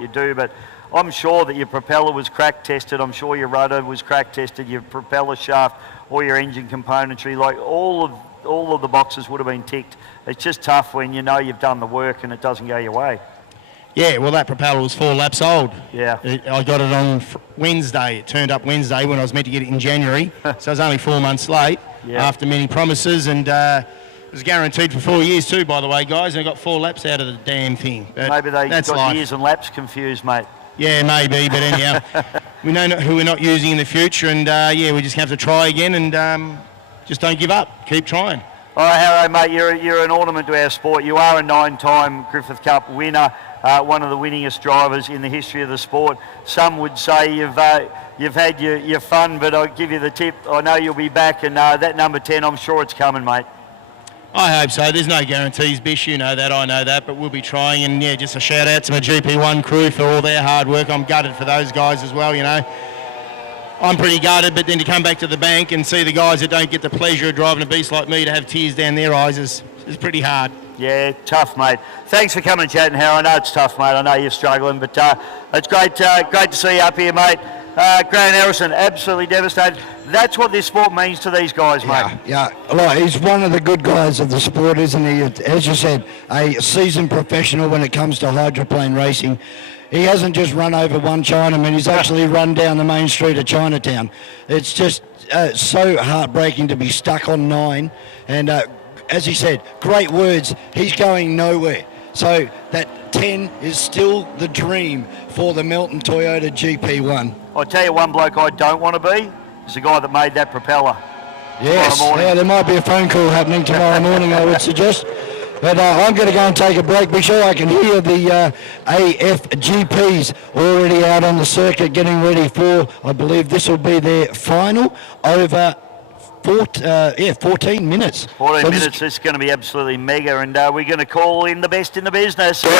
you do, but I'm sure that your propeller was crack tested. I'm sure your rudder was crack tested, your propeller shaft, all your engine componentry, like all of the boxes would have been ticked. It's just tough when you know you've done the work and it doesn't go your way. Yeah, well, that propeller was 4 laps old. Yeah. I got it on Wednesday. It turned up Wednesday when I was meant to get it in January. So I was only 4 months late after many promises. And it was guaranteed for 4 years too, by the way, guys. And I got 4 laps out of the damn thing. But maybe they got life. Years and laps confused, mate. Yeah, maybe. But anyhow, we know who we're not using in the future. And, we just have to try again and just don't give up. Keep trying. All right, Harrow, mate, you're an ornament to our sport. You are a 9-time Griffith Cup winner. One of the winningest drivers in the history of the sport. Some would say you've had your fun, but I'll give you the tip. I know you'll be back, and that number 10, I'm sure it's coming, mate. I hope so. There's no guarantees, Bish. You know that, I know that, but we'll be trying. And yeah, just a shout out to my GP1 crew for all their hard work. I'm gutted for those guys as well, you know. I'm pretty gutted, but then to come back to the bank and see the guys that don't get the pleasure of driving a beast like me to have tears down their eyes is pretty hard. Yeah, tough, mate. Thanks for coming and chatting, Harry. I know it's tough, mate. I know you're struggling, but it's great to see you up here, mate. Grant Harrison, absolutely devastated. That's what this sport means to these guys, mate. Yeah. Well, he's one of the good guys of the sport, isn't he? As you said, a seasoned professional when it comes to hydroplane racing. He hasn't just run over one Chinaman, he's actually run down the main street of Chinatown. It's just so heartbreaking to be stuck on 9. And as he said, great words, he's going nowhere. So that 10 is still the dream for the Melton Toyota GP1. I'll tell you one bloke I don't want to be is the guy that made that propeller. Yes, there might be a phone call happening tomorrow morning, I would suggest. But I'm going to go and take a break. Be sure I can hear the AFGPs already out on the circuit getting ready for, I believe this will be their final over 14 minutes. 14 minutes, this is going to be absolutely mega, and we're going to call in the best in the business. Now,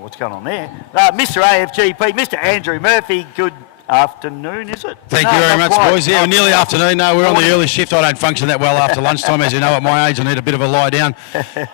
what's going on there? Mr. AFGP, Mr. Andrew Murphy, good afternoon, is it? Thank you very much, boys. Yeah, nearly afternoon. No, we're on the early shift. I don't function that well after lunchtime. As you know, at my age, I need a bit of a lie down.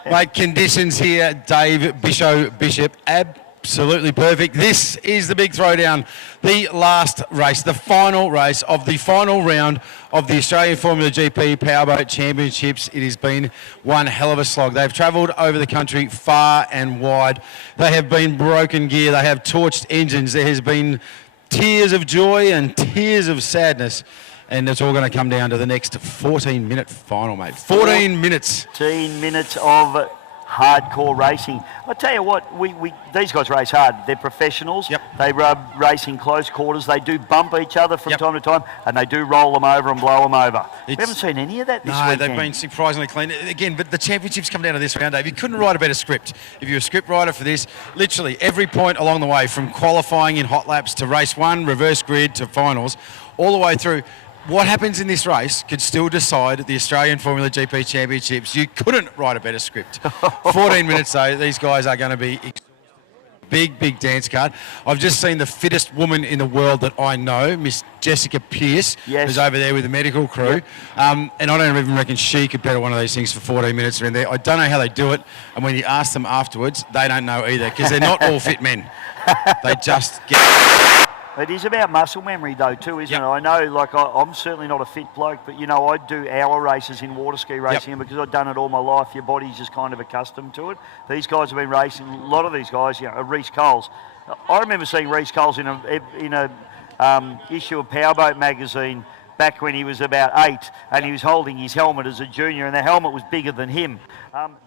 Mate, conditions here, Dave Bishop, absolutely perfect. This is the big throwdown, the last race, the final race of the final round of the Australian Formula GP Powerboat Championships. It has been one hell of a slog. They've travelled over the country far and wide. They have been broken gear. They have torched engines. There has been tears of joy and tears of sadness, and it's all going to come down to the next 14-minute final, mate. 14 minutes. 14 minutes of hardcore racing. I tell you what, these guys race hard. They're professionals. Yep. They race in close quarters. They do bump each other from time to time, and they do roll them over and blow them over. We haven't seen any of that this weekend. No, they've been surprisingly clean. Again, but the championships come down to this round, Dave. You couldn't write a better script. If you're a script writer for this, literally every point along the way, from qualifying in hot laps to race 1, reverse grid to finals, all the way through. What happens in this race could still decide the Australian Formula GP Championships. You couldn't write a better script. 14 minutes though, these guys are going to be big dance card. I've just seen the fittest woman in the world that I know, Miss Jessica Pearce, who's over there with the medical crew. And I don't even reckon she could pedal one of these things for 14 minutes around there. I don't know how they do it. And when you ask them afterwards, they don't know either, because they're not all fit men. They just get... It is about muscle memory though too, isn't it? I know, like I'm certainly not a fit bloke, but you know, I do hour races in water ski racing, and because I've done it all my life, your body's just kind of accustomed to it. These guys have been racing, a lot of these guys, you know, Reece Coles. I remember seeing Reece Coles in a issue of Powerboat magazine back when he was about 8, and he was holding his helmet as a junior, and the helmet was bigger than him.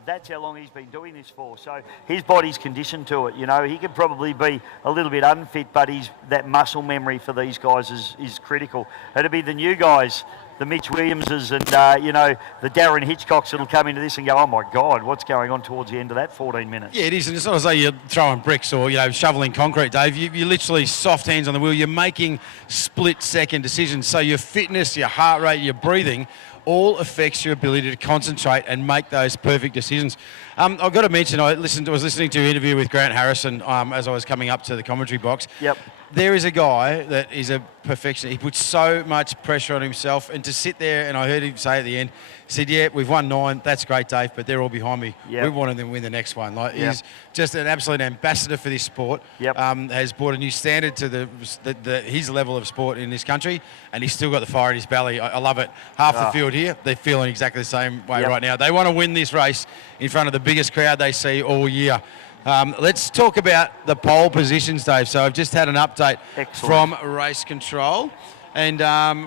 That's how long he's been doing this for. So his body's conditioned to it. You know, he could probably be a little bit unfit, but that muscle memory for these guys is critical. It'll be the new guys, the Mitch Williamses and, you know, the Darren Hitchcocks that'll come into this and go, oh my God, what's going on towards the end of that 14 minutes? Yeah, it is. And it's not as though you're throwing bricks or, you know, shoveling concrete, Dave. You're literally soft hands on the wheel. You're making split-second decisions. So your fitness, your heart rate, your breathing all affects your ability to concentrate and make those perfect decisions. I've got to mention, I was listening to an interview with Grant Harrison as I was coming up to the commentary box. Yep. there is a guy that is a perfectionist. He puts so much pressure on himself, and to sit there, and I heard him say at the end, he said, yeah, we've won 9. That's great, Dave, but they're all behind me. Yep. We wanted them to win the next one. Like, Yep. he's just an absolute ambassador for this sport. Yep. Has brought a new standard to his level of sport in this country, and he's still got the fire in his belly. I love it. Half the field here, they're feeling exactly the same way right now. They want to win this race in front of the biggest crowd they see all year. Let's talk about the pole positions, Dave. So I've just had an update from Race Control, and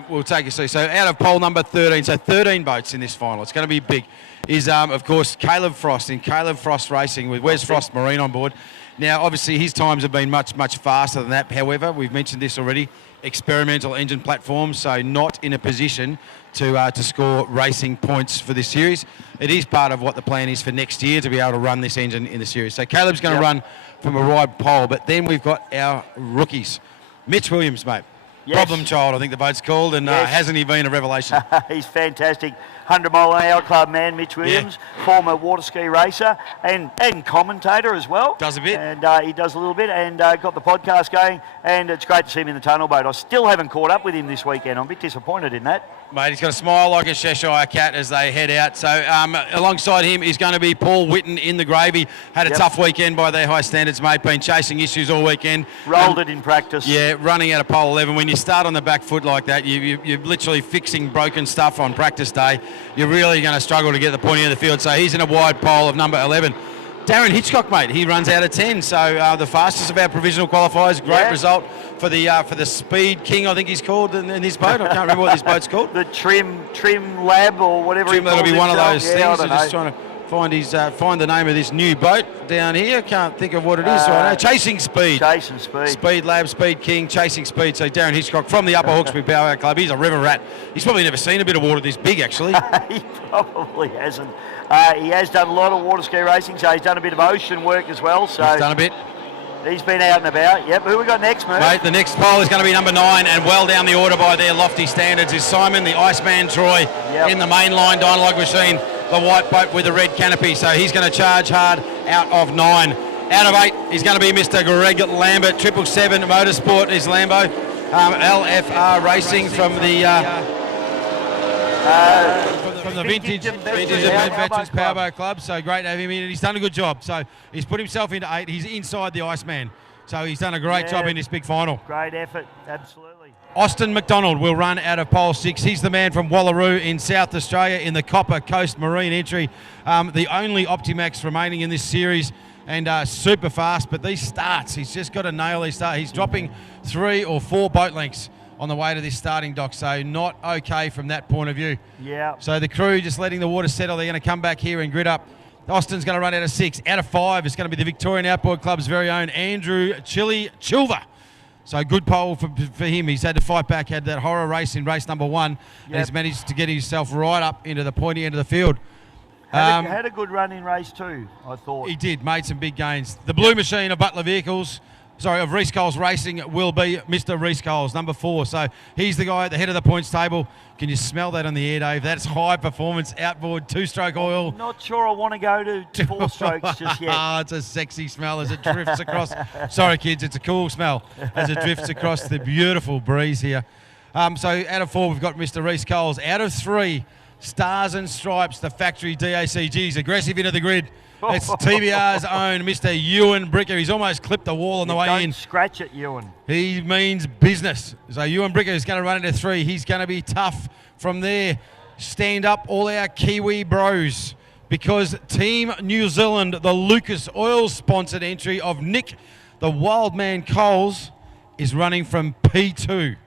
we'll take you through. So out of pole number 13, so 13 boats in this final. It's going to be big. Is, of course, Caleb Frost in Caleb Frost Racing with Wes Frost Marine on board. Now, obviously, his times have been much, much faster than that. However, we've mentioned this already, experimental engine platform, so not in a position to score racing points for this series. It is part of what the plan is for next year to be able to run this engine in the series. So Caleb's going to run from a wide pole, but then we've got our rookies. Mitch Williams, mate. Yes. Problem child, I think the boat's called, and hasn't he been a revelation? He's fantastic. 100 mile an hour club man, Mitch Williams, former water ski racer and commentator as well. Does a bit. And he does a little bit, and got the podcast going, and it's great to see him in the tunnel boat. I still haven't caught up with him this weekend. I'm a bit disappointed in that. Mate, he's got a smile like a Cheshire cat as they head out. So alongside him is going to be Paul Whitten in the gravy. Had a tough weekend by their high standards, mate. Been chasing issues all weekend. Rolled it in practice. Yeah, running out of pole 11. When you start on the back foot like that, you're literally fixing broken stuff on practice day. You're really going to struggle to get the point of the field. So he's in a wide pole of number 11. Darren Hitchcock, mate, he runs out of 10. So the fastest of our provisional qualifiers. Great result for the Speed King, I think he's called in this boat. I can't remember what this boat's called. The Trim Lab or whatever. Trim, that'll be one of those things. I'm just trying to find the name of this new boat down here. Can't think of what it is right now. Chasing Speed. Chasing Speed. Speed Lab, Speed King, Chasing Speed. So Darren Hitchcock from the Upper Hawkesbury Power Club. He's a river rat. He's probably never seen a bit of water this big, actually. He probably hasn't. He has done a lot of water ski racing, so he's done a bit of ocean work as well. So he's done a bit. He's been out and about. Yep. Who we got next, Murph? Mate, the next pole is going to be number 9, and well down the order by their lofty standards is Simon, the Iceman Troy, in the mainline Dynalog machine, the white boat with the red canopy. So he's going to charge hard out of 9. Out of 8 is going to be Mr. Greg Lambert. 777 Motorsport is Lambo. LFR Racing from the Vintage Veterans Powerboat Club. So great to have him in, and he's done a good job. So he's put himself into 8. He's inside the Iceman. So he's done a great job in this big final. Great effort, absolutely. Austin McDonald will run out of pole 6. He's the man from Wallaroo in South Australia in the Copper Coast Marine entry. The only Optimax remaining in this series, and super fast. But these starts, he's just got to nail these starts. He's dropping 3 or 4 boat lengths on the way to this starting dock, so not okay from that point of view. Yeah. So the crew just letting the water settle. They're going to come back here and grid up. Austin's going to run out of 6. Out of 5 is going to be the Victorian Outboard Club's very own Andrew Chilver. So good pole for him. He's had to fight back, had that horror race in race number 1, and he's managed to get himself right up into the pointy end of the field. Had a good run in race 2, I thought. He did, made some big gains. The blue machine of Butler Vehicles, of Reece Coles Racing, will be Mr. Reece Coles, number 4. So he's the guy at the head of the points table. Can you smell that on the air, Dave? That's high performance outboard 2-stroke oil. Not sure I want to go to 4 strokes just yet. It's a sexy smell as it drifts across. Sorry, kids, it's a cool smell as it drifts across the beautiful breeze here. So out of 4, we've got Mr. Reece Coles. Out of 3, Stars and Stripes, the factory DACGs, aggressive into the grid. It's TBR's own Mr. Ewan Bricker. He's almost clipped the wall on the way in. Don't scratch it, Ewan. He means business. So Ewan Bricker is going to run into 3. He's going to be tough from there. Stand up, all our Kiwi bros, because Team New Zealand, the Lucas Oil sponsored entry of Nick, the Wildman Coles, is running from P2.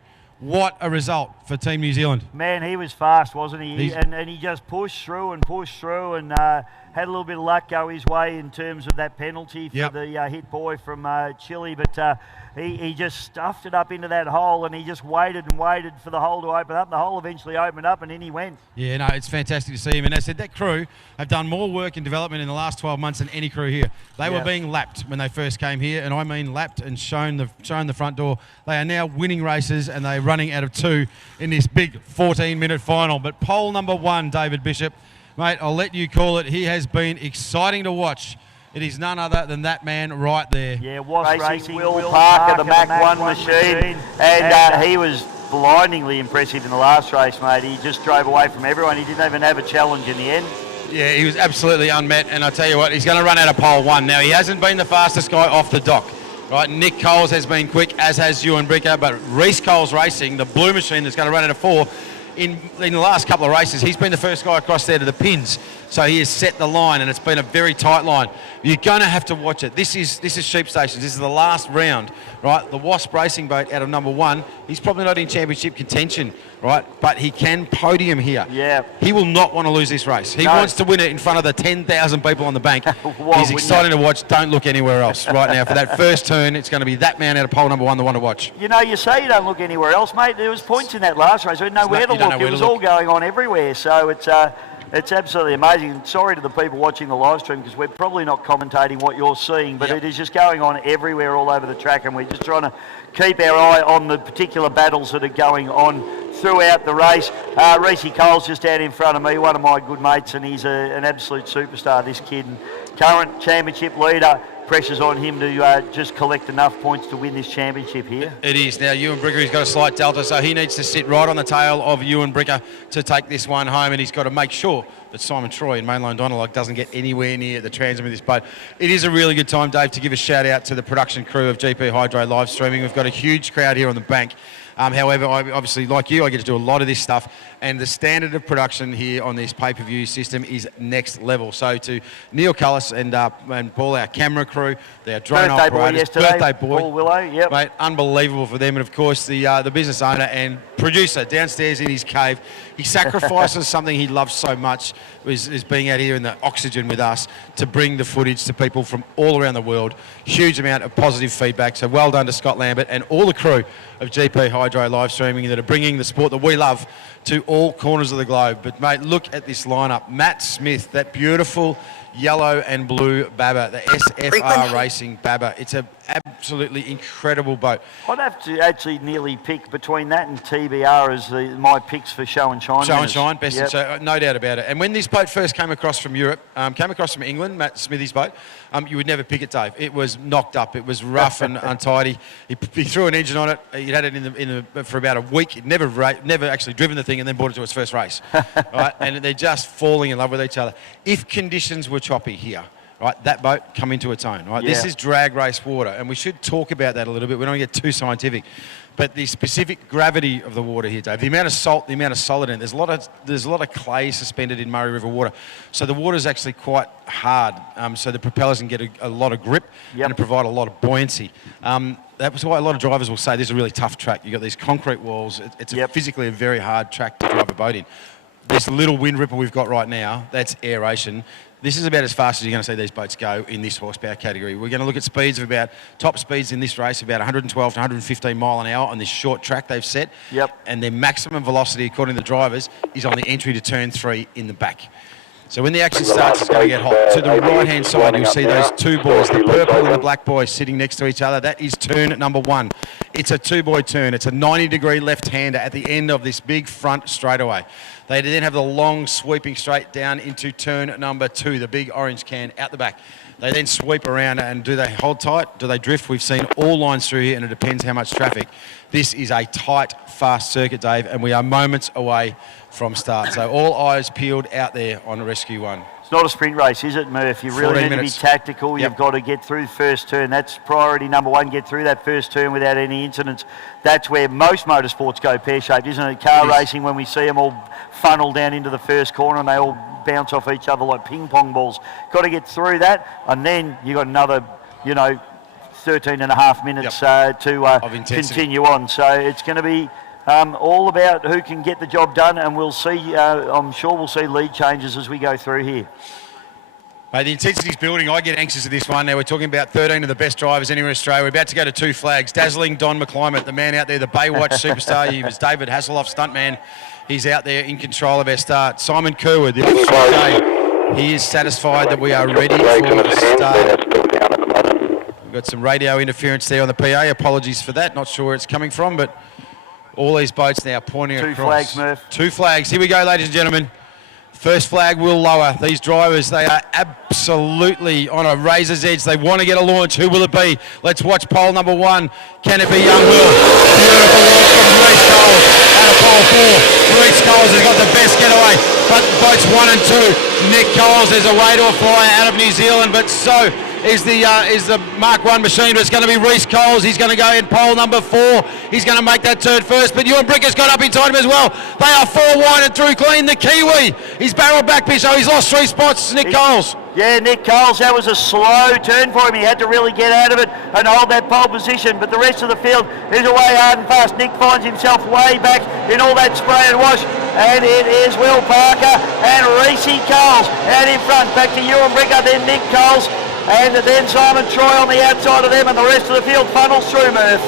What a result for Team New Zealand. Man, he was fast, wasn't he? And he just pushed through and had a little bit of luck go his way in terms of that penalty for the hit boy from Chile. But he just stuffed it up into that hole, and he just waited and waited for the hole to open up. The hole eventually opened up, and in he went. Yeah, no, it's fantastic to see him. And as I said, that crew have done more work and development in the last 12 months than any crew here. They were being lapped when they first came here, and I mean lapped and shown the front door. They are now winning races, and they're running out of 2 in this big 14-minute final. But pole number 1, David Bishop, mate, I'll let you call it. He has been exciting to watch. It is none other than that man right there. Yeah, Wasp Racing, Will Parker, the Mach 1 machine. And he was blindingly impressive in the last race, mate. He just drove away from everyone. He didn't even have a challenge in the end. Yeah, he was absolutely unmet, and I tell you what, he's going to run out of pole 1. Now, he hasn't been the fastest guy off the dock. Right, Nick Coles has been quick, as has Ewan Bricker, but Reece Coles Racing, the blue machine that's going to run out of 4, in the last couple of races, he's been the first guy across there to the pins. So he has set the line, and it's been a very tight line. You're going to have to watch it. This is Sheep Stations. This is the last round, right? The Wasp Racing boat out of number 1. He's probably not in championship contention, right? But he can podium here. Yeah. He will not want to lose this race. He wants to win it in front of the 10,000 people on the bank. He's excited to watch. Don't look anywhere else right now. For that first turn, it's going to be that man out of pole number 1, the one to watch. You know, you say you don't look anywhere else, mate. There was points in that last race. We didn't know where to look. It was all going on everywhere. So it's absolutely amazing. And sorry to the people watching the live stream, because we're probably not commentating what you're seeing, but it is just going on everywhere all over the track, and we're just trying to keep our eye on the particular battles that are going on throughout the race. Reece Cole's just out in front of me, one of my good mates, and he's an absolute superstar, this kid. And current championship leader. Pressure's on him to just collect enough points to win this championship here. It is. Now, Ewan Bricker, he's got a slight delta, so he needs to sit right on the tail of Ewan Bricker to take this one home, and he's got to make sure that Simon Troy in Mainline Dialogue doesn't get anywhere near the transom of this boat. It is a really good time, Dave, to give a shout-out to the production crew of GP Hydro live streaming. We've got a huge crowd here on the bank. However, I obviously, like you, I get to do a lot of this stuff, and the standard of production here on this pay-per-view system is next level. So to Neil Cullis and Paul, our camera crew, our drone operators, birthday boy, Paul Willow, yep. Mate, unbelievable for them, and of course the business owner and producer downstairs in his cave. He sacrifices something he loves so much, is being out here in the oxygen with us to bring the footage to people from all around the world. Huge amount of positive feedback, so well done to Scott Lambert and all the crew of GP Hydro live streaming that are bringing the sport that we love to all corners of the globe. But mate, look at this lineup. Matt Smith, that beautiful yellow and blue Babba, the SFR Racing Babba. It's an absolutely incredible boat. I'd have to actually nearly pick between that and TBR as my picks for Show and Shine. Show and Shine, best. Yep. So, no doubt about it. And when this boat first came across from Europe, came across from England, Matt Smithy's boat, you would never pick it, Dave. It was knocked up. It was rough and untidy. He threw an engine on it. He'd had it for about a week. He'd never actually driven the thing, and then brought it to its first race. Right? And they're just falling in love with each other. If conditions were choppy here, right, that boat come into its own. Right, This is drag race water, and we should talk about that a little bit. We don't get too scientific, but the specific gravity of the water here, Dave, the amount of salt, the amount of solid in it. There's a lot of clay suspended in Murray River water, so the water is actually quite hard. So the propellers can get a lot of grip and provide a lot of buoyancy. That's why a lot of drivers will say this is a really tough track. You've got these concrete walls. It's physically a very hard track to drive a boat in. This little wind ripple we've got right now, that's aeration. This is about as fast as you're going to see these boats go in this horsepower category. We're going to look at speeds of top speeds in this race, about 112 to 115 mile an hour on this short track they've set. Yep. And their maximum velocity, according to the drivers, is on the entry to turn 3 in the back. So when the action starts, it's going to get hot. To the right-hand side, you'll see those two boys, the purple and the black boys sitting next to each other. That is turn number 1. It's a two-boy turn. It's a 90-degree left-hander at the end of this big front straightaway. They then have the long sweeping straight down into turn number 2, the big orange can out the back. They then sweep around, and do they hold tight? Do they drift? We've seen all lines through here, and it depends how much traffic. This is a tight, fast circuit, Dave, and we are moments away from start. So all eyes peeled out there on Rescue 1. It's not a sprint race, is it, Murph? You really need to be tactical. You've got to get through the first turn. That's priority number 1, get through that first turn without any incidents. That's where most motorsports go pear-shaped, isn't it? Car racing, when we see them all funnel down into the first corner and they all bounce off each other like ping-pong balls. Got to get through that, and then you've got another, 13 and a half minutes to continue on. So it's going to be all about who can get the job done, and we'll see, I'm sure we'll see lead changes as we go through here. Mate, the intensity's building. I get anxious at this one. Now we're talking about 13 of the best drivers anywhere in Australia. We're about to go to 2 flags. Dazzling Don McClimate, the man out there, the Baywatch superstar. He was David Hasselhoff's stuntman. He's out there in control of our start. Simon Kerwood, the officer today, he is satisfied that we are ready for the start. We've got some radio interference there on the PA. Apologies for that. Not sure where it's coming from, but all these boats now pointing across. 2 flags, Murph. 2 flags. Here we go, ladies and gentlemen. First flag will lower. These drivers, they are absolutely on a razor's edge. They want to get a launch. Who will it be? Let's watch pole number 1. Can it be Young Will? Beautiful launch from Reece Coles out of pole 4. Reece Coles has got the best getaway. But boats 1 and 2. Nick Coles is away to a flyer out of New Zealand, but so is the Mark 1 machine. But it's going to be Reece Coles. He's going to go in pole number 4. He's going to make that turn first, but Ewan Bricker's got up inside him as well. They are 4 wide and through clean. The Kiwi, he's barreled back, Pisho. He's lost 3 spots, Nick Coles. Yeah, Nick Coles, that was a slow turn for him. He had to really get out of it and hold that pole position, but the rest of the field is away hard and fast. Nick finds himself way back in all that spray and wash, and it is Will Parker and Reece Coles out in front. Back to Ewan Bricker, then Nick Coles, and then Simon Troy on the outside of them, and the rest of the field funnels through, Murph.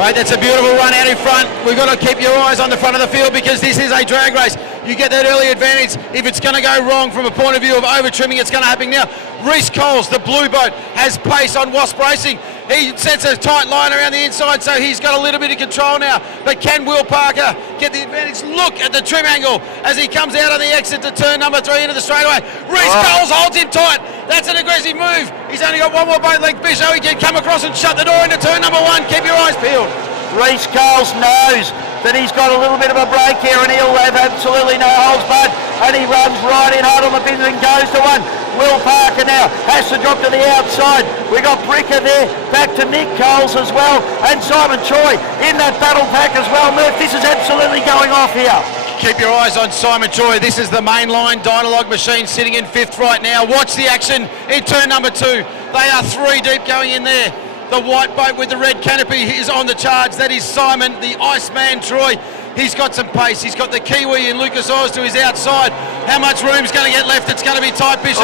Right, that's a beautiful run out in front. We've got to keep your eyes on the front of the field because this is a drag race. You get that early advantage. If it's going to go wrong from a point of view of over-trimming, it's going to happen now. Reece Coles, the blue boat, has pace on Wasp Racing. He sets a tight line around the inside, so he's got a little bit of control now. But can Will Parker get the advantage? Look at the trim angle as he comes out on the exit to turn number 3 into the straightaway. Reece Coles holds him tight. That's an aggressive move. He's only got 1 more boat length. Bisho, he can come across and shut the door into turn number 1. Keep your eyes peeled. Reece Coles knows that he's got a little bit of a break here, and he'll have absolutely no holds barred, and he runs right in hard on the pins and goes to 1. Will Parker now has to drop to the outside. We got Bricker there, back to Nick Coles as well, and Simon Troy in that battle pack as well. Murph, this is absolutely going off here. Keep your eyes on Simon Troy. This is the mainline Dynalog machine sitting in 5th right now. Watch the action in turn number 2. They are 3 deep going in there. The white boat with the red canopy is on the charge. That is Simon, the Iceman Troy. He's got some pace. He's got the Kiwi and Lucas Oz to his outside. How much room's going to get left? It's going to be tight, Bishop.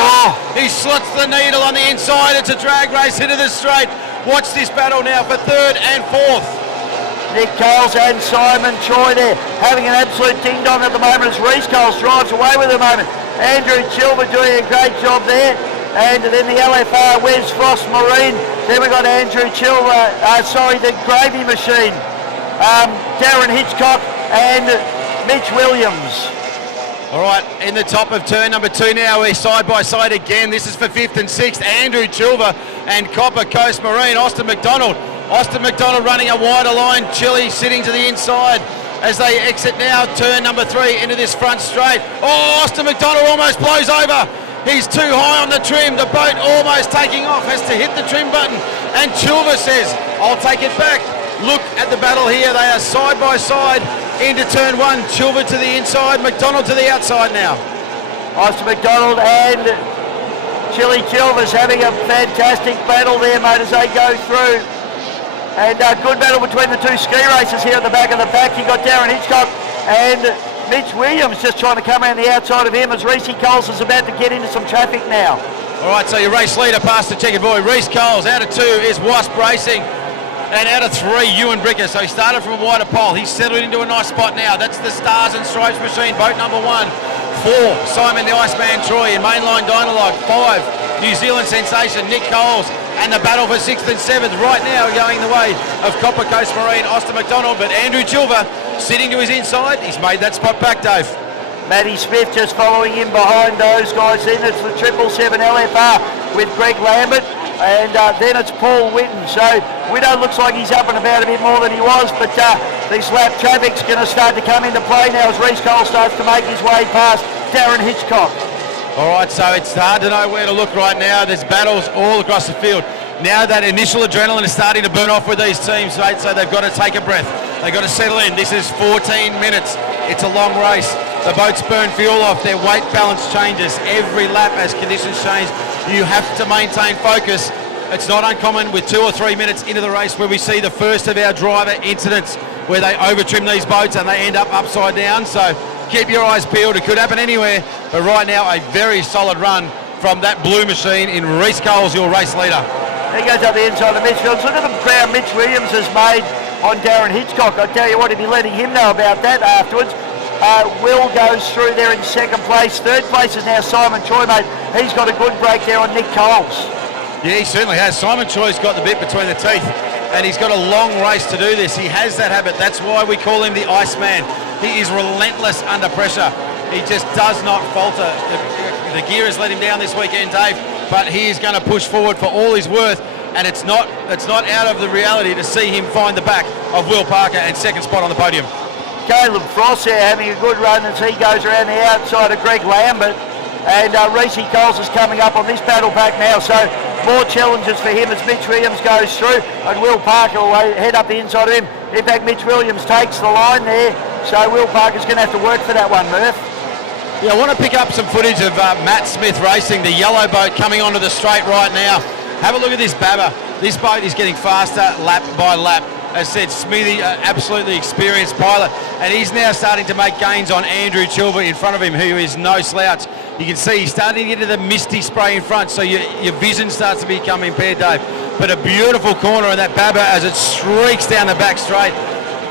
He slots the needle on the inside. It's a drag race into the straight. Watch this battle now for 3rd and 4th. Nick Coles and Simon Troy there having an absolute ding-dong at the moment as Reece Coles drives away with the moment. Andrew Chilver doing a great job there. And then the LFR Wes Frost Marine. Then we got Andrew Chilver, the Gravy Machine. Darren Hitchcock and Mitch Williams. All right, in the top of turn number 2 now, we're side by side again. This is for 5th and 6th. Andrew Chilver and Copper Coast Marine. Austin McDonald running a wider line. Chili sitting to the inside as they exit now turn number 3 into this front straight. Austin McDonald almost blows over. He's too high on the trim. The boat almost taking off, has to hit the trim button. And Chilver says, I'll take it back. Look at the battle here. They are side by side into turn 1. Chilver to the inside, McDonald to the outside now. Austin McDonald and Chili Chilver's having a fantastic battle there, mate, as they go through. And a good battle between the 2 ski racers here at the back of the pack. You've got Darren Hitchcock and Mitch Williams just trying to come around the outside of him as Reece Coles is about to get into some traffic now. All right, so your race leader past the checkered boy. Reece Coles. Out of 2 is Wasp Racing. And out of 3, Ewan Bricker. So he started from a wider pole. He's settled into a nice spot now. That's the Stars and Stripes machine, boat number 1. 4, Simon the Iceman Troy in mainline Dynalog. 5, New Zealand sensation Nick Coles. And the battle for 6th and 7th right now going the way of Copper Coast Marine, Austin McDonald. But Andrew Chilver sitting to his inside. He's made that spot back, Dave. Matty Smith just following in behind those guys. Then it's the 777 LFR with Greg Lambert. And then it's Paul Whitten. So Widow looks like he's up and about a bit more than he was. But this lap traffic's going to start to come into play now as Reece Coles starts to make his way past Darren Hitchcock. All right, so it's hard to know where to look right now. There's battles all across the field. Now that initial adrenaline is starting to burn off with these teams, mate, so they've got to take a breath. They've got to settle in. This is 14 minutes. It's a long race. The boats burn fuel off. Their weight balance changes every lap as conditions change. You have to maintain focus. It's not uncommon with 2 or 3 minutes into the race where we see the first of our driver incidents where they over-trim these boats and they end up upside down. So keep your eyes peeled. It could happen anywhere. But right now, a very solid run from that blue machine in Reece Coles, your race leader. He goes up the inside of Mitchfield. Look at the crown Mitch Williams has made on Darren Hitchcock. I tell you what, he'll be letting him know about that afterwards. Will goes through there in 2nd place. 3rd place is now Simon Troy, mate. He's got a good break there on Nick Coles. Yeah, he certainly has. Simon Troy's got the bit between the teeth, and he's got a long race to do this. He has that habit. That's why we call him the Iceman. He is relentless under pressure. He just does not falter. The gear has let him down this weekend, Dave, but he is going to push forward for all he's worth, and it's not out of the reality to see him find the back of Will Parker and second spot on the podium. Caleb Frost there having a good run as he goes around the outside of Greg Lambert, and Reece Coles is coming up on this battle pack now, so more challenges for him as Mitch Williams goes through, and Will Parker will head up the inside of him. In fact, Mitch Williams takes the line there, so Will Parker's going to have to work for that one, Murph. Yeah, I want to pick up some footage of Matt Smith racing, the yellow boat coming onto the straight right now. Have a look at this Babber. This boat is getting faster lap by lap. As said, Smithy, absolutely experienced pilot, and he's now starting to make gains on Andrew Chilver in front of him, who is no slouch. You can see he's starting to get to the misty spray in front, so your vision starts to become impaired, Dave. But a beautiful corner in that Babber as it streaks down the back straight.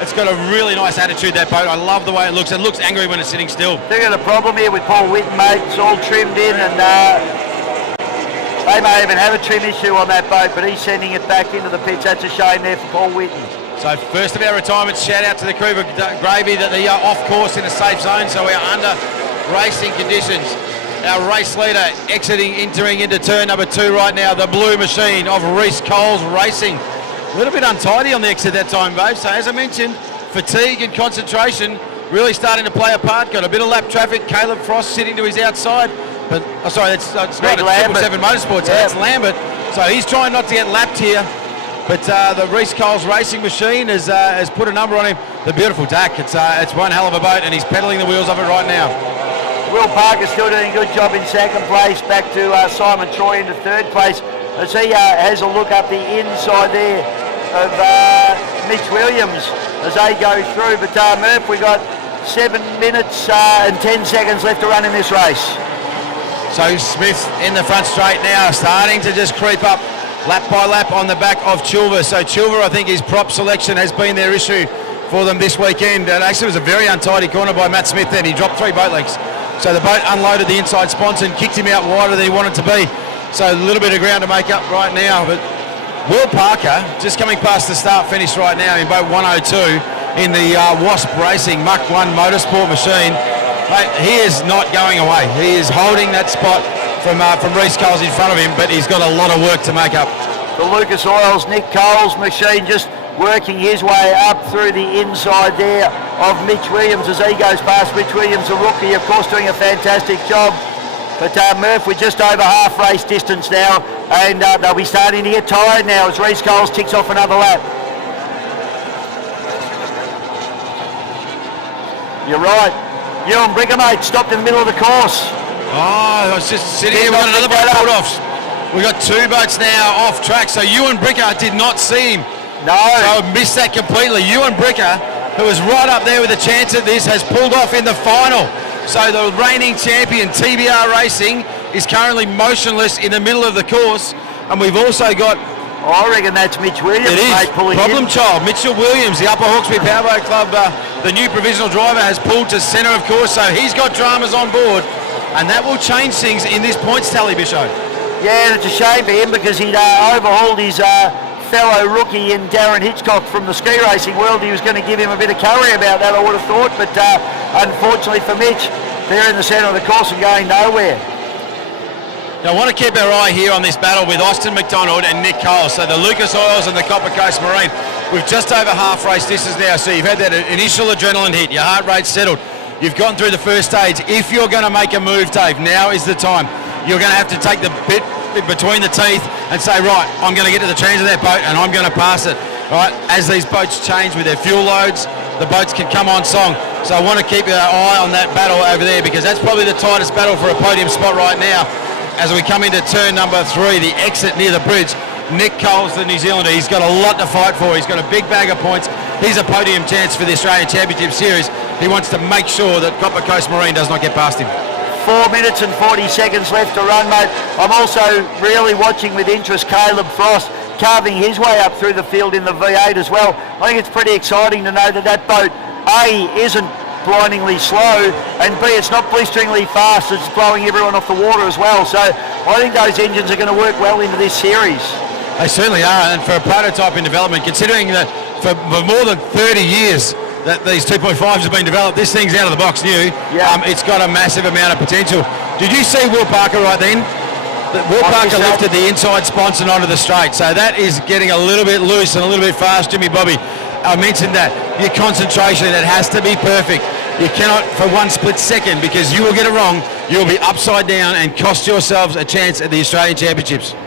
It's got a really nice attitude, that boat. I love the way it looks. It looks angry when it's sitting still. They've got a problem here with Paul Whitten, mate. It's all trimmed in, and they may even have a trim issue on that boat, but he's sending it back into the pits. That's a shame there for Paul Whitten. So first of our retirements, shout out to the crew of Gravy that they are off course in a safe zone, so we are under racing conditions. Our race leader entering into turn number 2 right now, the blue machine of Reece Coles Racing. A little bit untidy on the exit that time, babe. So as I mentioned, fatigue and concentration really starting to play a part. Got a bit of lap traffic. Caleb Frost sitting to his outside. But sorry, that's not a 777 Motorsport, so that's Lambert. So he's trying not to get lapped here. But the Reece Coles Racing machine has put a number on him. The beautiful DAC, it's one hell of a boat, and he's pedaling the wheels of it right now. Will Parker still doing a good job in second place, back to Simon Troy into third place, as he has a look up the inside there of Mitch Williams as they go through. But Murph, we got 7 minutes and 10 seconds left to run in this race. So Smith in the front straight now, starting to just creep up lap by lap on the back of Chilver. So Chilver, I think his prop selection has been their issue for them this weekend. And actually it was a very untidy corner by Matt Smith then. He dropped 3 boat legs. So the boat unloaded the inside sponsor and kicked him out wider than he wanted to be. So a little bit of ground to make up right now. But Will Parker just coming past the start finish right now in boat 102 in the Wasp Racing Mach 1 Motorsport machine. Mate, he is not going away. He is holding that spot from Reece Coles in front of him, but he's got a lot of work to make up. The Lucas Oil's Nick Coles machine just working his way up through the inside there of Mitch Williams as he goes past. Mitch Williams, a rookie, of course, doing a fantastic job. But Murph, we're just over half race distance now, and they'll be starting to get tired now as Reece Coles ticks off another lap. You're right. Ewan Bricker, mate, stopped in the middle of the course. Oh, I was just sitting here. We've got another boat pulled off. We've got 2 boats now off track. So Ewan Bricker did not see him. No. So I missed that completely. Ewan Bricker, who was right up there with a chance at this, has pulled off in the final. So the reigning champion, TBR Racing, is currently motionless in the middle of the course. And we've also got... I reckon that's Mitch Williams, it is. Mate, pulling Problem in. child, Mitchell Williams, the Upper Hawkesbury Powerboat Club, the new provisional driver, has pulled to centre of course, so he's got dramas on board, and that will change things in this points tally, Bisho. Yeah, and it's a shame for him because he'd overhauled his fellow rookie in Darren Hitchcock from the ski racing world. He was going to give him a bit of curry about that, I would have thought, but unfortunately for Mitch, they're in the centre of the course and going nowhere. Now, I want to keep our eye here on this battle with Austin McDonald and Nick Coles. So the Lucas Oils and the Copper Coast Marine. We've just over half race distance now, so you've had that initial adrenaline hit, your heart rate's settled. You've gone through the first stage. If you're going to make a move, Dave, now is the time. You're going to have to take the bit between the teeth and say, right, I'm going to get to the trans of that boat and I'm going to pass it. Right, as these boats change with their fuel loads, the boats can come on song. So I want to keep our eye on that battle over there because that's probably the tightest battle for a podium spot right now. As we come into turn number 3, the exit near the bridge, Nick Coles, the New Zealander, he's got a lot to fight for. He's got a big bag of points. He's a podium chance for the Australian Championship Series. He wants to make sure that Copper Coast Marine does not get past him. 4 minutes and 40 seconds left to run, mate. I'm also really watching with interest Caleb Frost carving his way up through the field in the V8 as well. I think it's pretty exciting to know that that boat, A, isn't blindingly slow, and B, it's not blisteringly fast, it's blowing everyone off the water as well. So I think those engines are going to work well into this series. They certainly are, and for a prototype in development, considering that for more than 30 years that these 2.5s have been developed. This thing's out of the box new. Yeah. It's got a massive amount of potential. Did you see Will Parker right then? Will Parker lifted the inside sponson onto the straight, so that is getting a little bit loose and a little bit fast, Jimmy Bobby. I mentioned that. Your concentration, it has to be perfect. You cannot for one split second, because you will get it wrong. You'll be upside down and cost yourselves a chance at the Australian Championships.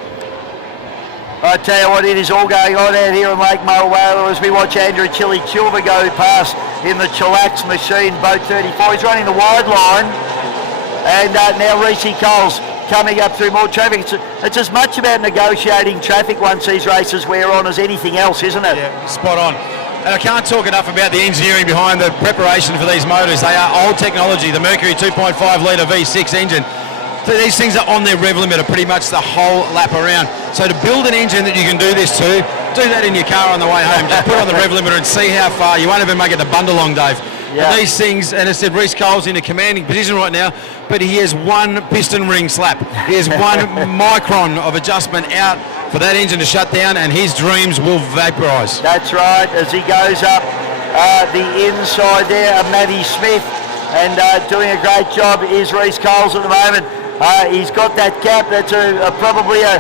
I tell you what, it is all going on out here in Lake Mulwala as we watch Andrew Chilva go past in the Chillax machine, boat 34. He's running the wide line, and now Reece Coles coming up through more traffic. It's as much about negotiating traffic once these races wear on as anything else, isn't it? Yeah, spot on. And I can't talk enough about the engineering behind the preparation for these motors. They are old technology, the Mercury 2.5 litre V6 engine. So these things are on their rev limiter pretty much the whole lap around. So to build an engine that you can do this to, do that in your car on the way home. Just put it on the rev limiter and see how far. You won't even make it the Bundalong, Dave. Yeah. And these things, and I said Reece Coles in a commanding position right now, but he has one piston ring slap. He has one micron of adjustment out for that engine to shut down, and his dreams will vaporise. That's right, as he goes up the inside there of Matty Smith, and doing a great job is Reece Coles at the moment. He's got that gap. That's probably a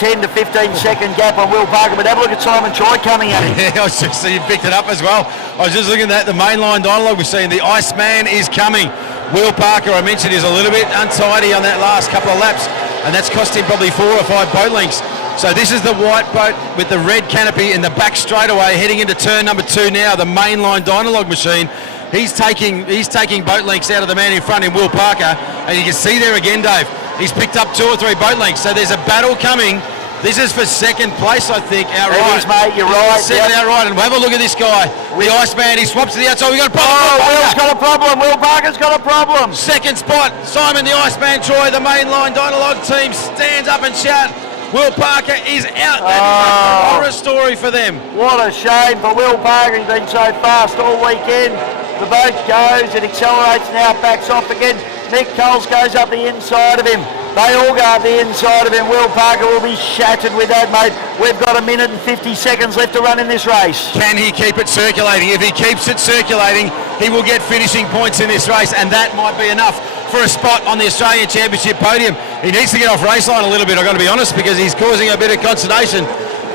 10 to 15 second gap on Will Parker, but have a look at Simon Troy coming at him. Yeah, I was just you picked it up as well. I was just looking at the mainline dialogue we're seeing. The Iceman is coming. Will Parker, I mentioned, is a little bit untidy on that last couple of laps, and that's cost him probably 4 or 5 boat lengths. So this is the white boat with the red canopy in the back straightaway, heading into turn number 2 now, the mainline dialogue machine. He's taking boat lengths out of the man in front in Will Parker, and you can see there again, Dave, he's picked up 2 or 3 boat lengths, so there's a battle coming. This is for second place, I think, outright. It is, mate, you're right. Second outright, and have a look at this guy, the Iceman. He swaps to the outside. We've got a problem. Will's got a problem. Will Parker's got a problem. Second spot, Simon the Iceman Troy, the mainline dialogue team stands up and shout, Will Parker is out. That is a horror story for them. What a shame for Will Parker. He's been so fast all weekend. The boat goes, it accelerates now, backs off again. Nick Coles goes up the inside of him. They all go up the inside of him. Will Parker will be shattered with that, mate. We've got 1 minute and 50 seconds left to run in this race. Can he keep it circulating? If he keeps it circulating, he will get finishing points in this race, and that might be enough for a spot on the Australian Championship podium. He needs to get off race line a little bit, I've got to be honest, because he's causing a bit of consternation.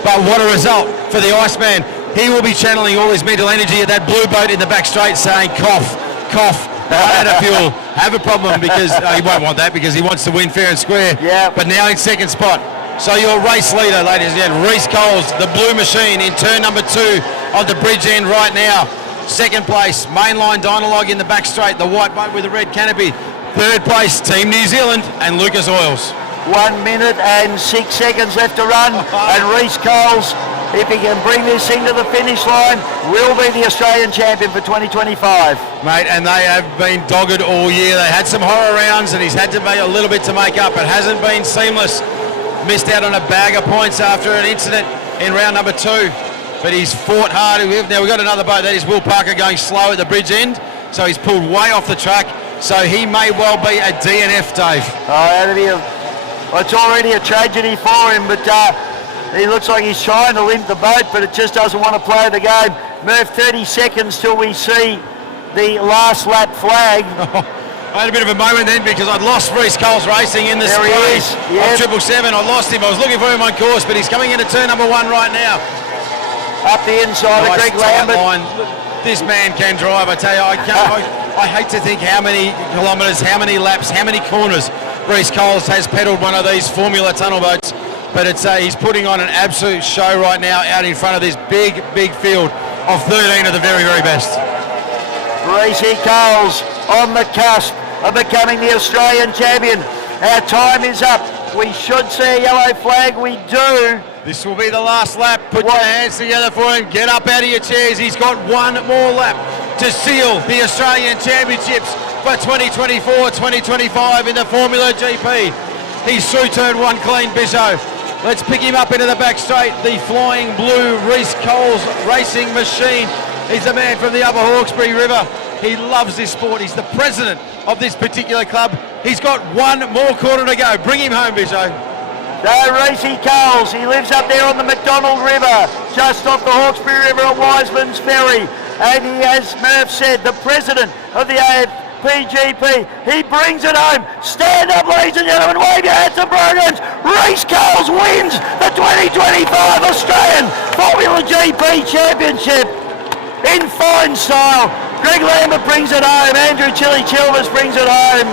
But what a result for the Iceman. He will be channeling all his mental energy at that blue boat in the back straight, saying, cough, cough, run out of fuel, have a problem, because he won't want that because he wants to win fair and square. Yeah. But now in second spot. So your race leader, ladies and gentlemen, Reece Coles, the blue machine in turn number 2 on the bridge end right now. Second place, mainline dialogue in the back straight, the white boat with the red canopy. Third place, Team New Zealand and Lucas Oils. 1 minute and 6 seconds left to run, and Reece Coles, if he can bring this thing to the finish line, will be the Australian champion for 2025. Mate, and they have been dogged all year. They had some horror rounds, and he's had to make a little bit to make up. It hasn't been seamless. Missed out on a bag of points after an incident in round number 2, but he's fought hard. Now we've got another boat. That is Will Parker going slow at the bridge end, so he's pulled way off the track. So he may well be a DNF, Dave. It's already a tragedy for him, but he looks like he's trying to limp the boat, but it just doesn't want to play the game. Murph, 30 seconds till we see the last lap flag. I had a bit of a moment then because I'd lost Reece Coles racing in the There he is. Yep. 777. I lost him. I was looking for him on course, but he's coming into turn number 1 right now. Up the inside of Greg Lambert. Line. This man can drive, I tell you. I hate to think how many kilometres, how many laps, how many corners Reece Coles has pedalled one of these Formula Tunnel boats. But he's putting on an absolute show right now out in front of this big, big field of 13 of the very, very best. Reece Coles on the cusp of becoming the Australian champion. Our time is up. We should see a yellow flag. We do. This will be the last lap. Put your hands together for him. Get up out of your chairs. He's got one more lap to seal the Australian Championships for 2024-2025 in the Formula GP. He's through turn 1 clean, Bisho. Let's pick him up into the back straight. The flying blue Reece Coles racing machine. He's a man from the Upper Hawkesbury River. He loves this sport. He's the president of this particular club. He's got one more quarter to go. Bring him home, Bisho. Reece Coles, he lives up there on the McDonald River, just off the Hawkesbury River at Wiseman's Ferry. And he, as Murph said, the president of the AFPGP, he brings it home. Stand up, ladies and gentlemen, wave your hats and programs. Reece Coles wins the 2025 Australian Formula GP Championship in fine style. Greg Lambert brings it home. Andrew Chili Chilvers brings it home.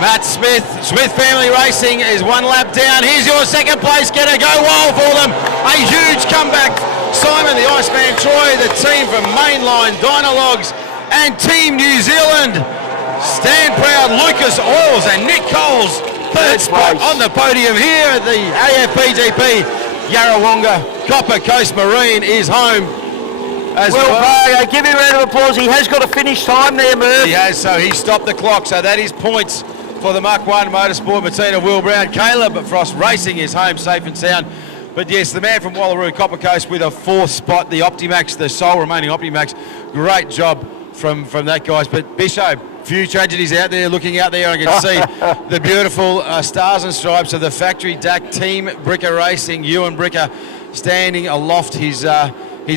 Matt Smith, Smith Family Racing is one lap down. Here's your second place getter. Go wild for them. A huge comeback. Simon the Iceman Troy, the team from Mainline Dynalogs and Team New Zealand. Stand proud, Lucas Oils and Nick Coles. Third spot on the podium here at the AFPGP. Yarrawonga Copper Coast Marine is home. As well, give him a round of applause. He has got a finish time there, Murph. He has, so he stopped the clock. So that is points for the Mach 1 Motorsport Martina Will Brown. Caleb Frost Racing is home safe and sound. But yes, the man from Wallaroo, Copper Coast, with a fourth spot, the Optimax, the sole remaining Optimax. Great job from that, guys. But Bisho, few tragedies out there, looking out there. I can see the beautiful stars and stripes of the factory DAC Team Bricker Racing. Ewan Bricker standing aloft his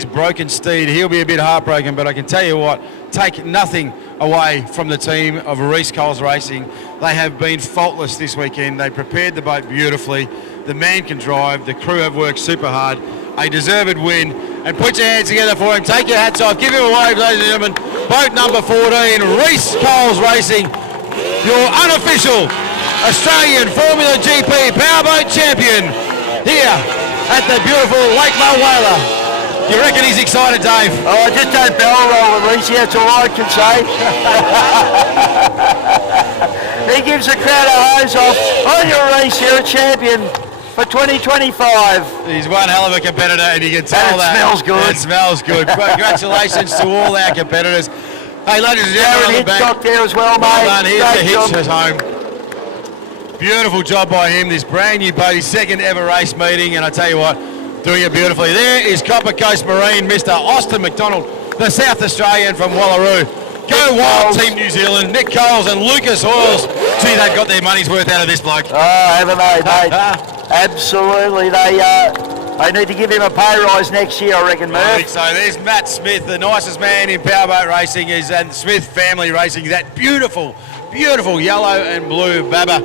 broken steed. He'll be a bit heartbroken, but I can tell you what, take nothing away from the team of Reece Coles Racing. They have been faultless this weekend. They prepared the boat beautifully. The man can drive. The crew have worked super hard. A deserved win. And put your hands together for him. Take your hats off. Give him a wave, ladies and gentlemen. Boat number 14, Reece Coles Racing, your unofficial Australian Formula GP powerboat champion here at the beautiful Lake Mulwala. You reckon he's excited, Dave? Oh, I just don't barrel roll with Reece, that's all I can say. He gives the crowd a hose off. On your Reece, you're a champion for 2025. He's one hell of a competitor, and you can tell that. It smells good. It smells good. Congratulations to all our competitors. Hey, ladies and gentlemen, Darren Hitchcock there as well, mate. Well done. Here's the Hitch at home. Beautiful job by him. This brand new boat, his second ever race meeting, and I tell you what, doing it beautifully. There is Copper Coast Marine, Mr. Austin McDonald, the South Australian from Wallaroo. Go wild, Team New Zealand. Nick Coles and Lucas Oils. Gee, they've got their money's worth out of this bloke. Oh, haven't they, mate? Absolutely. They need to give him a pay rise next year, I reckon, Murph. I think so. There's Matt Smith, the nicest man in powerboat racing, is and Smith Family Racing. That beautiful, beautiful yellow and blue Baba.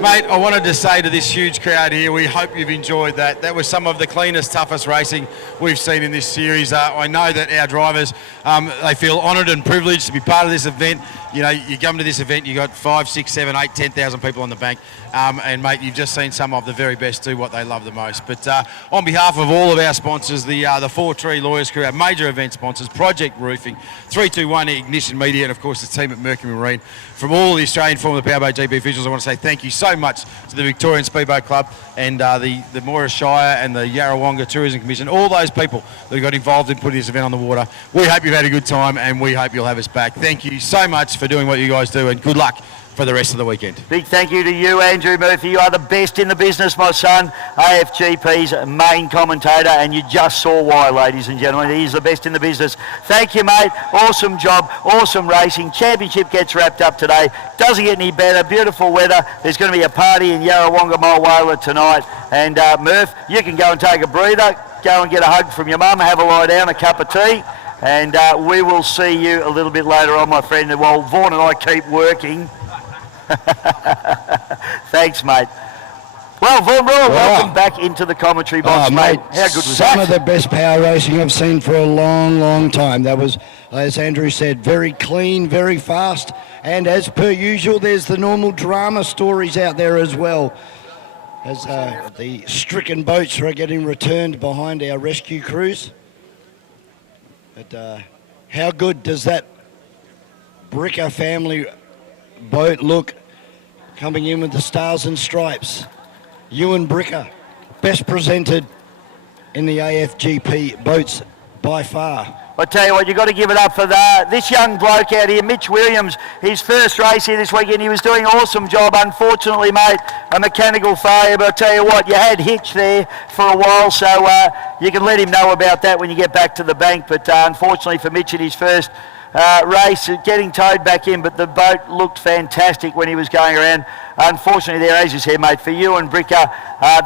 Mate, I wanted to say to this huge crowd here, we hope you've enjoyed that. That was some of the cleanest, toughest racing we've seen in this series. I know that our drivers, they feel honoured and privileged to be part of this event. You know, you come to this event, you got 5, 6, 7, 8, 10,000 people on the bank. And mate, you've just seen some of the very best do what they love the most. But on behalf of all of our sponsors, the Four Tree Lawyers crew, our major event sponsors, Project Roofing, 321 Ignition Media, and of course the team at Mercury Marine, from all the Australian Formula Powerboat GP officials, I want to say thank you so much to the Victorian Speedboat Club and the Moira Shire and the Yarrawonga Tourism Commission, all those people that got involved in putting this event on the water. We hope you've had a good time, and we hope you'll have us back. Thank you so much for doing what you guys do, and good luck for the rest of the weekend. Big thank you to you, Andrew Murphy. You are the best in the business, my son. AFGP's main commentator, and you just saw why, ladies and gentlemen. He's the best in the business. Thank you, mate. Awesome job, awesome racing. Championship gets wrapped up today. Doesn't get any better. Beautiful weather. There's going to be a party in Yarrawonga Mulwala tonight. And Murph, you can go and take a breather, go and get a hug from your mum, have a lie down, a cup of tea. And we will see you a little bit later on, my friend, while Vaughan and I keep working. Thanks, mate. Well, Vaughan Royal, welcome back into the commentary box, mate. How good was that? Some of the best power racing I've seen for a long, long time. That was, as Andrew said, very clean, very fast. And as per usual, there's the normal drama stories out there as well. As the stricken boats are getting returned behind our rescue crews. But how good does that Bricker family boat look, coming in with the stars and stripes? Ewan Bricker, best presented in the AFGP boats by far. I tell you what, you've got to give it up for this young bloke out here, Mitch Williams. His first race here this weekend, he was doing an awesome job. Unfortunately, mate, a mechanical failure. But I tell you what, you had Hitch there for a while, so you can let him know about that when you get back to the bank. But unfortunately for Mitch in his first race, getting towed back in, but the boat looked fantastic when he was going around. Unfortunately there, as you said, mate, for you and Bricker,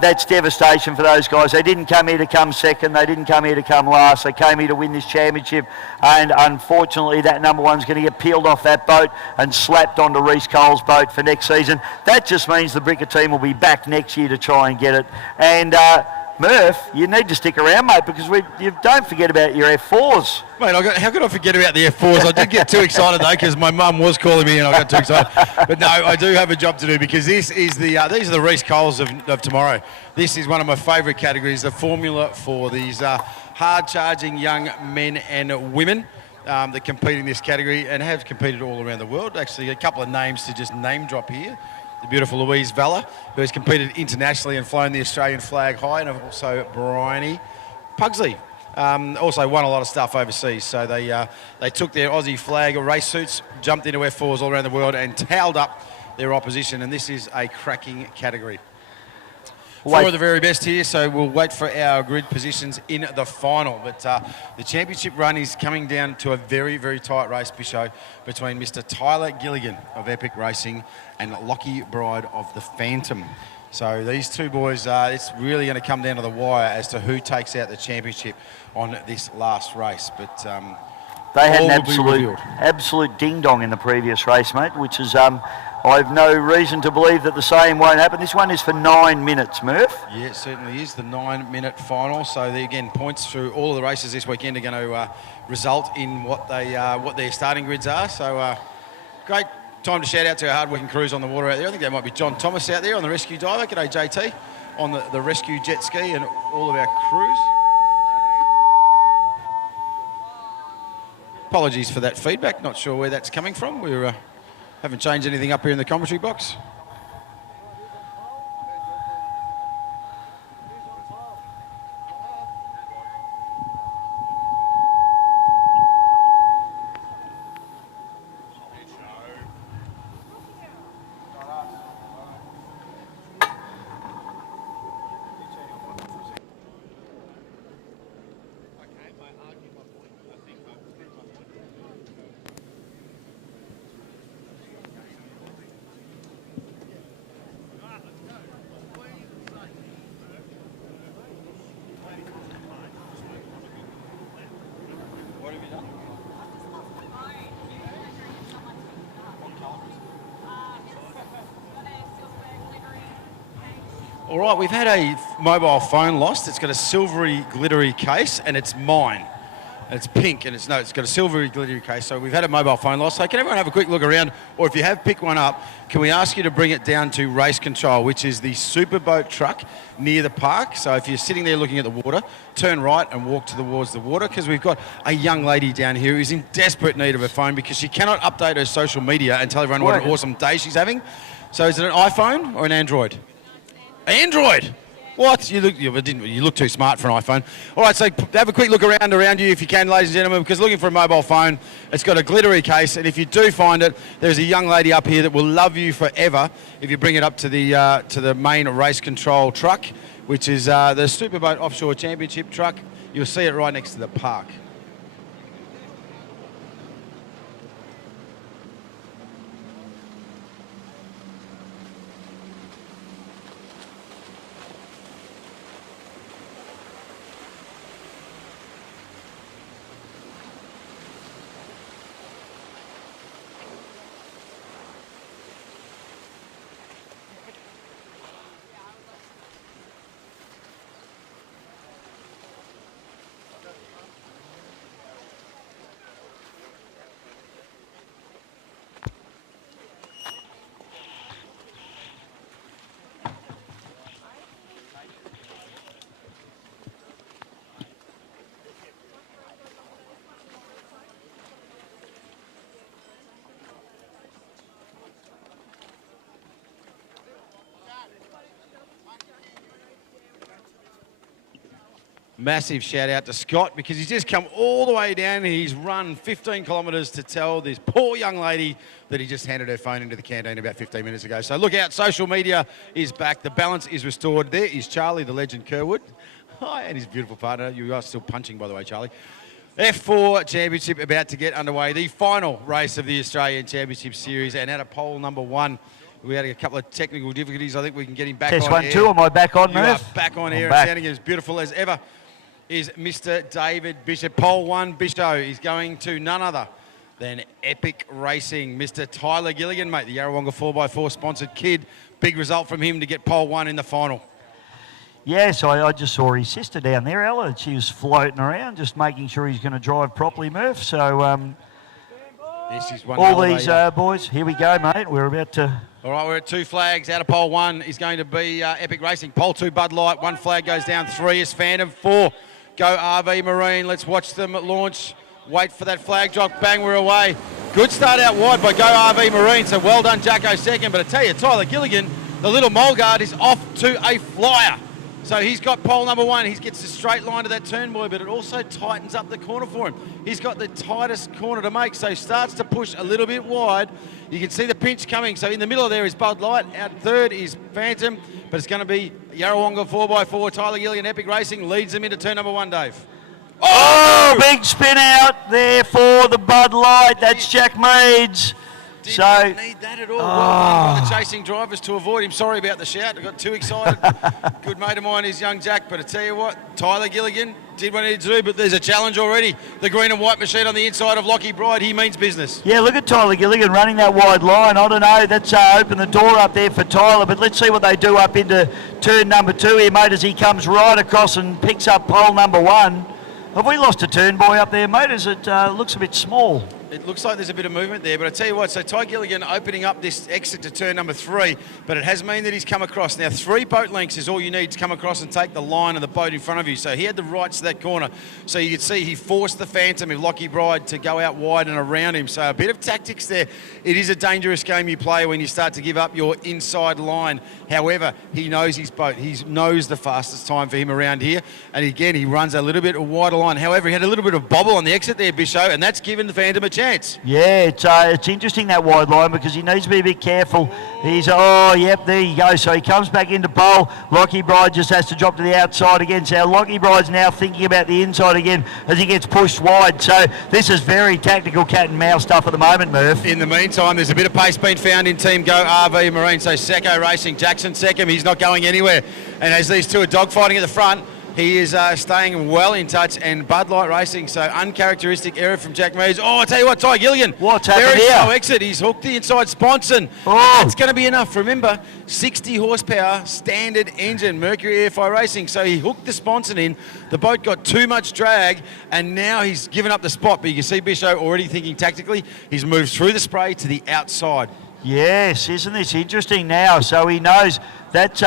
that's devastation for those guys. They didn't come here to come second, they didn't come here to come last, they came here to win this championship, and unfortunately that number one's going to get peeled off that boat and slapped onto Reece Cole's boat for next season. That just means the Bricker team will be back next year to try and get it. And Murph, you need to stick around, mate, because you don't forget about your F4s. Mate, how could I forget about the F4s? I did get too excited, though, because my mum was calling me and I got too excited. But no, I do have a job to do, because this is these are the Reece Coles of tomorrow. This is one of my favourite categories, the formula for these hard-charging young men and women that compete in this category and have competed all around the world. Actually, a couple of names to just name drop here. The beautiful Louise Valla, who has competed internationally and flown the Australian flag high, and also Bryony Pugsley. Also won a lot of stuff overseas. So they took their Aussie flag race suits, jumped into F4s all around the world and towed up their opposition, and this is a cracking category. Four of the very best here, so we'll wait for our grid positions in the final. But the championship run is coming down to a very, very tight race, Bisho, between Mr. Tyler Gilligan of Epic Racing and Lockie Bride of the Phantom. So these two boys, it's really going to come down to the wire as to who takes out the championship on this last race. But they had an absolute ding-dong in the previous race, mate, which is... I've no reason to believe that the same won't happen. This one is for 9 minutes, Murph. Yeah, it certainly is, the 9-minute final. So, again, points through all of the races this weekend are going to result in what their starting grids are. So, great time to shout out to our hard-working crews on the water out there. I think there might be John Thomas out there on the rescue diver. G'day, JT, on the rescue jet ski, and all of our crews. Apologies for that feedback. Not sure where that's coming from. We're... haven't changed anything up here in the commentary box. All right, we've had a mobile phone lost. It's got a silvery, glittery case, and it's mine. And it's pink, and it's got a silvery, glittery case. So we've had a mobile phone lost. So can everyone have a quick look around? Or if you have picked one up, can we ask you to bring it down to Race Control, which is the superboat truck near the park. So if you're sitting there looking at the water, turn right and walk towards the water, because we've got a young lady down here who's in desperate need of a phone because she cannot update her social media and tell everyone what an awesome day she's having. So is it an iPhone or an Android? Android. What? You look too smart for an iPhone. All right, so have a quick look around you if you can, ladies and gentlemen, because looking for a mobile phone, it's got a glittery case, and if you do find it, there's a young lady up here that will love you forever if you bring it up to the main Race Control truck, which is the Superboat Offshore Championship truck. You'll see it right next to the park. Massive shout out to Scott, because he's just come all the way down. He's run 15 kilometres to tell this poor young lady that he just handed her phone into the canteen about 15 minutes ago. So look out, social media is back. The balance is restored. There is Charlie, the legend Kerwood. Hi, and his beautiful partner. You are still punching, by the way, Charlie. F4 Championship about to get underway. The final race of the Australian Championship Series, and out of pole number 1, we had a couple of technical difficulties. I think we can get him back Test on one, air. 2. Am I back on, You Murph? are back on I'm air back. and sounding as beautiful as ever is Mr. David Bishop. Pole 1, Bishop is going to none other than Epic Racing. Mr. Tyler Gilligan, mate, the Yarrawonga 4x4 sponsored kid. Big result from him to get pole 1 in the final. Yes, I just saw his sister down there, Ella. She was floating around, just making sure he's going to drive properly, Murph. So This is one all hell of these a- boys, here we go, mate. We're about to... All right, we're at 2 flags. Out of pole 1 is going to be Epic Racing. Pole 2, Bud Light. 1 flag goes down. 3 is Phantom. 4, go RV Marine. Let's watch them launch. Wait for that flag drop. Bang, we're away. Good start out wide by Go RV Marine. So well done, Jacko, second. But I tell you, Tyler Gilligan, the little Mulgard, is off to a flyer. So he's got pole number 1. He gets a straight line to that turn, boy, but it also tightens up the corner for him. He's got the tightest corner to make, so he starts to push a little bit wide. You can see the pinch coming. So in the middle there is Bud Light. Out third is Phantom, but it's going to be Yarrawonga 4x4. Tyler Gilligan, Epic Racing, leads them into turn number 1, Dave. Oh, big spin out there for the Bud Light. That's Jack Meads. Did So, not need that at all. Well done by the chasing drivers to avoid him. Sorry about the shout. I got too excited. Good mate of mine is young Jack, but I tell you what, Tyler Gilligan did what he needed to do, but there's a challenge already. The green and white machine on the inside of Lockie Bride. He means business. yeah, look at Tyler Gilligan running that wide line. I don't know, that's opened the door up there for Tyler, but let's see what they do up into turn number 2 here, mate, as he comes right across and picks up pole number 1. Have we lost a turn boy up there, mate? As it looks a bit small. It looks like there's a bit of movement there, but I tell you what, so Ty Gilligan opening up this exit to turn number 3, but it has meant that he's come across. Now, 3 boat lengths is all you need to come across and take the line of the boat in front of you. So he had the rights to that corner. So you could see he forced the Phantom of Lockie Bride to go out wide and around him. So a bit of tactics there. It is a dangerous game you play when you start to give up your inside line. However, he knows his boat. He knows the fastest time for him around here. And again, he runs a little bit wider line. However, he had a little bit of bobble on the exit there, Bishop, and that's given the Phantom a chance. Yeah, it's interesting, that wide line, because he needs to be a bit careful. He's, oh, yep, there you go. So he comes back into pole. Lockie Bride just has to drop to the outside again. So Lockie Bride's now thinking about the inside again as he gets pushed wide. So this is very tactical cat and mouse stuff at the moment, Murph. In the meantime, there's a bit of pace being found in Team Go RV Marine. So Secco Racing, Jackson Seckham, he's not going anywhere. And as these two are dogfighting at the front, he is staying well in touch, and Bud Light Racing, so uncharacteristic error from Jack Meads. Oh, I tell you what, Ty Gilligan. What's happened very here? slow exit. He's hooked the inside sponson. Oh. That's going to be enough. Remember, 60 horsepower, standard engine, Mercury Airfire Racing. So he hooked the sponson in. The boat got too much drag, and now he's given up the spot. But you can see Bishop already thinking tactically. He's moved through the spray to the outside. Yes, isn't this interesting now? So he knows that...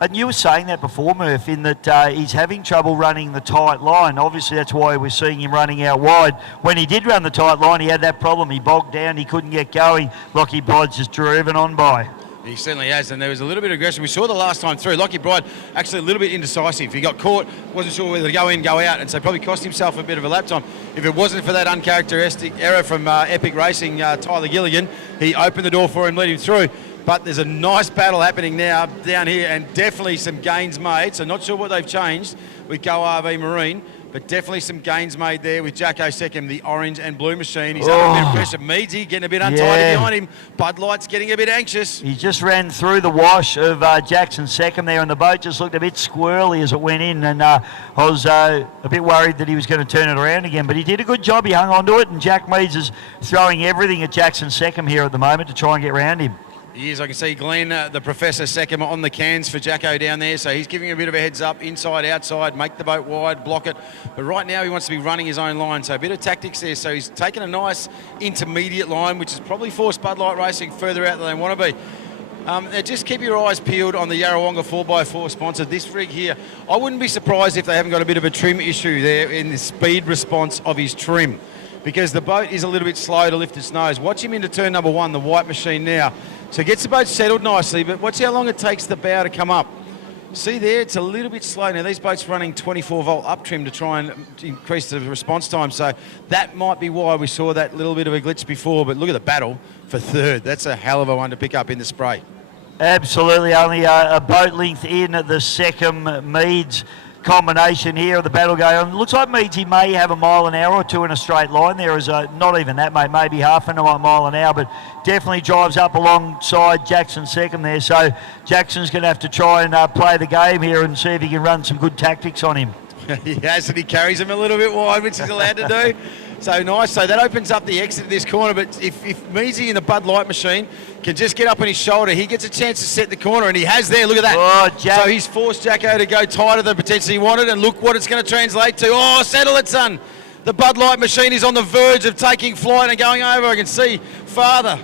And you were saying that before, Murph, in that he's having trouble running the tight line. Obviously, that's why we're seeing him running out wide. When he did run the tight line, he had that problem. He bogged down. He couldn't get going. Lockie Bride's just driven on by. He certainly has, and there was a little bit of aggression. We saw the last time through. Lockie Bride actually a little bit indecisive. He got caught, wasn't sure whether to go in, go out, and so probably cost himself a bit of a lap time. If it wasn't for that uncharacteristic error from Epic Racing, Tyler Gilligan, he opened the door for him, let him through. But there's a nice battle happening now down here, and definitely some gains made. So not sure what they've changed with Go RV Marine, but definitely some gains made there with Jacko Seckham, the orange and blue machine. He's under a bit of pressure. Meadsy getting a bit untidy behind him. Bud Light's getting a bit anxious. He just ran through the wash of Jackson Seckham there, and the boat just looked a bit squirrely as it went in, and I was a bit worried that he was going to turn it around again, but he did a good job. He hung on to it, and Jack Meads is throwing everything at Jackson Seckham here at the moment to try and get around him. He is. I can see Glenn, the Professor Seckham, on the cans for Jacko down there. So he's giving a bit of a heads up, inside, outside, make the boat wide, block it. But right now he wants to be running his own line. So a bit of tactics there. So he's taken a nice intermediate line, which has probably forced Bud Light Racing further out than they want to be. Just keep your eyes peeled on the Yarrawonga 4x4 sponsor. This rig here, I wouldn't be surprised if they haven't got a bit of a trim issue there in the speed response of his trim, because the boat is a little bit slow to lift its nose. Watch him into turn number 1, the white machine now. So gets the boat settled nicely, but watch how long it takes the bow to come up. See there, it's a little bit slow. Now, these boats running 24-volt up trim to try and increase the response time, so that might be why we saw that little bit of a glitch before, but look at the battle for third. That's a hell of a one to pick up in the spray. Absolutely, only a boat length in at the Seckham Meads combination here of the battle going on. Looks like Meadsy may have a mile an hour or two in a straight line. There is not even that, mate, maybe half a mile an hour, but definitely drives up alongside Jackson second there. So Jackson's going to have to try and play the game here and see if he can run some good tactics on him. He has, and he carries him a little bit wide, which he's allowed to do. So nice. So that opens up the exit of this corner. But if Meadsy in the Bud Light machine can just get up on his shoulder, he gets a chance to set the corner, and he has there. Look at that. Oh, so he's forced Jacko to go tighter than potentially he wanted, and look what it's going to translate to. Oh, settle it, son. The Bud Light machine is on the verge of taking flight and going over. I can see Father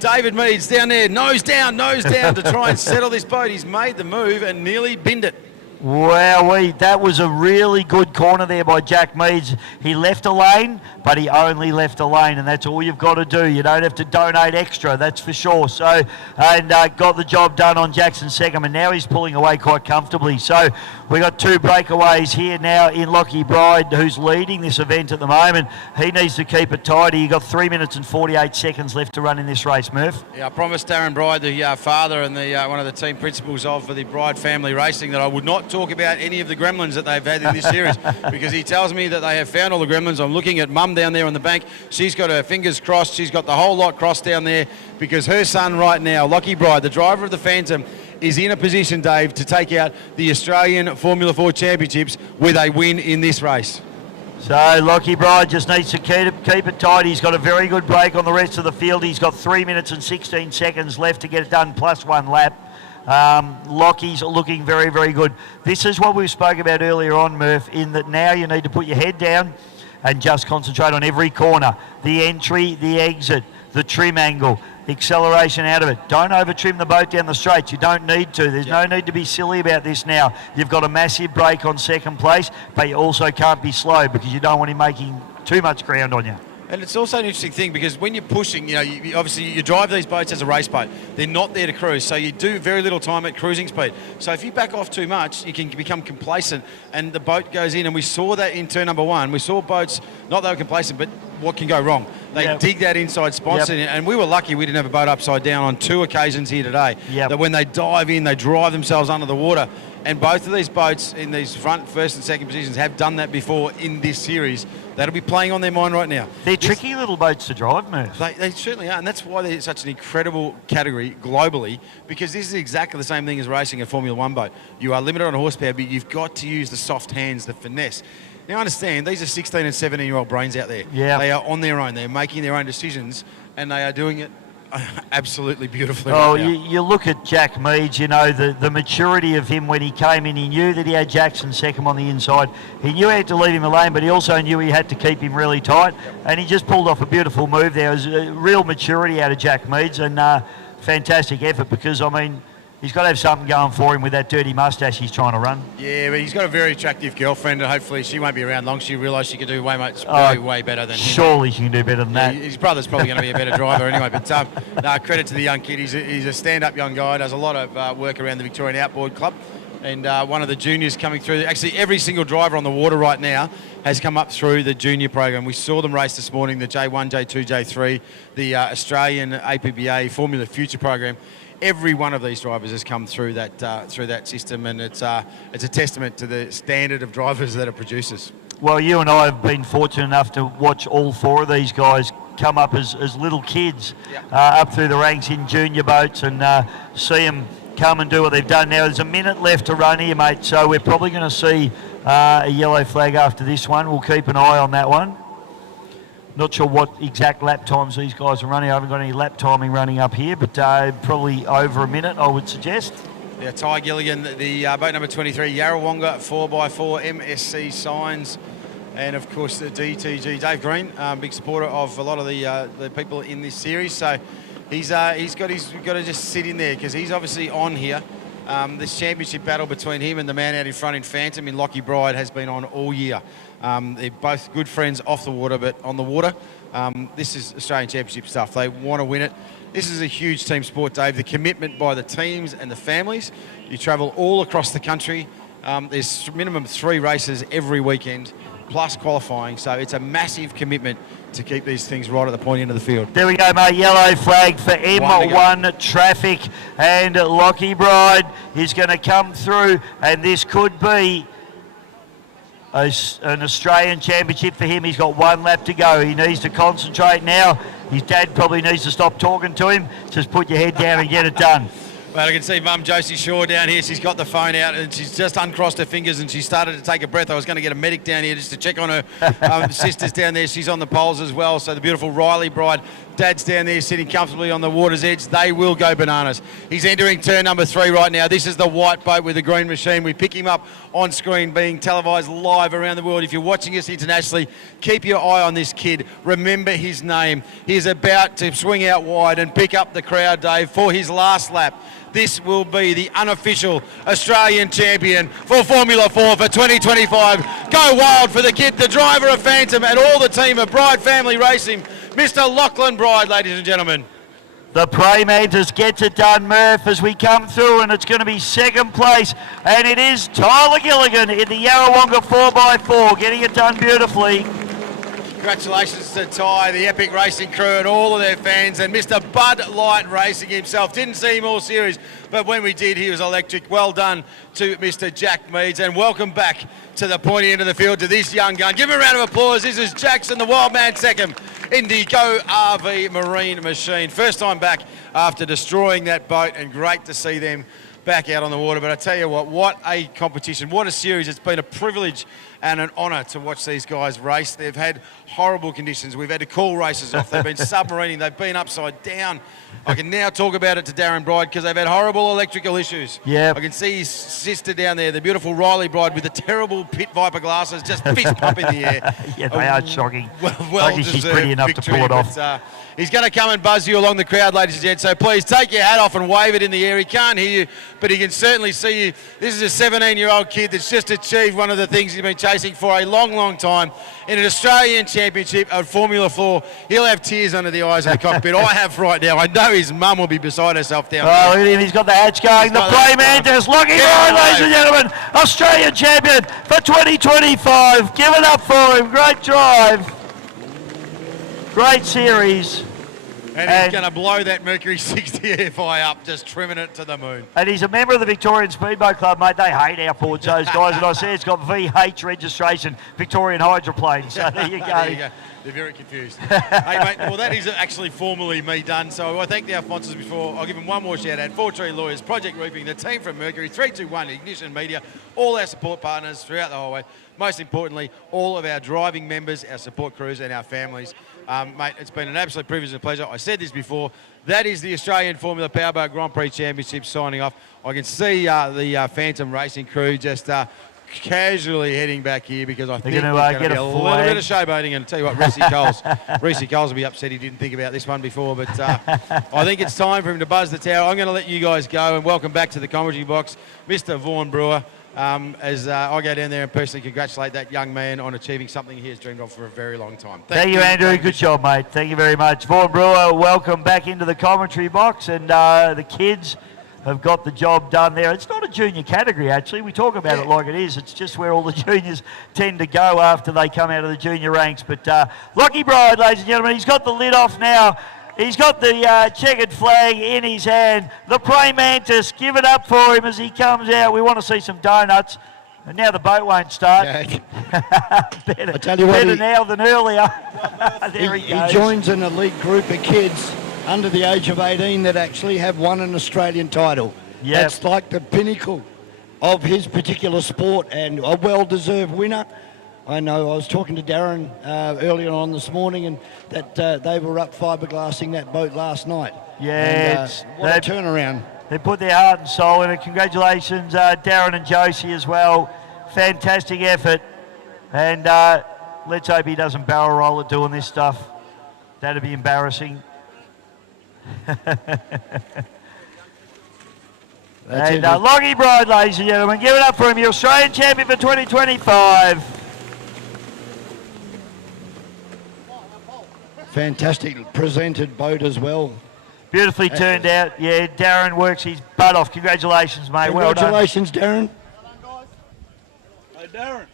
David Meads down there, nose down to try and settle this boat. He's made the move and nearly binned it. Wow, that was a really good corner there by Jack Meads. He left a lane, but he only left a lane, and that's all you've got to do. You don't have to donate extra, that's for sure. So, and got the job done on Jackson second, and now he's pulling away quite comfortably. So we got two breakaways here now in Lockie Bride, who's leading this event at the moment. He needs to keep it tidy. You've got 3 minutes and 48 seconds left to run in this race, Murph. Yeah, I promised Darren Bride, the father and the one of the team principals of the Bride family racing, that I would not talk about any of the gremlins that they've had in this series because he tells me that they have found all the gremlins. I'm looking at Mum down there on the bank. She's got her fingers crossed. She's got the whole lot crossed down there because her son right now, Lockie Bride, the driver of the Phantom, is in a position, Dave, to take out the Australian Formula 4 Championships with a win in this race. So Lockie Bride just needs to keep it tight. He's got a very good break on the rest of the field. He's got 3 minutes and 16 seconds left to get it done, plus one lap. Lockie's looking very, very good. This is what we spoke about earlier on, Murph, in that now you need to put your head down and just concentrate on every corner. The entry, the exit, the trim angle, the acceleration out of it. Don't over-trim the boat down the straights. You don't need to. There's no need to be silly about this now. You've got a massive break on second place, but you also can't be slow because you don't want him making too much ground on you. And it's also an interesting thing because when you're pushing, you obviously you drive these boats as a race boat. They're not there to cruise, so you do very little time at cruising speed. So if you back off too much, you can become complacent and the boat goes in. And we saw that in turn number one. We saw boats, not they were complacent, but what can go wrong? They dig that inside sponsor, and we were lucky we didn't have a boat upside down on 2 occasions here today. That when they dive in, they drive themselves under the water. And both of these boats in these front, first and second positions have done that before in this series. That'll be playing on their mind right now. They're tricky little boats to drive, Murph. They certainly are, and that's why they're such an incredible category globally, because this is exactly the same thing as racing a Formula 1 boat. You are limited on horsepower, but you've got to use the soft hands, the finesse. Now, understand, these are 16 and 17-year-old brains out there. Yeah. They are on their own. They're making their own decisions, and they are doing it absolutely beautifully. Oh, right now. you look at Jack Meads, the maturity of him when he came in. He knew that he had Jackson second on the inside. He knew he had to leave him alone, but he also knew he had to keep him really tight. And he just pulled off a beautiful move there. It was a real maturity out of Jack Meads, and fantastic effort because, he's got to have something going for him with that dirty mustache he's trying to run. Yeah, but he's got a very attractive girlfriend, and hopefully she won't be around long. She realised she could do way better than him. Surely she can do better than that. His brother's probably going to be a better driver anyway. But credit to the young kid. He's a stand-up young guy. Does a lot of work around the Victorian Outboard Club. And one of the juniors coming through. Actually, every single driver on the water right now has come up through the junior program. We saw them race this morning, the J1, J2, J3, the Australian APBA Formula Future program. Every one of these drivers has come through that system, and it's a testament to the standard of drivers that are producers. Well, you and I have been fortunate enough to watch all four of these guys come up as little kids up through the ranks in junior boats and see them come and do what they've done. Now, there's a minute left to run here, mate, so we're probably going to see a yellow flag after this one. We'll keep an eye on that one. Not sure what exact lap times these guys are running. I haven't got any lap timing running up here, but probably over a minute, I would suggest. Yeah, Ty Gilligan, the boat number 23, Yarrawonga 4x4 MSC signs, and of course the DTG. Dave Green, big supporter of a lot of the people in this series, so he's got to just sit in there because he's obviously on here. This championship battle between him and the man out in front in Phantom in Lockie Bride has been on all year. They're both good friends off the water, but on the water, this is Australian Championship stuff. They want to win it. This is a huge team sport, Dave. The commitment by the teams and the families. You travel all across the country. There's minimum 3 races every weekend, plus qualifying. So it's a massive commitment to keep these things right at the point end of the field. There we go, mate. Yellow flag for M1 traffic, and Lockie Bride is going to come through, and this could be an Australian championship for him. He's got 1 lap to go. He needs to concentrate now. His dad probably needs to stop talking to him. Just put your head down and get it done. Well, I can see Mum Josie Shaw down here. She's got the phone out and she's just uncrossed her fingers and she started to take a breath. I was going to get a medic down here just to check on her sisters down there. She's on the poles as well. So the beautiful Riley bride, Dad's down there sitting comfortably on the water's edge. They will go bananas. He's entering turn number 3 right now. This is the white boat with the green machine. We pick him up on screen, being televised live around the world. If you're watching us internationally, keep your eye on this kid. Remember his name. He's about to swing out wide and pick up the crowd, Dave, for his last lap. This will be the unofficial Australian champion for Formula 4 for 2025. Go wild for the kid, the driver of Phantom, and all the team of Bride Family Racing, Mr. Lachlan Bride, ladies and gentlemen. The Prey Mantis gets it done, Murph, as we come through, and it's going to be 2nd place, and it is Tyler Gilligan in the Yarrawonga 4x4, getting it done beautifully. Congratulations to Ty, the Epic Racing crew and all of their fans, and Mr. Bud Light Racing himself. Didn't see him all series, but when we did, he was electric. Well done to Mr. Jack Meads, and welcome back to the pointy end of the field to this young gun. Give him a round of applause. This is Jackson, the Wild Man second in the Go RV Marine Machine. First time back after destroying that boat, and great to see them back out on the water. But I tell you what a competition, what a series. It's been a privilege and an honour to watch these guys race. They've had horrible conditions. We've had to call races off. They've been submarining. They've been upside down. I can now talk about it to Darren Bride because they've had horrible electrical issues. Yeah. I can see his sister down there, the beautiful Riley Bride with the terrible Pit Viper glasses, just fist pump in the air. Yeah, they are shocking. Well I think she's pretty enough to pull it off. But, he's going to come and buzz you along the crowd, ladies and gents, so please take your hat off and wave it in the air. He can't hear you, but he can certainly see you. This is a 17-year-old kid that's just achieved one of the things he's been chasing for a long, long time. In an Australian Championship of Formula 4, he'll have tears under the eyes of the cockpit. I have right now. I know his mum will be beside herself down there. Oh, look at him. He's got the hatch going. The Prey Mantis, looking right, ladies and gentlemen. Australian champion for 2025. Give it up for him. Great drive. Great series. And he's going to blow that Mercury 60 AFI up, just trimming it to the moon. And he's a member of the Victorian Speedboat Club, mate. They hate our boards, those guys. And I say it's got VH registration, Victorian Hydroplane. So there you go. There you go. They're very confused. Hey, mate, well, that is actually formally me done. So I thank our sponsors before. I'll give them one more shout-out. 4 Tree Lawyers, Project Roofing, the team from Mercury, 321 Ignition Media, all our support partners throughout the highway. Most importantly, all of our driving members, our support crews and our families. Mate, it's been an absolute privilege and pleasure. I said this before. That is the Australian Formula Powerboat Grand Prix Championship signing off. I can see the Phantom Racing crew just casually heading back here because I think there's going to be a little bit of showboating. And tell you what, Reece Coles will be upset he didn't think about this one before. But I think it's time for him to buzz the tower. I'm going to let you guys go and welcome back to the commentary box, Mr. Vaughan Brewer. As I go down there and personally congratulate that young man on achieving something he has dreamed of for a very long time. Thank you, Andrew. Good job, mate. Thank you very much. Vaughan Brewer, welcome back into the commentary box. And the kids have got the job done there. It's not a junior category, actually. We talk about it like it is. It's just where all the juniors tend to go after they come out of the junior ranks. But Lockie Bride, ladies and gentlemen, he's got the lid off now. He's got the checkered flag in his hand. The Prey Mantis, give it up for him as he comes out. We want to see some donuts. And now the boat won't start. Yeah. better I tell you what, better now than earlier. There he goes. He joins an elite group of kids under the age of 18 that actually have won an Australian title. Yep. That's like the pinnacle of his particular sport and a well-deserved winner. I know I was talking to Darren earlier on this morning and that they were up fiberglassing that boat last night. Yeah, and, what a turnaround. They put their heart and soul in it. Congratulations, Darren and Josie as well. Fantastic effort. And let's hope he doesn't barrel roll it doing this stuff. That'd be embarrassing. And Lockie Bride, ladies and gentlemen, give it up for him, your Australian champion for 2025. Fantastic presented boat as well. Beautifully turned out. Yeah, Darren works his butt off. Congratulations, mate. Congratulations, well done. Darren. Hey, Darren,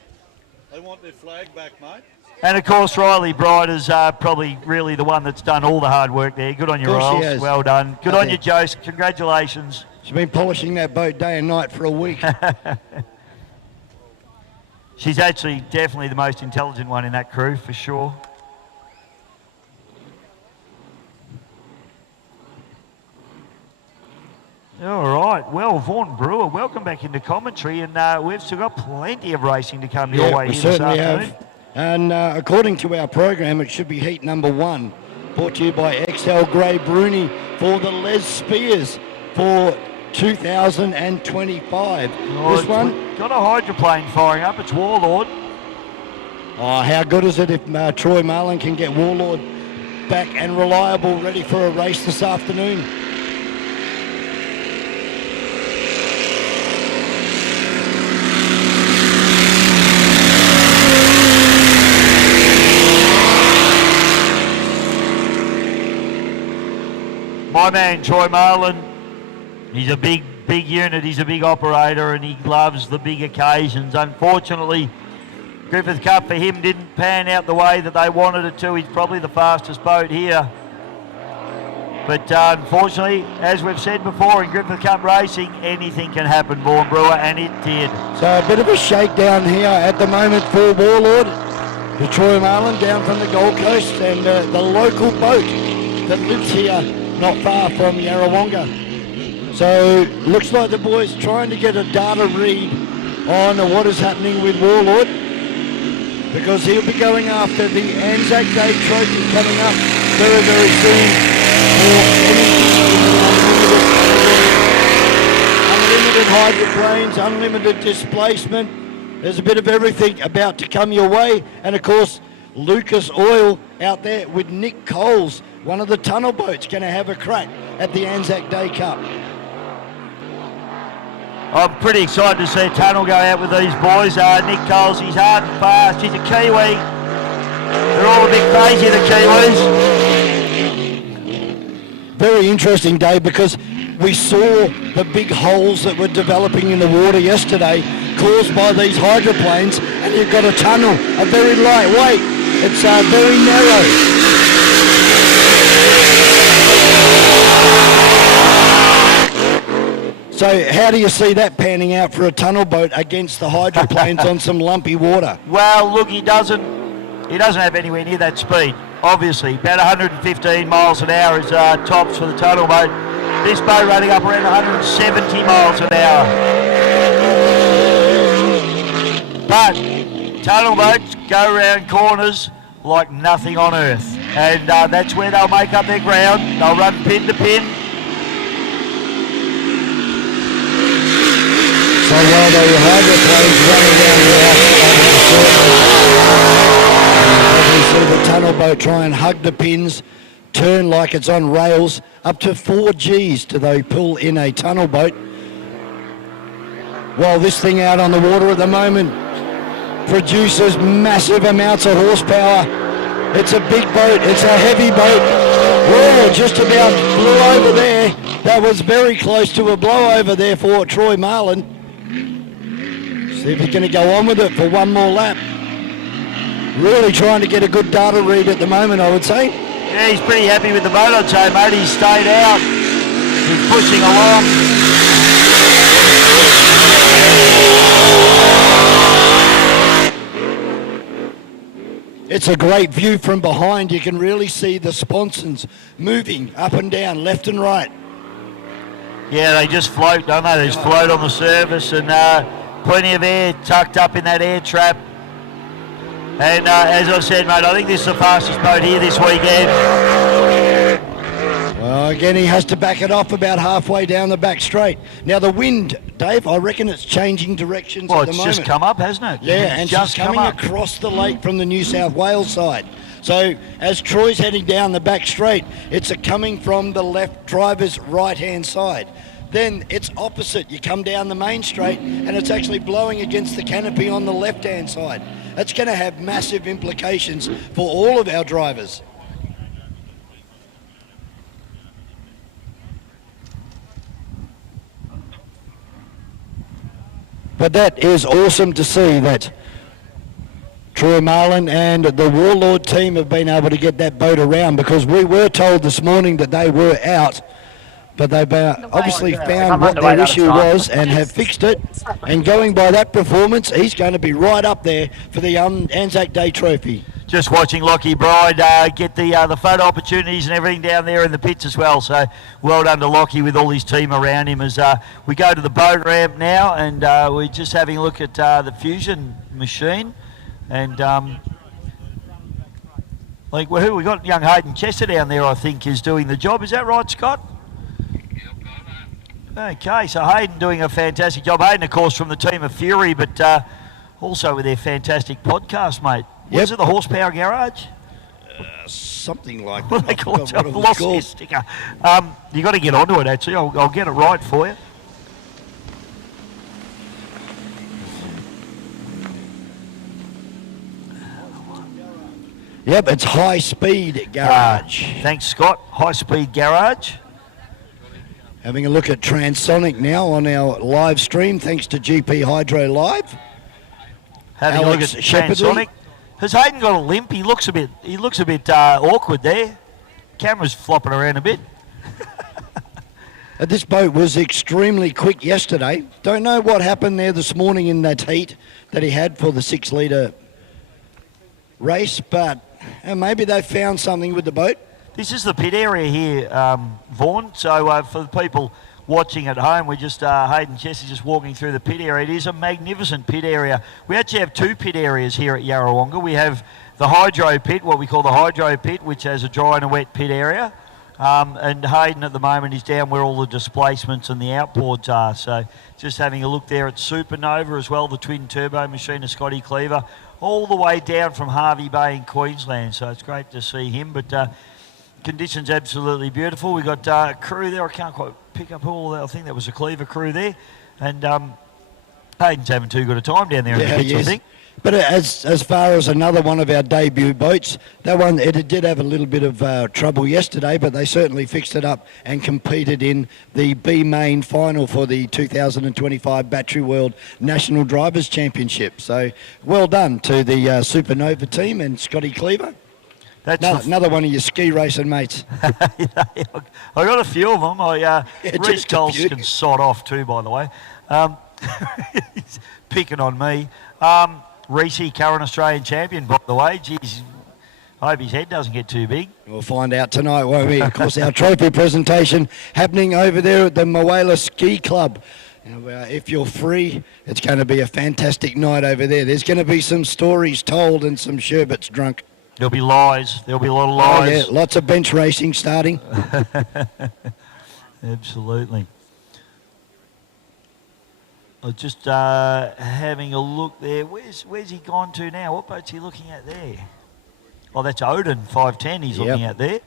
they want their flag back, mate. And, of course, Riley Bride is probably really the one that's done all the hard work there. Good on you, Riles. Well done. Good on you, Jose. Congratulations. She's been polishing that boat day and night for a week. She's actually definitely the most intelligent one in that crew, for sure. All right, well, Vaughan Brewer, welcome back into commentary, and we've still got plenty of racing to come your way we here this certainly afternoon. have. And according to our program, it should be heat number 1, brought to you by XL Grey Bruni for the Les Spears for 2025. This one got a hydroplane firing up. It's Warlord. Oh, how good is it if Troy Marlin can get Warlord back and reliable, ready for a race this afternoon? My man, Troy Marlin, he's a big unit. He's a big operator, and he loves the big occasions. Unfortunately, Griffith Cup for him didn't pan out the way that they wanted it to. He's probably the fastest boat here. But unfortunately, as we've said before, in Griffith Cup racing, anything can happen, Vaughan Brewer, and it did. So a bit of a shakedown here at the moment for Warlord. The Troy Marlin down from the Gold Coast, and the local boat that lives here not far from Yarrawonga. So looks like the boys trying to get a data read on what is happening with Warlord, because he'll be going after the Anzac Day Trophy coming up very, very soon for unlimited hydroplanes, unlimited displacement. There's a bit of everything about to come your way, and of course Lucas Oil out there with Nick Coles, one of the tunnel boats, going to have a crack at the Anzac Day Cup. I'm pretty excited to see a tunnel go out with these boys. Nick Coles, he's hard and fast. He's a Kiwi. They're all a bit crazy, the Kiwis. Very interesting day, because we saw the big holes that were developing in the water yesterday caused by these hydroplanes, and you've got a tunnel, a very lightweight. It's very narrow. So how do you see that panning out for a tunnel boat against the hydroplanes on some lumpy water? Well, look, he doesn't have anywhere near that speed, obviously. About 115 miles an hour is tops for the tunnel boat. This boat running up around 170 miles an hour. But tunnel boats go around corners like nothing on earth. And that's where they'll make up their ground. They'll run pin to pin. So while the hydroplanes running down the obviously the tunnel boat try and hug the pins, turn like it's on rails, up to 4 Gs to they pull in a tunnel boat. While this thing out on the water at the moment produces massive amounts of horsepower. It's a big boat, it's a heavy boat. Whoa, just about blew over there. That was very close to a blowover there for Troy Marlin. See if he's going to go on with it for one more lap. Really trying to get a good data read at the moment, I would say. Yeah, he's pretty happy with the boat, I'd say, mate. He's stayed out. He's pushing along. It's a great view from behind. You can really see the sponsons moving up and down, left and right. Yeah, they just float, don't they? They just float on the surface, and plenty of air tucked up in that air trap. And as I said, mate, I think this is the fastest boat here this weekend. Well, again, he has to back it off about halfway down the back straight. Now, the wind, Dave, I reckon it's changing directions at the moment. Well, it's just come up, hasn't it? Yeah, and just she's coming across the lake from the New South Wales side. So as Troy's heading down the back straight, it's coming from the left driver's right-hand side. Then it's opposite. You come down the main straight, and it's actually blowing against the canopy on the left-hand side. That's going to have massive implications for all of our drivers. But that is awesome to see that Troy Marlin and the Warlord team have been able to get that boat around, because we were told this morning that they were out but they've obviously found what their issue was and have fixed it. And going by that performance, he's going to be right up there for the Anzac Day trophy. Just watching Lockie Bride get the photo opportunities and everything down there in the pits as well. So well done to Lockie with all his team around him as we go to the boat ramp now, and we're just having a look at the fusion machine. And like, well, who we got? Young Hayden Chester down there, I think, is doing the job. Is that right, Scott? Okay, so Hayden doing a fantastic job. Hayden, of course, from the team of Fury, but also with their fantastic podcast, mate. Yep. Was it the Horsepower Garage? Something like that. Well, they call it. I've lost their sticker. You got to get onto it, actually. I'll get it right for you. Yep, it's High Speed Garage. Thanks, Scott. High Speed Garage. Having a look at Transonic now on our live stream, thanks to GP Hydro Live. Having a look at Transonic. Has Hayden got a limp? He looks a bit awkward there. Camera's flopping around a bit. This boat was extremely quick yesterday. Don't know what happened there this morning in that heat that he had for the 6 litre race, but maybe they found something with the boat. This is the pit area here, Vaughan. So for the people watching at home, we're just Hayden Chester just walking through the pit area. It is a magnificent pit area. We actually have 2 pit areas here at Yarrawonga. We have the hydro pit, what we call the hydro pit, which has a dry and a wet pit area. And Hayden at the moment is down where all the displacements and the outboards are. So just having a look there at Supernova as well, the twin turbo machine of Scotty Cleaver, all the way down from Harvey Bay in Queensland. So it's great to see him. But conditions absolutely beautiful. We've got a crew there. I can't quite pick up all that. I think that was a Cleaver crew there. And Hayden's having too good a time down there in the pits, I think. But as far as another one of our debut boats, that one, it did have a little bit of trouble yesterday, but they certainly fixed it up and competed in the B main final for the 2025 Battery World National Drivers' Championship. So well done to the Supernova team and Scotty Cleaver. That's another one of your ski racing mates. I got a few of them. Reece Coles can sod off too, by the way. He's picking on me. Reece, current Australian champion, by the way. Geez, I hope his head doesn't get too big. We'll find out tonight, won't we? Of course, our trophy presentation happening over there at the Moala Ski Club. If you're free, it's going to be a fantastic night over there. There's going to be some stories told and some sherbets drunk. There'll be lies. There'll be a lot of lies. Oh, yeah, lots of bench racing starting. Absolutely. I was just having a look there. Where's he gone to now? What boat's he looking at there? Oh, that's Odin 510 he's looking at there.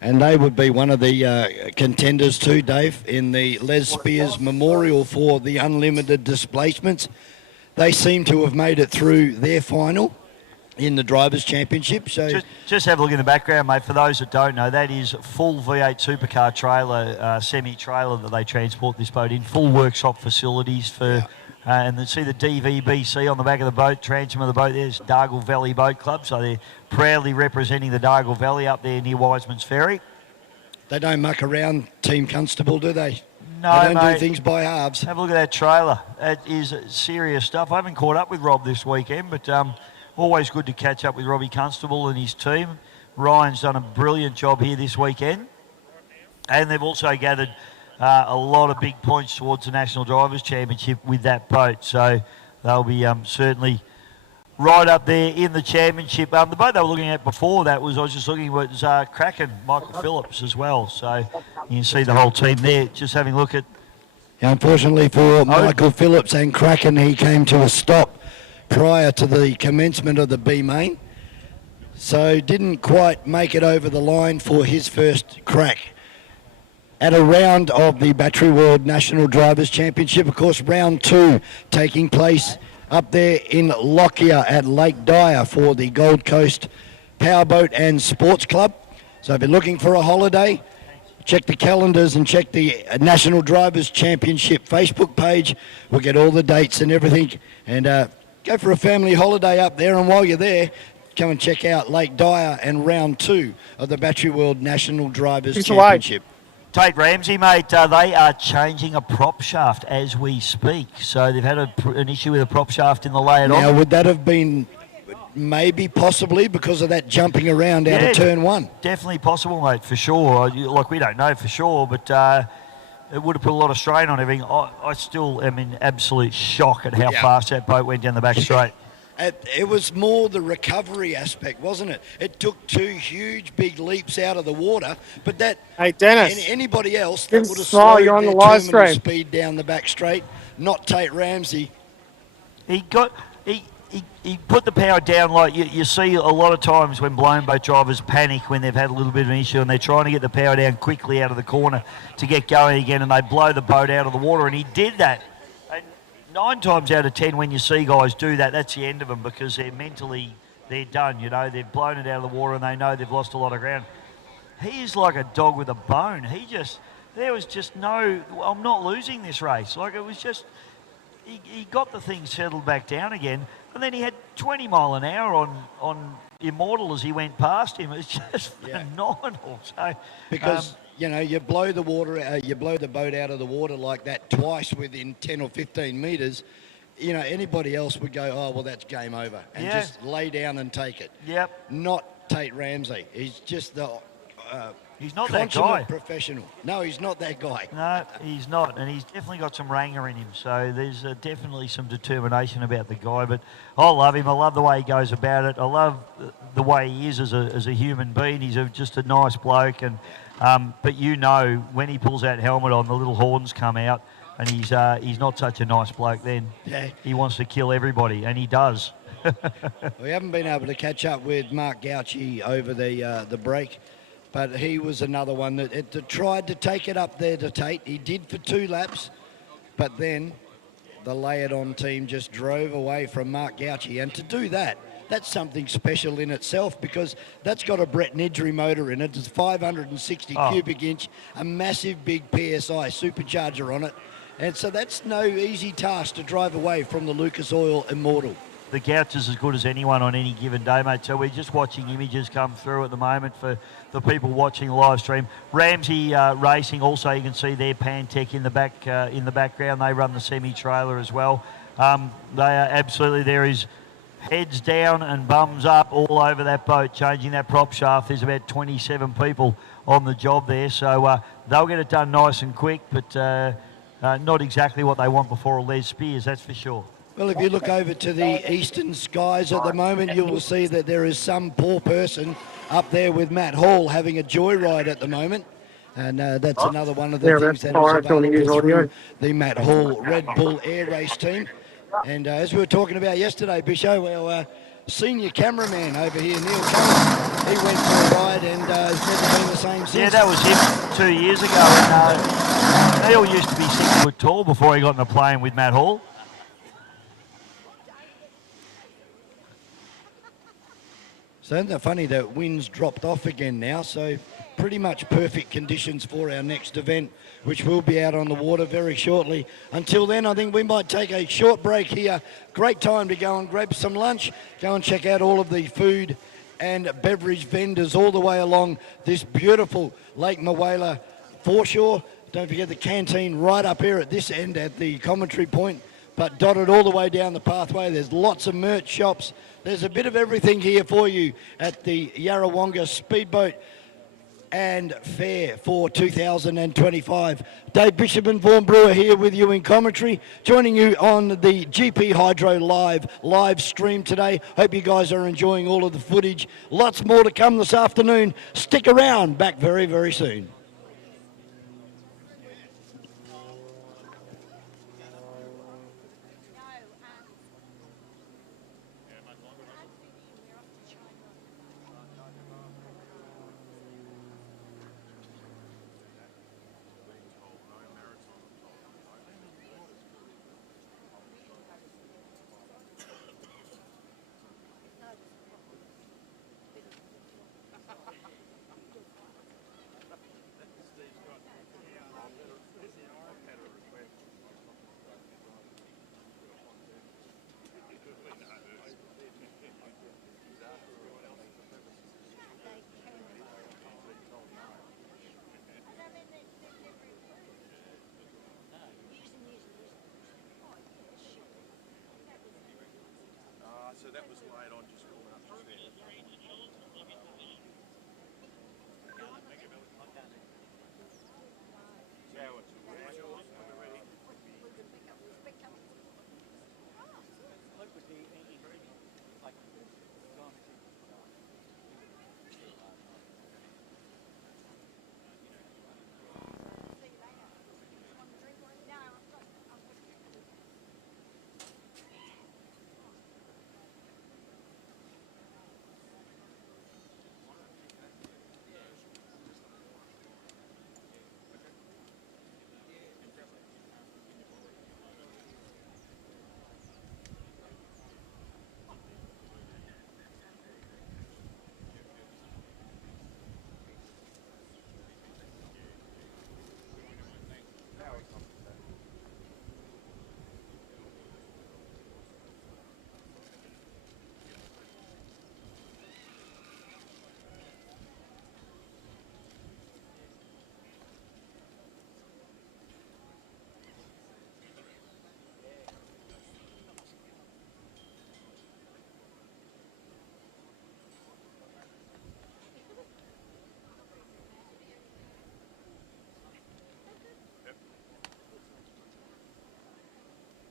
And they would be one of the contenders too, Dave, in the Les Spears Memorial for the unlimited displacements. They seem to have made it through their final in the Drivers' Championship. So just have a look in the background, mate. For those that don't know, that is full V8 supercar trailer, semi-trailer that they transport this boat in. Full workshop facilities for, and then see the DVBC on the back of the boat, transom of the boat. There's Dargle Valley Boat Club, so they're proudly representing the Dargle Valley up there near Wiseman's Ferry. They don't muck around, Team Constable, do they? No, they don't mate. do things by halves. Have a look at that trailer. That is serious stuff. I haven't caught up with Rob this weekend, but always good to catch up with Robbie Constable and his team. Ryan's done a brilliant job here this weekend. And they've also gathered a lot of big points towards the National Drivers' Championship with that boat. So they'll be certainly right up there in the championship. The boat they were looking at before that was Kraken, Michael Phillips as well. So you can see the whole team there. Just having a look at... Unfortunately for Michael Phillips and Kraken, he came to a stop prior to the commencement of the B main, so didn't quite make it over the line for his first crack at a round of the Battery World National Drivers' Championship. Of course, round 2 taking place up there in Lockyer at Lake Dyer for the Gold Coast Powerboat and Sports Club. So if you're looking for a holiday, check the calendars and check the National Drivers' Championship Facebook page. We'll get all the dates and everything, and go for a family holiday up there, and while you're there, come and check out Lake Dyer and round 2 of the Battery World National Drivers' Championship. Tate Ramsey, mate, they are changing a prop shaft as we speak. So they've had an issue with a prop shaft in the layout. Now, would that have been maybe possibly because of that jumping around out of turn one? Definitely possible, mate, for sure. Like, we don't know for sure, but it would have put a lot of strain on everything. I still am in absolute shock at how fast that boat went down the back straight. It was more the recovery aspect, wasn't it? It took 2 huge, big leaps out of the water, but that... Hey, Dennis. Anybody else that would have Smile, slowed you're on their the live terminal stream. speed down the back straight, not Tate Ramsey. He put the power down like you see a lot of times when blown boat drivers panic when they've had a little bit of an issue and they're trying to get the power down quickly out of the corner to get going again, and they blow the boat out of the water, and he did that. 9 times out of 10 when you see guys do that, that's the end of them, because they're done, you know. They've blown it out of the water and they know they've lost a lot of ground. He is like a dog with a bone. There was just no, I'm not losing this race. Like, it was just, he got the thing settled back down again, and then he had 20 mile an hour on Immortal as he went past him. It was just phenomenal. So, because... you know, you blow the boat out of the water like that twice within 10 or 15 metres, you know, anybody else would go, oh, well, that's game over, and just lay down and take it. Yep. Not Tate Ramsey. He's just the he's not that guy. Professional. No, he's not that guy. No, he's not, and he's definitely got some ranger in him, so there's definitely some determination about the guy, but I love him. I love the way he goes about it. I love the way he is as a human being. He's just a nice bloke, and but you know, when he pulls that helmet on, the little horns come out, and he's not such a nice bloke then. Yeah. He wants to kill everybody, and he does. We haven't been able to catch up with Mark Gauci over the break, but he was another one that tried to take it up there to Tate. He did for 2 laps, but then the lay-it-on team just drove away from Mark Gauci, and to do that, that's something special in itself, because that's got a Brett Nedry motor in it. It's 560 cubic inch, a massive big PSI supercharger on it. And so that's no easy task to drive away from the Lucas Oil Immortal. The Gouch is as good as anyone on any given day, mate. So we're just watching images come through at the moment for the people watching the live stream. Ramsey Racing, also you can see their Pantech in the background. They run the semi-trailer as well. They are absolutely, there is heads down and bums up all over that boat, changing that prop shaft. There's about 27 people on the job there, so they'll get it done nice and quick, but not exactly what they want before a Les Spears, that's for sure. Well, if you look over to the eastern skies at the moment, you will see that there is some poor person up there with Matt Hall having a joyride at the moment. And that's another one of the things that is available through the Matt Hall Red Bull Air Race team. And as we were talking about yesterday, Bisho, our senior cameraman over here, Neil Cameron, he went for a ride and has never been the same since. Yeah, that was him 2 years ago. And, Neil used to be 6 foot tall before he got in a plane with Matt Hall. So isn't it funny that wind's dropped off again now? So pretty much perfect conditions for our next event, which will be out on the water very shortly. Until then, I think we might take a short break here. Great time to go and grab some lunch, go and check out all of the food and beverage vendors all the way along this beautiful Lake Mawela foreshore. Don't forget the canteen right up here at this end at the commentary point, but dotted all the way down the pathway. There's lots of merch shops. There's a bit of everything here for you at the Yarrawonga Speedboat and Fair for 2025. Dave Bishop and Vaughan Brewer here with you in commentary, joining you on the GP Hydro live stream today. Hope you guys are enjoying all of the footage. Lots more to come this afternoon. Stick around, back very, very soon. that was laid on just warming up just there.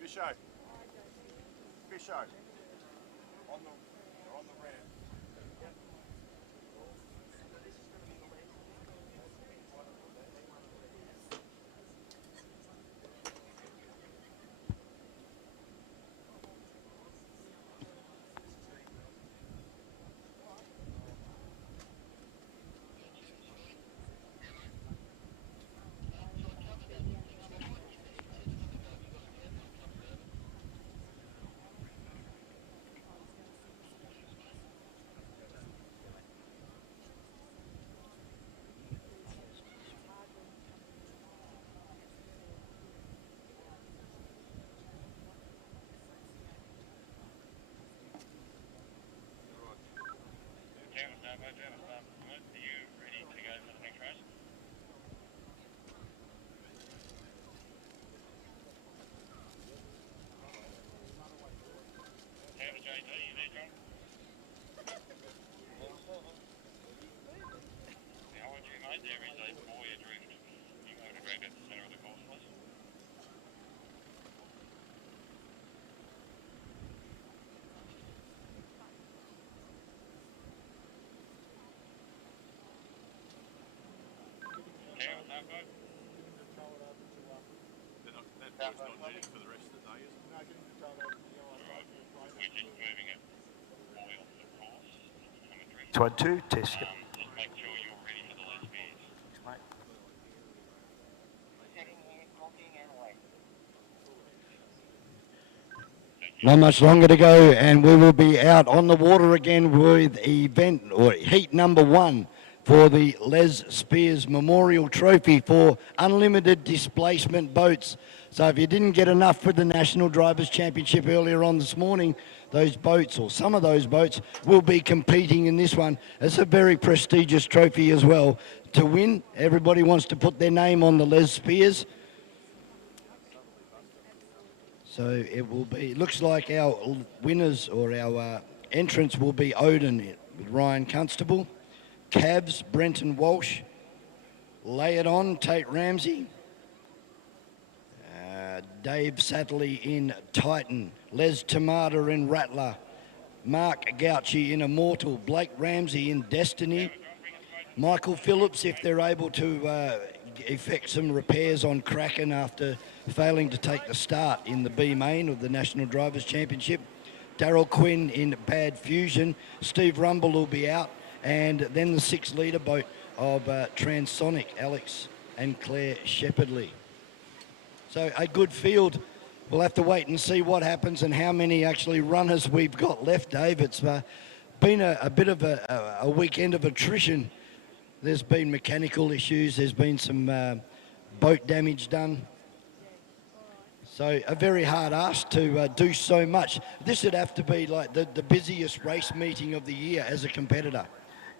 Fisho. Fisho. On the ramp. That bird's not needed for the rest of the day, is it? No, getting the tail over to the yellow. We're just moving it oil the course. 1, 2, test. Yep. Just make sure you're ready for the lesbians. Thanks, mate. Not much longer to go, and we will be out on the water again with event or heat number 1 for the Les Spears Memorial Trophy for unlimited displacement boats. So if you didn't get enough with the National Drivers' Championship earlier on this morning, those boats, or some of those boats, will be competing in this one. It's a very prestigious trophy as well. To win, everybody wants to put their name on the Les Spears. So it will be, looks like our winners or our entrants will be Odin with Ryan Constable, Cavs, Brenton Walsh, Lay It On, Tate Ramsey, Dave Satterley in Titan, Les Tomato in Rattler, Mark Gauchi in Immortal, Blake Ramsey in Destiny, Michael Phillips, if they're able to effect some repairs on Kraken after failing to take the start in the B main of the National Drivers' Championship, Darryl Quinn in Bad Fusion, Steve Rumble will be out, and then the 6-litre boat of Transonic, Alex and Claire Shepherdley. So a good field. We'll have to wait and see what happens and how many actually runners we've got left, Dave. It's been a bit of a weekend of attrition. There's been mechanical issues. There's been some boat damage done. So a very hard ask to do so much. This would have to be like the busiest race meeting of the year as a competitor.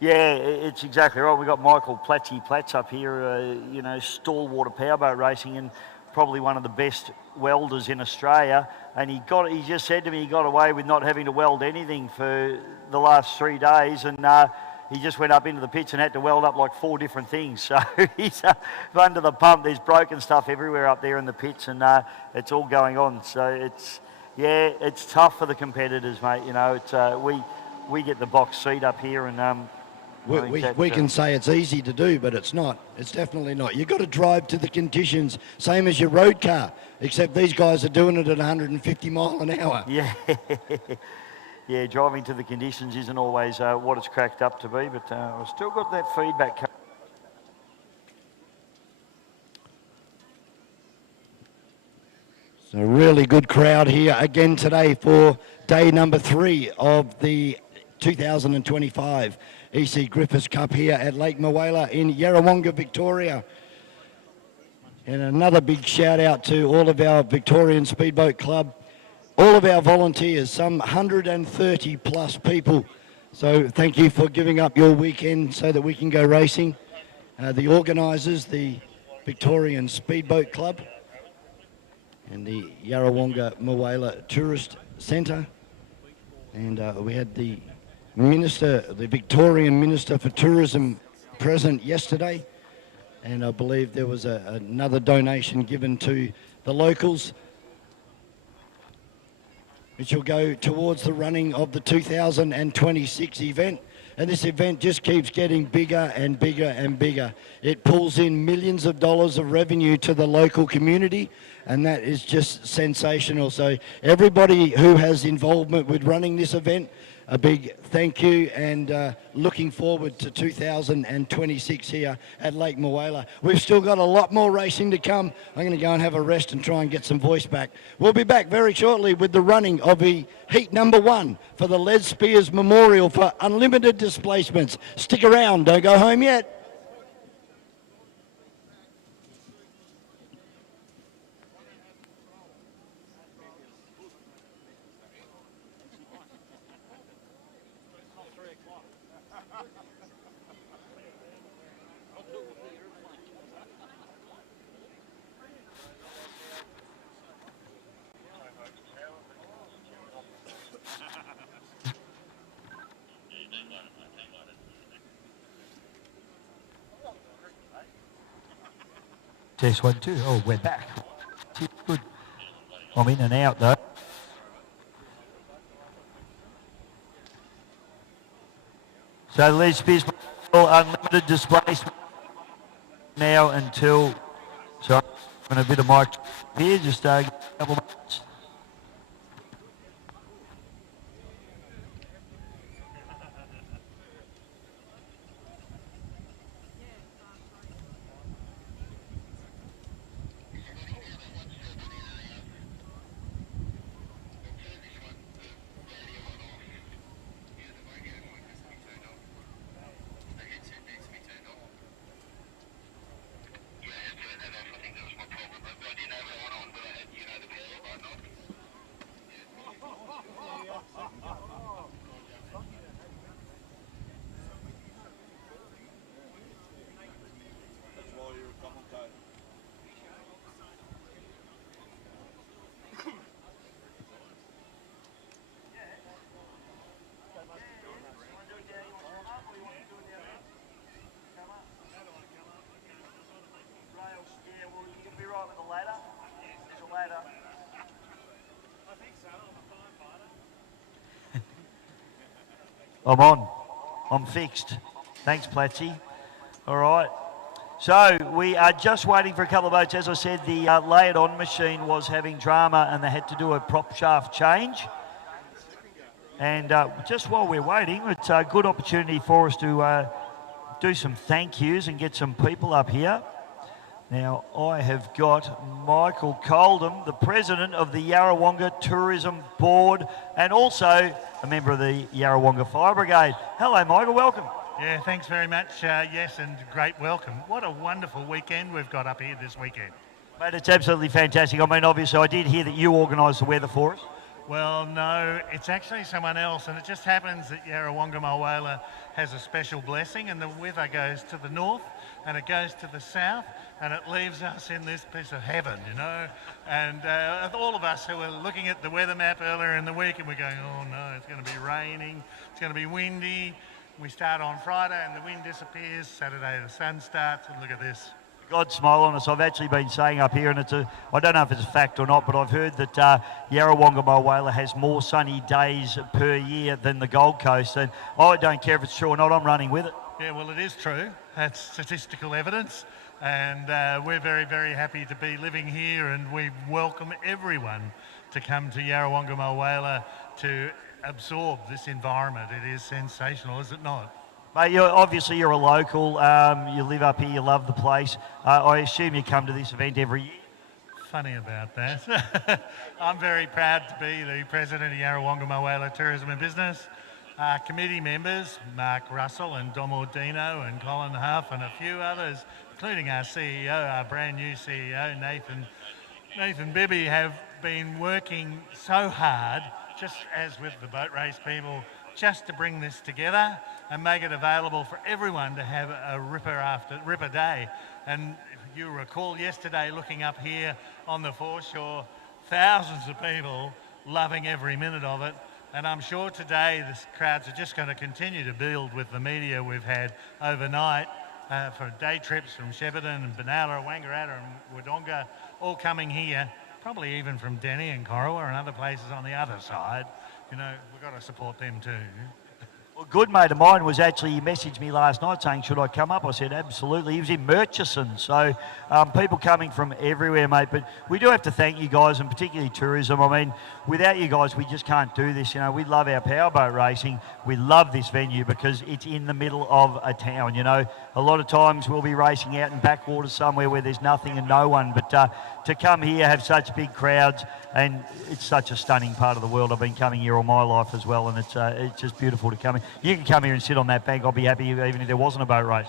Yeah, it's exactly right. We've got Michael Platts up here, you know, stalwart powerboat racing, and probably one of the best welders in Australia, and he just said to me he got away with not having to weld anything for the last 3 days, and he just went up into the pits and had to weld up like 4 different things. So he's under the pump. There's broken stuff everywhere up there in the pits, and it's all going on. So it's tough for the competitors, mate. You know, it's we get the box seat up here, and we can say it's easy to do, but it's not. It's definitely not. You've got to drive to the conditions, same as your road car, except these guys are doing it at 150 mile an hour. Yeah. Yeah, driving to the conditions isn't always what it's cracked up to be, but I've still got that feedback. So a really good crowd here again today for day number 3 of the 2025 EC Griffith Cup here at Lake Mawela in Yarrawonga, Victoria. And another big shout out to all of our Victorian Speedboat Club, all of our volunteers, some 130 plus people. So thank you for giving up your weekend so that we can go racing. The organisers, the Victorian Speedboat Club and the Yarrawonga Mawela Tourist Centre. And we had the Minister, the Victorian Minister for Tourism present yesterday. And I believe there was another donation given to the locals, which will go towards the running of the 2026 event. And this event just keeps getting bigger and bigger and bigger. It pulls in millions of dollars of revenue to the local community, and that is just sensational. So everybody who has involvement with running this event, a big thank you, and looking forward to 2026 here at Lake Mawela. We've still got a lot more racing to come. I'm going to go and have a rest and try and get some voice back. We'll be back very shortly with the running of the heat number 1 for the Les Spears Memorial for unlimited displacements. Stick around, don't go home yet. Test 1, 2. Oh, we're back. Good. I'm in and out though. So Les Spears unlimited displacement now until. Sorry, a bit of mic here. Just a couple of minutes. I'm on. I'm fixed. Thanks, Platsy. All right. So we are just waiting for a couple of boats. As I said, the lay it on machine was having drama and they had to do a prop shaft change. And just while we're waiting, it's a good opportunity for us to do some thank yous and get some people up here. Now, I have got Michael Coldham, the president of the Yarrawonga Tourism Board and also a member of the Yarrawonga Fire Brigade. Hello, Michael, welcome. Yeah, thanks very much. Yes, and great welcome. What a wonderful weekend we've got up here this weekend. Mate, it's absolutely fantastic. I mean, obviously, I did hear that you organised the weather for us. Well, no, it's actually someone else, and it just happens that Yarrawonga Mawela has a special blessing, and the weather goes to the north and it goes to the south, and it leaves us in this piece of heaven, you know. And all of us who were looking at the weather map earlier in the week and we're going, oh no, it's going to be raining, it's going to be windy. We start on Friday and the wind disappears. Saturday the sun starts, and look at this. God smile on us. I've actually been saying up here, and I don't know if it's a fact or not, but I've heard that Yarrawonga Mulwala has more sunny days per year than the Gold Coast. And I don't care if it's true or not, I'm running with it. Yeah, well, it is true. That's statistical evidence. And we're very, very happy to be living here, and we welcome everyone to come to Yarrawonga Mulwala to absorb this environment. It is sensational, is it not? Mate, obviously you're a local, you live up here, you love the place. I assume you come to this event every year? Funny about that. I'm very proud to be the president of Yarrawonga Mulwala Tourism and Business. Committee members, Mark Russell and Dom Ordino and Colin Huff and a few others, including our CEO, our brand new CEO, Nathan Bibby, have been working so hard, just as with the boat race people, just to bring this together and make it available for everyone to have a ripper day. And if you recall yesterday, looking up here on the foreshore, thousands of people loving every minute of it. And I'm sure today the crowds are just going to continue to build with the media we've had overnight for day trips from Shepparton and Benalla, Wangaratta and Wodonga, all coming here, probably even from Denny and Corowa and other places on the other side. You know, we've got to support them too. Well, a good mate of mine was actually, he messaged me last night saying, should I come up? I said, absolutely. He was in Murchison. So people coming from everywhere, mate. But we do have to thank you guys, and particularly tourism. I mean, without you guys, we just can't do this. You know, we love our powerboat racing. We love this venue because it's in the middle of a town. You know, a lot of times we'll be racing out in backwaters somewhere where there's nothing and no one. But to come here, have such big crowds, and it's such a stunning part of the world. I've been coming here all my life as well, and it's just beautiful to come in. You can come here and sit on that bank. I'll be happy even if there wasn't a boat race.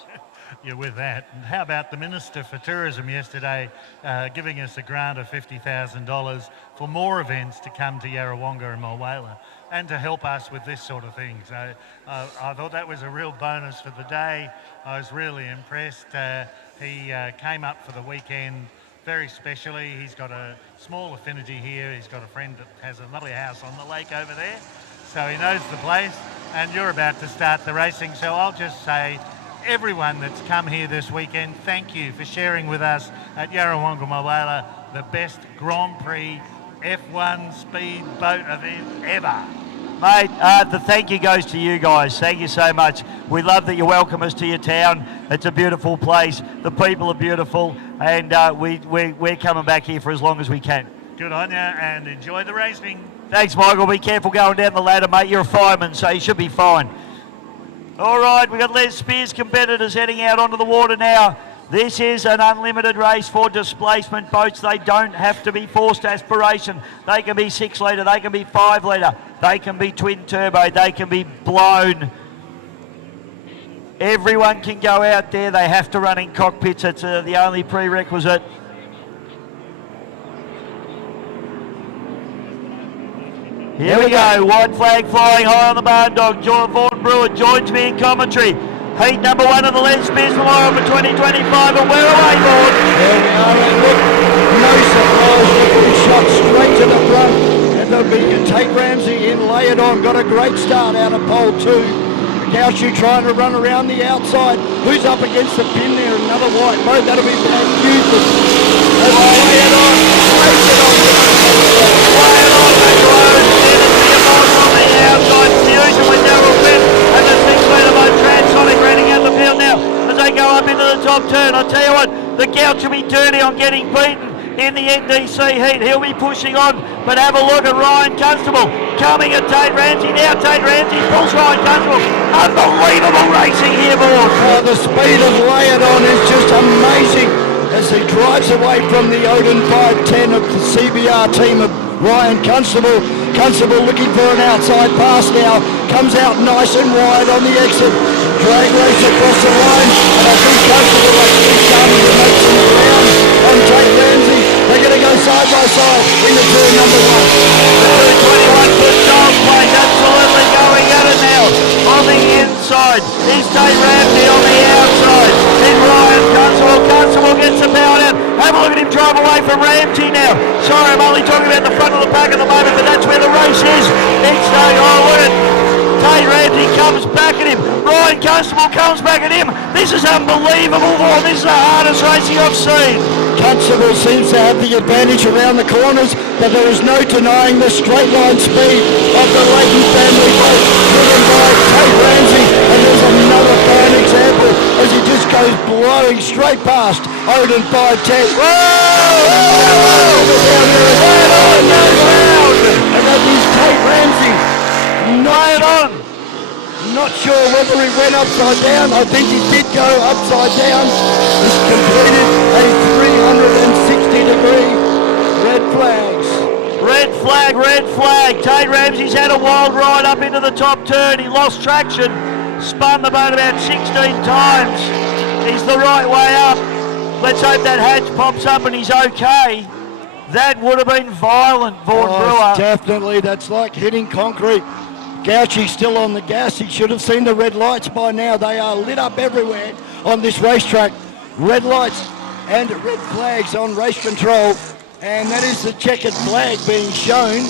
Yeah, with that. And how about the Minister for Tourism yesterday giving us a grant of $50,000 for more events to come to Yarrawonga and Mulwala and to help us with this sort of thing. So I thought that was a real bonus for the day. I was really impressed. He came up for the weekend very specially. He's got a small affinity here. He's got a friend that has a lovely house on the lake over there. So he knows the place, and you're about to start the racing. So I'll just say, everyone that's come here this weekend, thank you for sharing with us at Yarrawonga Mulwala the best Grand Prix F1 speed boat event ever. Mate, the thank you goes to you guys. Thank you so much. We love that you welcome us to your town. It's a beautiful place. The people are beautiful, and we're coming back here for as long as we can. Good on you, and enjoy the racing. Thanks, Michael. Be careful going down the ladder, mate. You're a fireman, so you should be fine. All right, we've got Les Spears competitors heading out onto the water now. This is an unlimited race for displacement boats. They don't have to be forced aspiration. They can be 6 litre, they can be 5 litre, they can be twin turbo, they can be blown. Everyone can go out there. They have to run in cockpits. It's the only prerequisite. Here we go, white flag flying high on the barn dog. Vaughan Brewer joins me in commentary. Heat number 1 of the Les Spears Memorial for 2025, and we're away, Lord. There we are, and look, no surprise, Nicky shot straight to the front, and there'll be Tate Ramsey in, lay it on, got a great start out of pole 2. Gauchu trying to run around the outside. Who's up against the pin there? Another white boat, that'll be Black Griffith. Lay it on, race it on. Lay it on, McRose. On the outside, fusion with Darryl Quinn, and the 6 litre boat Transonic running out the field now as they go up into the top turn. I tell you what, the Gouch will be dirty on getting beaten in the NDC heat. He'll be pushing on, but have a look at Ryan Constable coming at Tate Ramsey. Now Tate Ramsey pulls Ryan Constable. Unbelievable racing here, board. Oh, the speed of Lay It On is just amazing as he drives away from the Odin 510 of the CBR team of Ryan Constable. Constable looking for an outside pass now. Comes out nice and wide on the exit. Drag race across the line. And I think Constable actually starting to make some ground on Tate Ramsey. They're going to go side by side into turn number 1. The 221-foot Charles plate absolutely going at it now. On the inside is Tate Ramsey, on the outside is Ryan Constable. Constable gets the power Sorry, I'm only talking about the front of the pack at the moment, but that's where the race is. It's going, oh, look at Tate Ramsey comes back at him. Ryan Constable comes back at him. This is unbelievable. Oh, this is the hardest racing I've seen. Constable seems to have the advantage around the corners, but there is no denying the straight line speed of the Leighton family boat driven by Tate Ramsey. And there's another fine example as he just goes blowing straight past Odin 510. Whoa! And that is Tate Ramsey. Not sure whether he went upside down. I think he did go upside down. He's completed a 360-degree red flags. Red flag. Tate Ramsey's had a wild ride up into the top turn. He lost traction, spun the boat about 16 times. He's the right way up. Let's hope that hatch pops up and he's okay. That would have been violent, Vaughan Brewer. Definitely. That's like hitting concrete. Gauchi's still on the gas. He should have seen the red lights by now. They are lit up everywhere on this racetrack. Red lights and red flags on race control. And that is the checkered flag being shown.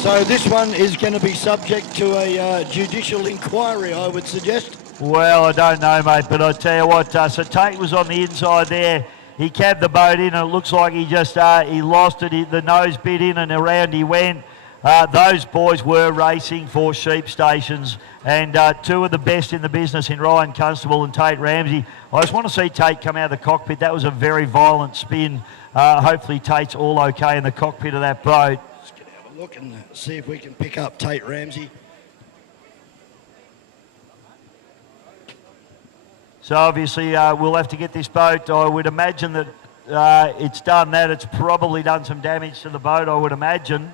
So this one is going to be subject to a judicial inquiry, I would suggest. Well, I don't know, mate, but I tell you what, so Tate was on the inside there. He cabbed the boat in, and it looks like he just he lost it. The nose bit in, and around he went. Those boys were racing for sheep stations, and two of the best in the business in Ryan Constable and Tate Ramsey. I just want to see Tate come out of the cockpit. That was a very violent spin. Hopefully Tate's all okay in the cockpit of that boat. Let's get have a look and see if we can pick up Tate Ramsey. So obviously we'll have to get this boat. I would imagine that it's done that. It's probably done some damage to the boat, I would imagine.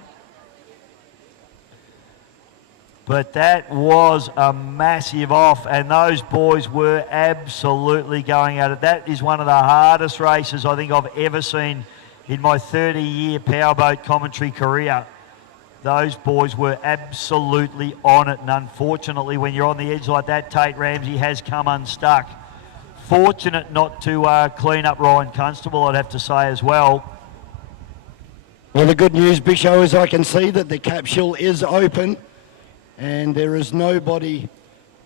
But that was a massive off, and those boys were absolutely going at it. That is one of the hardest races I think I've ever seen in my 30-year powerboat commentary career. Those boys were absolutely on it, and unfortunately when you're on the edge like that, Tate Ramsey has come unstuck. Fortunate not to clean up Ryan Constable, I'd have to say as well. Well, the good news, Bisho, is I can see that the capsule is open. And there is nobody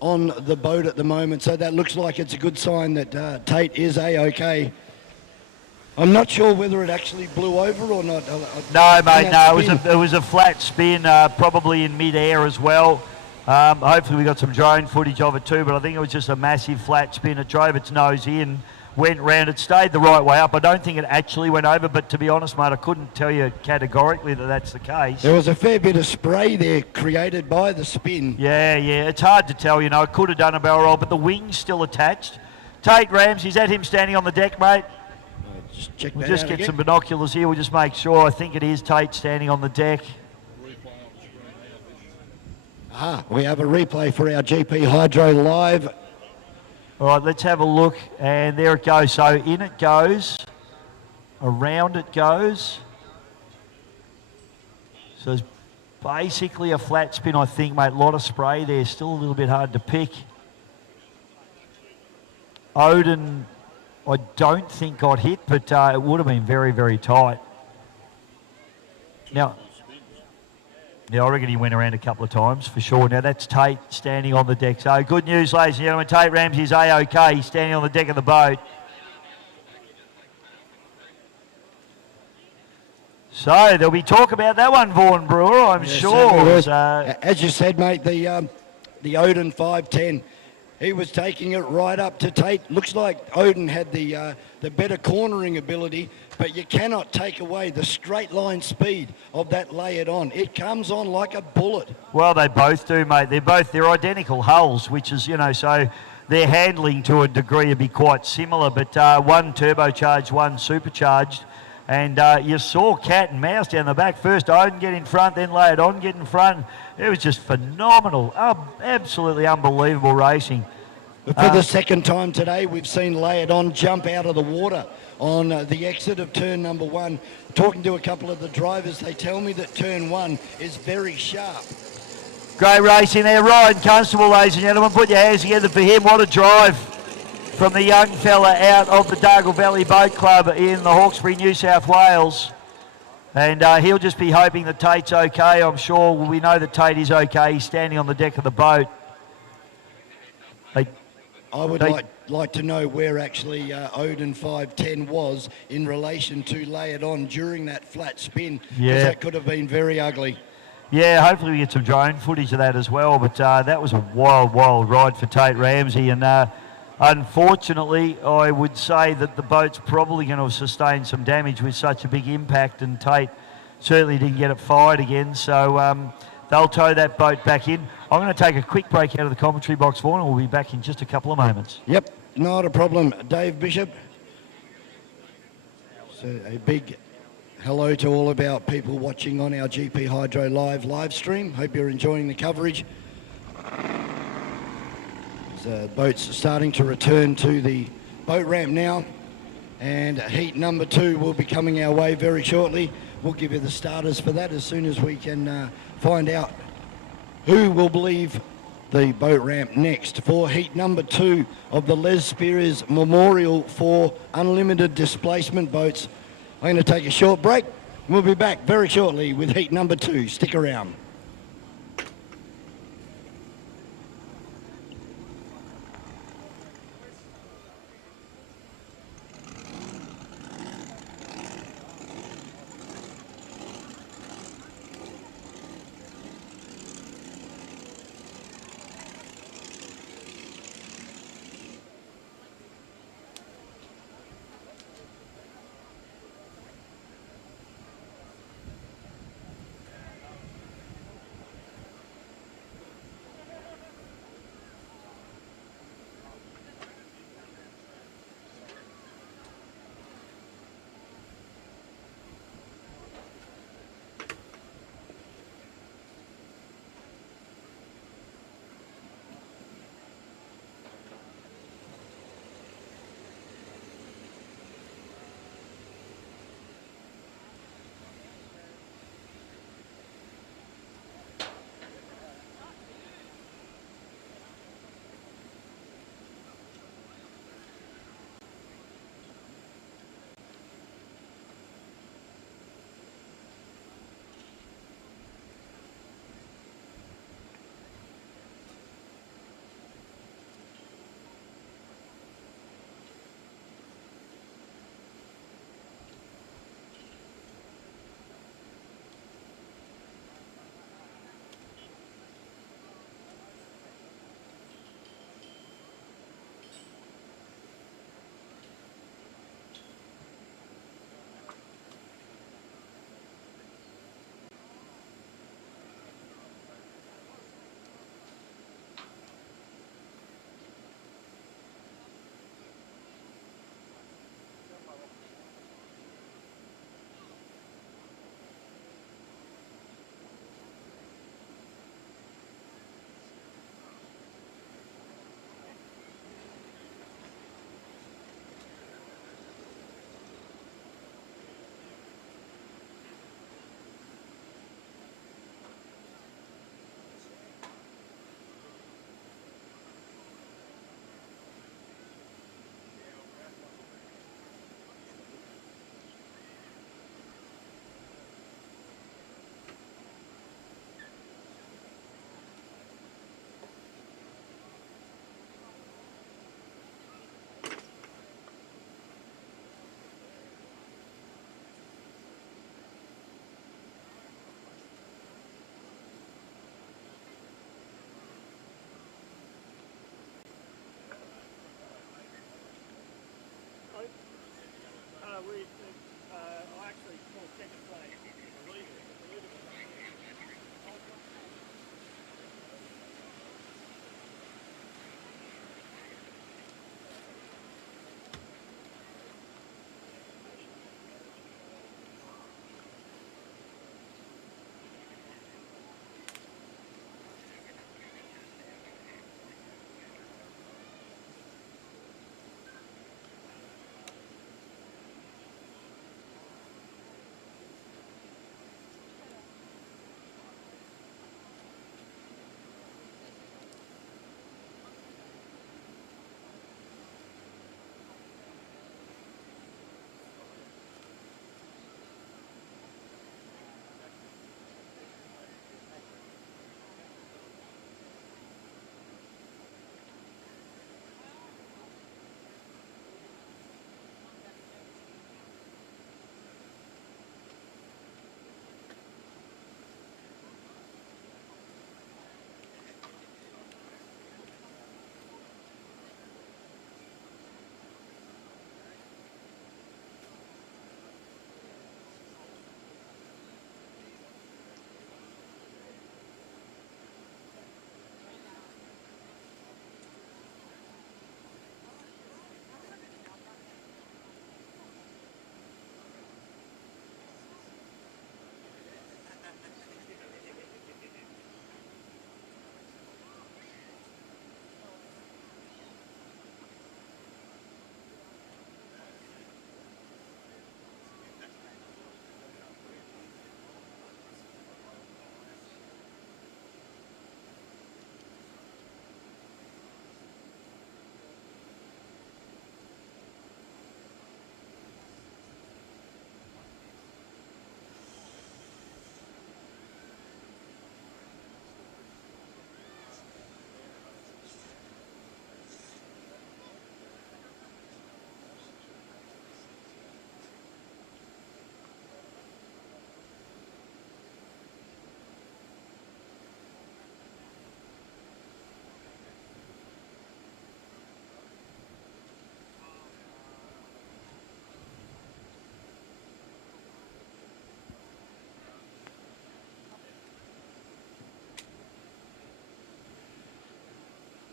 on the boat at the moment, so that looks like it's a good sign that Tate is A-OK. I'm not sure whether it actually blew over or not. No, mate, no, it was a flat spin, probably in mid-air as well. Hopefully we got some drone footage of it too, but I think it was just a massive flat spin. It drove its nose in, went round, it stayed the right way up. I don't think it actually went over, but to be honest, mate, I couldn't tell you categorically that that's the case. There was a fair bit of spray there created by the spin. Yeah, it's hard to tell, you know. It could have done a barrel roll, but the wing's still attached. Tate Ramsey, is that him standing on the deck, mate? Just check that We'll just out get again. some binoculars here. We'll just make sure. I think it is Tate standing on the deck. We have a replay for our GP Hydro Live. All right, let's have a look, and there it goes. So in it goes, around it goes. So it's basically a flat spin, I think, mate. A lot of spray there, still a little bit hard to pick. Odin, I don't think got hit, but it would have been very, very tight. Now, yeah, I reckon he went around a couple of times for sure. Now that's Tate standing on the deck. So good news, ladies and gentlemen. Tate Ramsey's A-OK. He's standing on the deck of the boat. So there'll be talk about that one, Vaughan Brewer, I'm sure. As you said, mate, the Odin 510, he was taking it right up to Tate. Looks like Odin had the better cornering ability, but you cannot take away the straight line speed of that lay it on. It comes on like a bullet. Well, they both do, mate. They're identical hulls, which is, you know, so their handling to a degree would be quite similar, but one turbocharged, one supercharged. And you saw cat and mouse down the back. First Odin get in front, then lay it on, get in front. It was just phenomenal, absolutely unbelievable racing. But for the second time today, we've seen Lay It On jump out of the water on the exit of turn number 1. Talking to a couple of the drivers, they tell me that turn 1 is very sharp. Great racing there. Ryan Constable, ladies and gentlemen. Put your hands together for him. What a drive from the young fella out of the Dargle Valley Boat Club in the Hawkesbury, New South Wales. And he'll just be hoping that Tate's okay. I'm sure we know that Tate is okay. He's standing on the deck of the boat. I would like to know where actually Odin 510 was in relation to lay it on during that flat spin, because that could have been very ugly. Yeah, hopefully we get some drone footage of that as well. But that was a wild, wild ride for Tate Ramsey. And unfortunately, I would say that the boat's probably going to sustain some damage with such a big impact. And Tate certainly didn't get it fired again. So they'll tow that boat back in. I'm going to take a quick break out of the commentary box for and we'll be back in just a couple of moments. Yep, not a problem. Dave Bishop. So a big hello to all of our people watching on our GP Hydro live stream. Hope you're enjoying the coverage. The boat's starting to return to the boat ramp now, and heat number 2 will be coming our way very shortly. We'll give you the starters for that as soon as we can find out who will leave the boat ramp next for heat number 2 of the Les Spears Memorial for unlimited displacement boats. I'm going to take a short break. We'll be back very shortly with heat number 2. Stick around.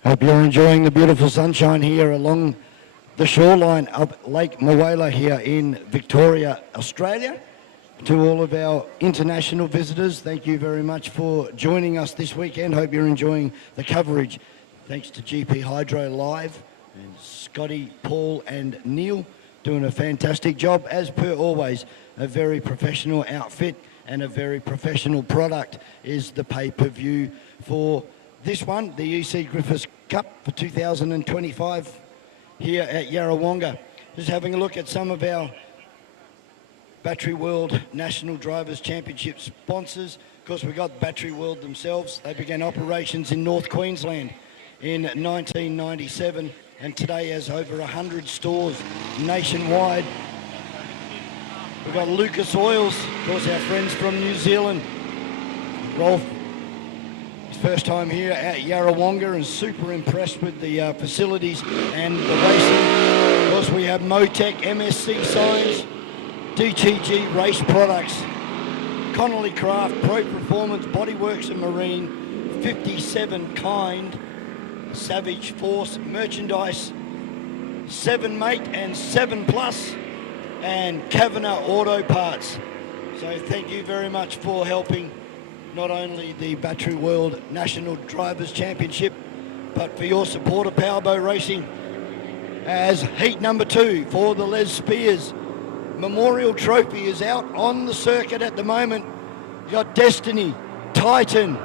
Hope you're enjoying the beautiful sunshine here along the shoreline of Lake Moala here in Victoria, Australia. To all of our international visitors, thank you very much for joining us this weekend. Hope you're enjoying the coverage. Thanks to GP Hydro Live and Scotty, Paul and Neil doing a fantastic job. As per always, a very professional outfit and a very professional product is the pay-per-view for this one, the UC Griffith Cup for 2025 here at Yarrawonga. Just having a look at some of our Battery World National Drivers Championship sponsors. Of course, we got Battery World themselves. They began operations in North Queensland in 1997 and today has over 100 stores nationwide. We've got Lucas Oils, of course, our friends from New Zealand. Rolf, his first time here at Yarrawonga and super impressed with the facilities and the racing. Of course, we have Motec MSC signs, DTG Race Products, Connolly Craft, Pro Performance, Bodyworks and Marine, 57 Kind, Savage Force, Merchandise, 7 Mate and 7 Plus, and Kavanagh Auto Parts. So thank you very much for helping not only the Battery World National Drivers Championship, but for your support of Powerboat Racing as heat number 2 for the Les Spears Memorial Trophy is out on the circuit at the moment. You got Destiny, Titan.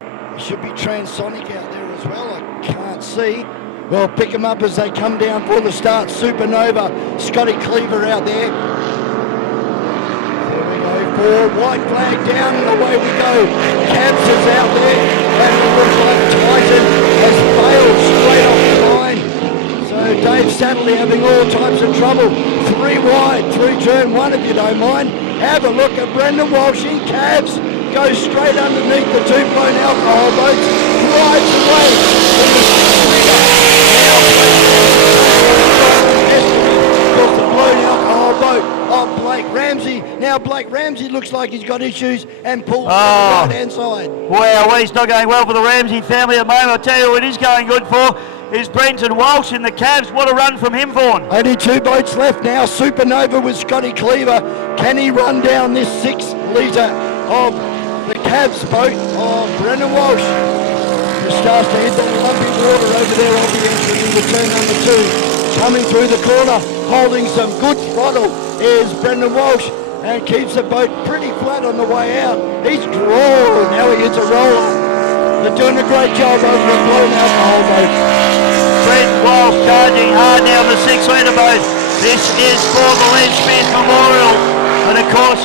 There should be Transonic out there as well, I can't see. Well, pick them up as they come down for the start. Supernova, Scotty Cleaver out there. There we go, for white flag down and away we go. Cabs is out there and it looks like Titan has failed straight off the line. So Dave Satterley having all types of trouble. 3 wide through turn 1 if you don't mind. Have a look at Brendan Walsh in cabs. Goes straight underneath the 2 blown alcohol boats. Rides away. Now the blown alcohol boat of Blake Ramsey. Now Blake Ramsey looks like he's got issues and pulls on the right hand side. Wow, well, he's not going well for the Ramsey family at the moment. I'll tell you what it is going good for is Brenton Walsh in the cabs. What a run from him, Vaughan. Only 2 boats left now. Supernova with Scotty Cleaver. Can he run down this 6 litre of the cabs boat of Brendan Walsh? He starts to hit the lumpy water over there on the entrance into turn number 2. Coming through the corner, holding some good throttle is Brendan Walsh and keeps the boat pretty flat on the way out. He's drawn. Now he hits a roller. They're doing a great job over the blown alcohol boat. Brent Walsh charging hard now the 6 litre boat. This is for the Les Spears Memorial. And of course,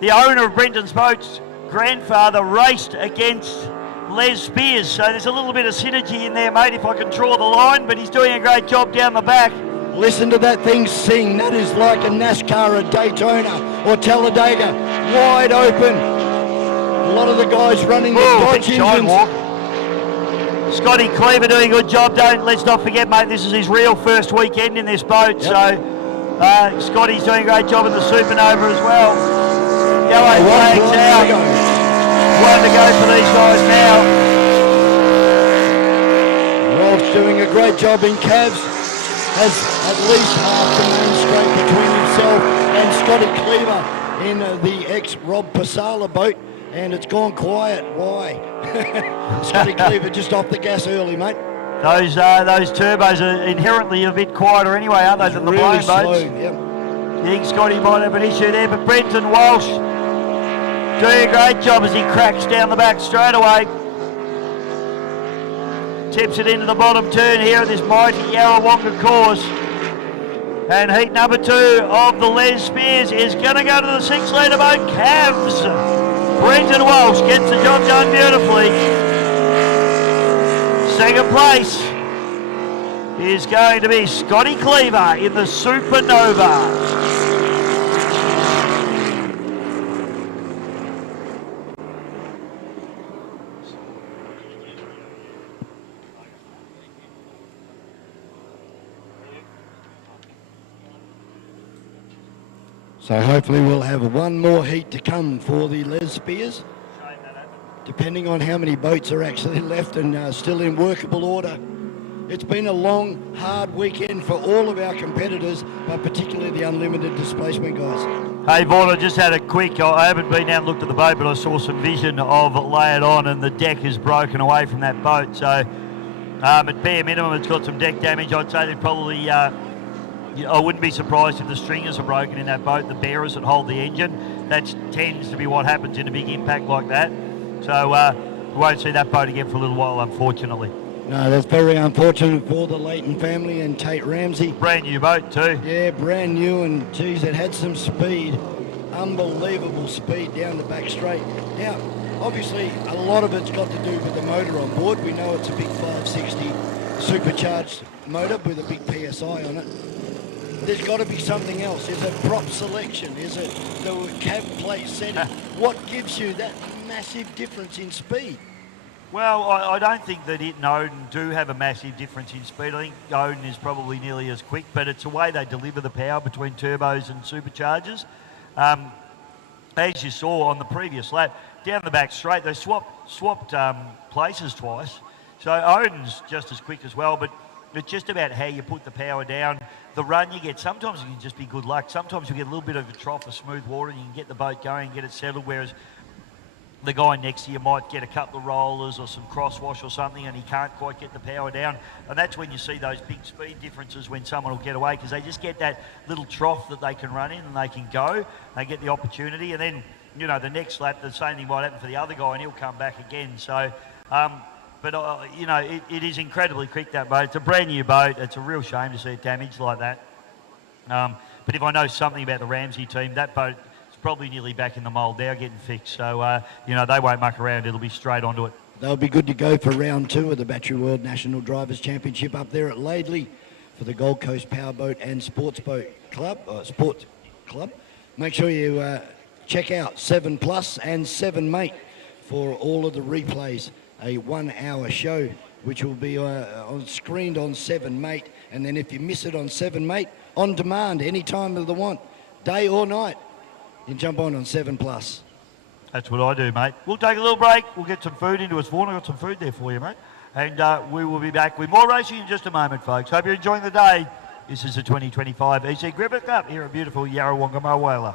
the owner of Brenton's boat's grandfather raced against Les Spears. So there's a little bit of synergy in there, mate, if I can draw the line, but he's doing a great job down the back. Listen to that thing sing. That is like a NASCAR at Daytona or Talladega. Wide open. A lot of the guys running the Dodge engines. Scotty Cleaver doing a good job. Let's not forget, mate, this is his real first weekend in this boat. Yep. So Scotty's doing a great job in the Supernova as well. Yellow flags out. One to go for these guys now. Rolf's doing a great job in cabs. Has at least half the main straight between himself and Scotty Cleaver in the ex-Rob Pasala boat. And it's gone quiet. Why? Scotty Cleaver just off the gas early, mate. Those turbos are inherently a bit quieter anyway, aren't they, than the really blown boats? Yep. You think Scotty might have an issue there, but Brenton Walsh doing a great job as he cracks down the back straight away. Tips it into the bottom turn here at this mighty Yarrawonga course. And heat number 2 of the Les Spears is going to go to the 6 litre boat cabs. Brenton Walsh gets the job done beautifully. Second place is going to be Scotty Cleaver in the Supernova. So hopefully we'll have one more heat to come for the Les Spears, depending on how many boats are actually left and still in workable order. It's been a long, hard weekend for all of our competitors, but particularly the unlimited displacement guys. Hey, Vaughan, I just had a quick, I haven't been down and looked at the boat, but I saw some vision of Lay It On, and the deck is broken away from that boat. So at bare minimum, it's got some deck damage. I'd say they'd probably, I wouldn't be surprised if the stringers are broken in that boat, the bearers that hold the engine. That tends to be what happens in a big impact like that. So we won't see that boat again for a little while, unfortunately. No, that's very unfortunate for the Leighton family and Tate Ramsey. Brand new boat too. Yeah, brand new, and geez, it had some speed. Unbelievable speed down the back straight. Now, obviously, a lot of it's got to do with the motor on board. We know it's a big 560 supercharged motor with a big PSI on it. There's got to be something else. Is it prop selection? Is it the cab plate setting? What gives you that massive difference in speed? Well, I don't think that it and Odin do have a massive difference in speed. I think Odin is probably nearly as quick, but it's the way they deliver the power between turbos and superchargers. As you saw on the previous lap, down the back straight, they swapped places twice. So Odin's just as quick as well, but it's just about how you put the power down. The run you get, sometimes it can just be good luck. Sometimes you get a little bit of a trough of smooth water and you can get the boat going and get it settled, whereas the guy next to you might get a couple of rollers or some crosswash or something and he can't quite get the power down. And that's when you see those big speed differences when someone will get away, because they just get that little trough that they can run in and they can go. They get the opportunity, and then, you know, the next lap, the same thing might happen for the other guy and he'll come back again. So, you know, it is incredibly quick, that boat. It's a brand new boat. It's a real shame to see it damaged like that. But if I know something about the Ramsey team, that boat probably nearly back in the mould now, getting fixed. So, you know, they won't muck around. It'll be straight onto it. They'll be good to go for round 2 of the Battery World National Drivers' Championship up there at Laidley for the Gold Coast Powerboat and Sports Club. Make sure you check out 7 Plus and 7 Mate for all of the replays. A 1-hour show which will be screened on 7 Mate, and then if you miss it on 7 Mate, on demand any time of the want, day or night. You can jump on 7 Plus. That's what I do, mate. We'll take a little break. We'll get some food into us. Vaughan, I've got some food there for you, mate. And we will be back with more racing in just a moment, folks. Hope you're enjoying the day. This is the 2025 EC Griffith Cup here at beautiful Yarrawonga Mowala.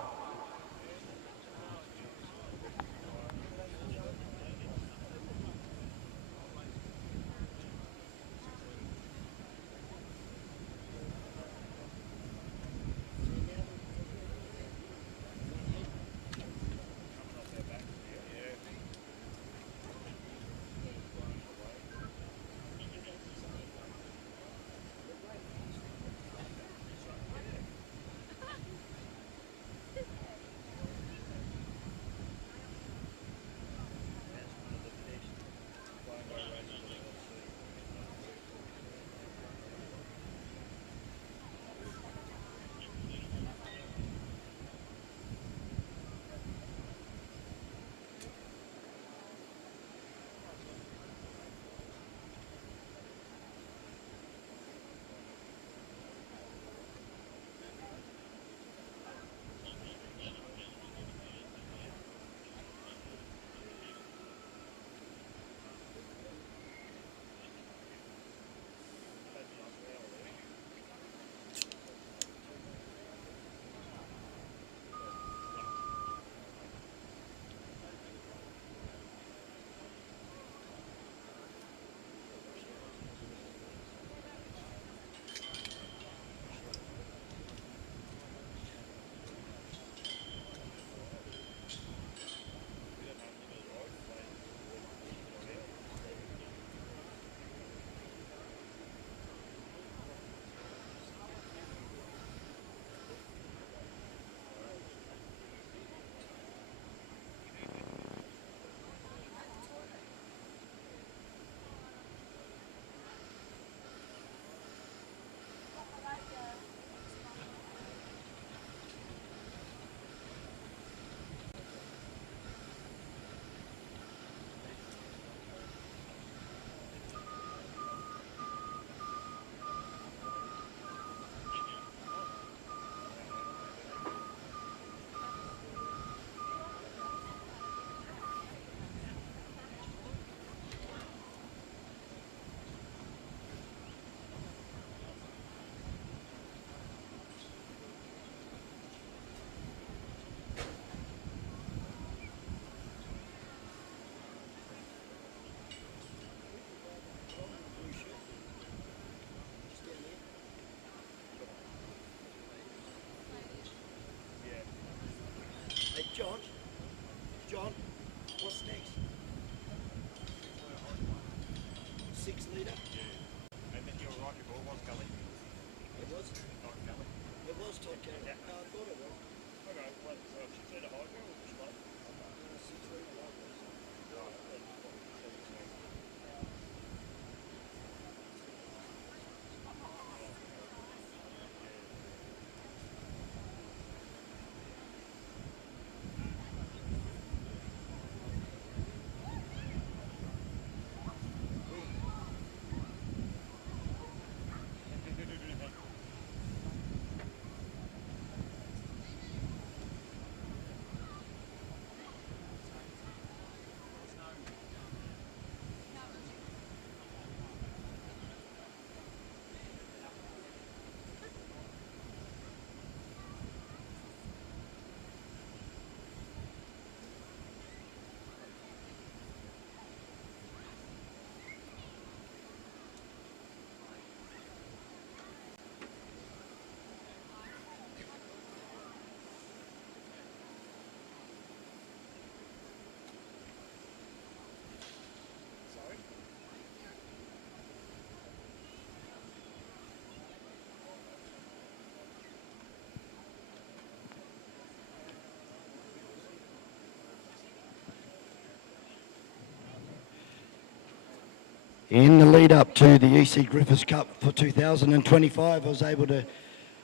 In the lead up to the EC Griffith Cup for 2025, I was able to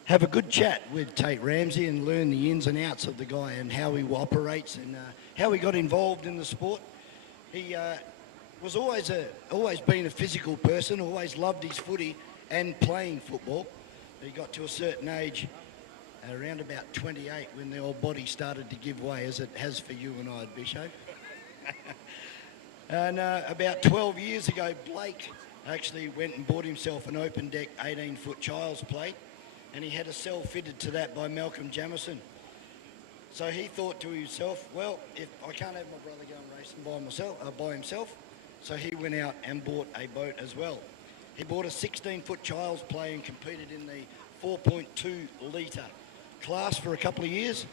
have a good chat with Tate Ramsey and learn the ins and outs of the guy and how he operates and how he got involved in the sport. He was always been a physical person, always loved his footy and playing football. He got to a certain age, around about 28, when the old body started to give way, as it has for you and I, Bisho. And about 12 years ago, Blake actually went and bought himself an open deck 18-foot child's plate, and he had a cell fitted to that by Malcolm Jamison. So he thought to himself, well, if I can't have my brother going racing by himself, so he went out and bought a boat as well. He bought a 16-foot child's plane and competed in the 4.2 litre class for a couple of years,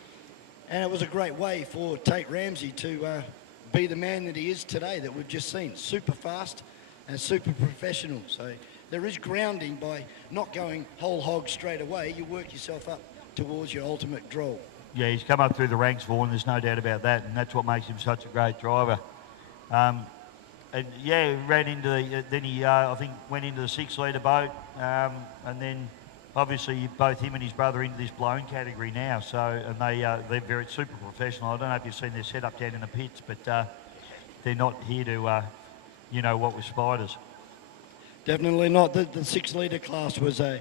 and it was a great way for Tate Ramsey to be the man that he is today, that we've just seen. Super fast and super professional. So there is grounding by not going whole hog straight away. You work yourself up towards your ultimate draw. Yeah, he's come up through the ranks, Vaughan, there's no doubt about that, and that's what makes him such a great driver. And yeah, ran into the, then he, I think, went into the 6-litre boat, and then obviously both him and his brother into this blown category now. So, and they're very super professional. I don't know if you've seen their setup down in the pits, but they're not here to, you know, what with spiders. Definitely not. The 6-litre class was an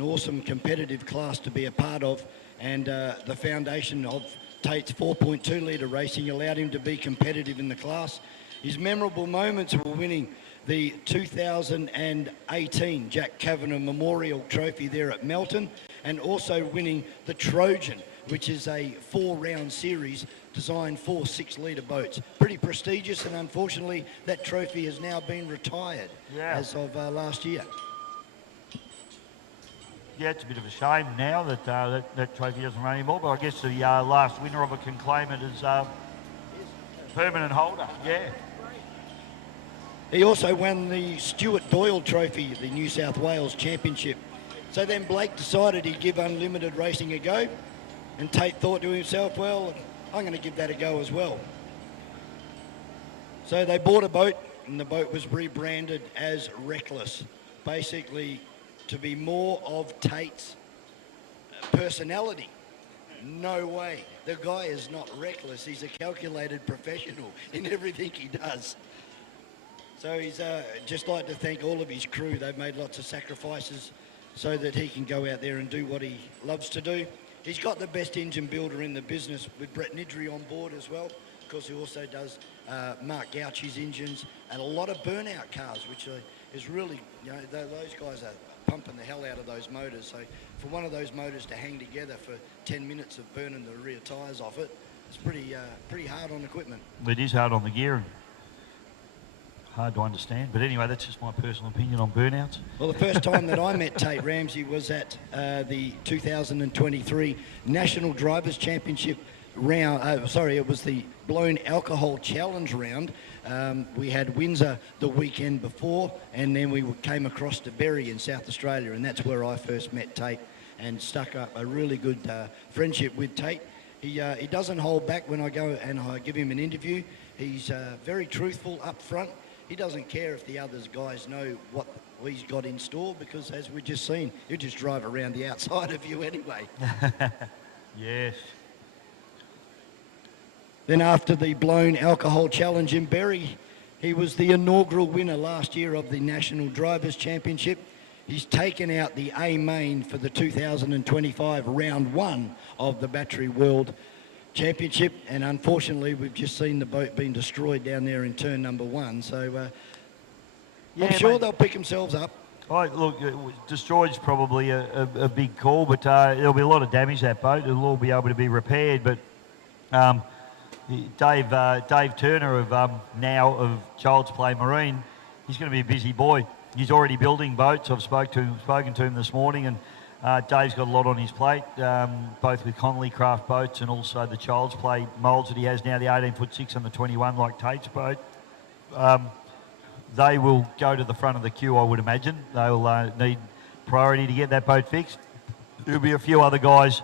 awesome competitive class to be a part of, and the foundation of Tate's 4.2 litre racing allowed him to be competitive in the class. His memorable moments were winning the 2018 Jack Kavanagh Memorial Trophy there at Melton, and also winning the Trojan, which is a 4-round series designed for 6-litre boats. Pretty prestigious, and unfortunately that trophy has now been retired as of last year. Yeah, it's a bit of a shame now that that trophy doesn't run anymore, but I guess the last winner of it can claim it as permanent holder. Yeah. He also won the Stuart Doyle Trophy, the New South Wales Championship. So then Blake decided he'd give unlimited racing a go, and Tate thought to himself, well, I'm going to give that a go as well. So they bought a boat, and the boat was rebranded as Reckless, basically to be more of Tate's personality. No way. The guy is not reckless. He's a calculated professional in everything he does. So he's just like to thank all of his crew. They've made lots of sacrifices so that he can go out there and do what he loves to do. He's got the best engine builder in the business with Brett Nidry on board as well, because he also does Mark Gouchie's engines and a lot of burnout cars, which is really, you know, those guys are pumping the hell out of those motors. So for one of those motors to hang together for 10 minutes of burning the rear tyres off it, it's pretty hard on equipment. It is hard on the gear. Hard to understand, but anyway, that's just my personal opinion on burnouts. Well, the first time that I met Tate Ramsey was at the 2023 National Drivers' Championship round. It was the Blown Alcohol Challenge round. We had Windsor the weekend before, and then we came across to Berry in South Australia, and that's where I first met Tate and stuck up a really good friendship with Tate. He doesn't hold back when I go and I give him an interview. He's very truthful up front. He doesn't care if the other guys know what he's got in store, because as we've just seen, he'll just drive around the outside of you anyway. Yes. Then after the Blown Alcohol Challenge in Berry, he was the inaugural winner last year of the National Drivers' Championship. He's taken out the A main for the 2025 round 1 of the Battery World Championship, and unfortunately we've just seen the boat being destroyed down there in turn number 1. So I'm sure they'll pick themselves up. Look, destroyed's probably a big call, but there'll be a lot of damage to that boat. It'll all be able to be repaired, but Dave Turner of Child's Play Marine, he's going to be a busy boy. He's already building boats. I've spoken to him this morning, and Dave's got a lot on his plate, both with Connolly Craft boats and also the Child's Play moulds that he has now, the 18-foot 6 and the 21 like Tate's boat. They will go to the front of the queue, I would imagine. They'll need priority to get that boat fixed. There'll be a few other guys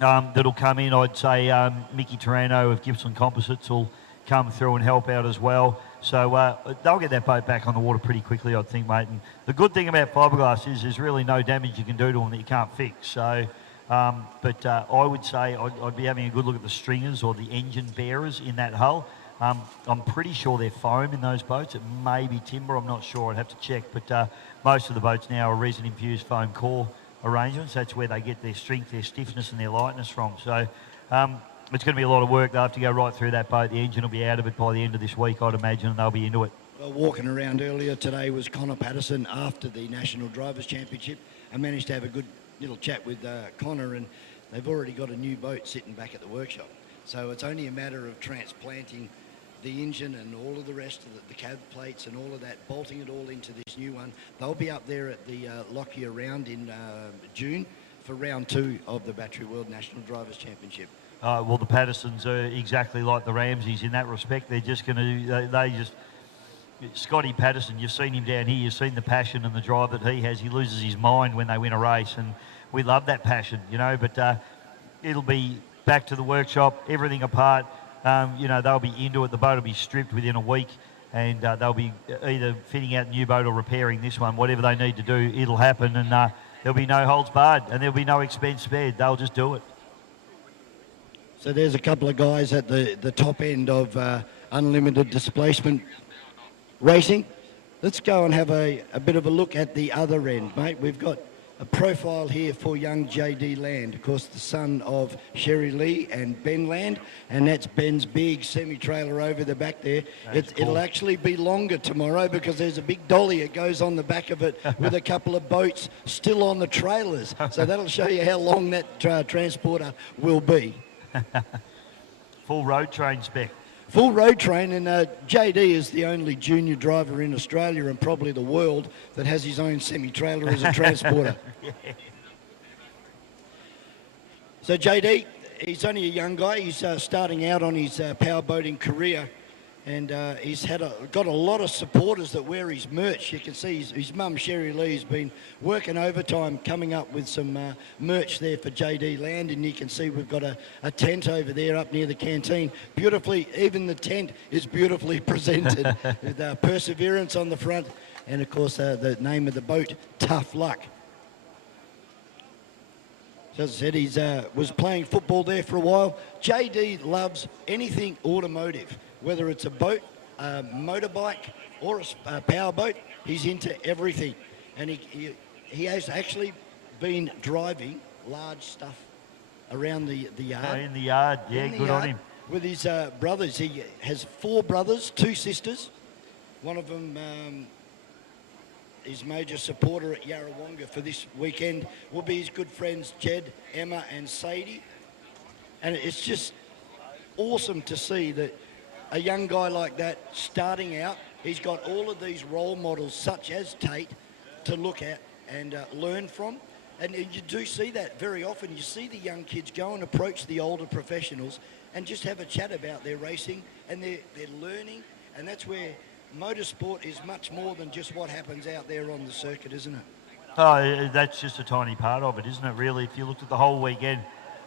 that'll come in. I'd say Mickey Tarano of Gibson Composites will come through and help out as well. So they'll get that boat back on the water pretty quickly, I think, mate. And the good thing about fiberglass is there's really no damage you can do to them that you can't fix. So, but I would say I'd be having a good look at the stringers or the engine bearers in that hull. I'm pretty sure they're foam in those boats. It may be timber, I'm not sure. I'd have to check. But most of the boats now are resin-infused foam core arrangements. That's where they get their strength, their stiffness and their lightness from. So it's going to be a lot of work. They'll have to go right through that boat. The engine will be out of it by the end of this week, I'd imagine, and they'll be into it. Well, walking around earlier today was Connor Patterson after the National Drivers' Championship. I managed to have a good little chat with Connor, and they've already got a new boat sitting back at the workshop. So it's only a matter of transplanting the engine and all of the rest of the cab plates and all of that, bolting it all into this new one. They'll be up there at the Lockyer round in June for round 2 of the Battery World National Drivers' Championship. Well, the Pattersons are exactly like the Ramseys in that respect. They're just going to, Scotty Patterson, you've seen him down here, you've seen the passion and the drive that he has. He loses his mind when they win a race, and we love that passion, but it'll be back to the workshop, everything apart. They'll be into it. The boat will be stripped within a week, and they'll be either fitting out a new boat or repairing this one. Whatever they need to do, it'll happen, and there'll be no holds barred, and there'll be no expense spared. They'll just do it. So there's a couple of guys at the top end of unlimited displacement racing. Let's go and have a bit of a look at the other end, mate. We've got a profile here for young J.D. Land, of course, the son of Sherry Lee and Ben Land, and that's Ben's big semi-trailer over the back there. It'll actually be longer tomorrow because there's a big dolly that goes on the back of it with a couple of boats still on the trailers. So that'll show you how long that transporter will be. Full road train spec. Full road train, and JD is the only junior driver in Australia and probably the world that has his own semi-trailer as a transporter. Yeah. So JD, he's only a young guy. He's starting out on his powerboating career, and he's got a lot of supporters that wear his merch. You can see his mum, Sherry Lee, has been working overtime coming up with some merch there for JD Land, and you can see we've got a tent over there up near the canteen. Beautifully, even the tent is beautifully presented with Perseverance on the front, and of course the name of the boat, Tough Luck. So as I said, he's was playing football there for a while. JD loves anything automotive. Whether it's a boat, a motorbike, or a powerboat, he's into everything. And he has actually been driving large stuff around the yard. In the yard, yeah, good on him. With his brothers. He has 4 brothers, 2 sisters. One of them is major supporter at Yarrawonga for this weekend. Will be his good friends Jed, Emma and Sadie. And it's just awesome to see that a young guy like that starting out, he's got all of these role models such as Tate to look at and learn from. And you do see that very often. You see the young kids go and approach the older professionals and just have a chat about their racing and they're learning. And that's where motorsport is much more than just what happens out there on the circuit, isn't it? Oh, that's just a tiny part of it, isn't it, really? If you looked at the whole weekend,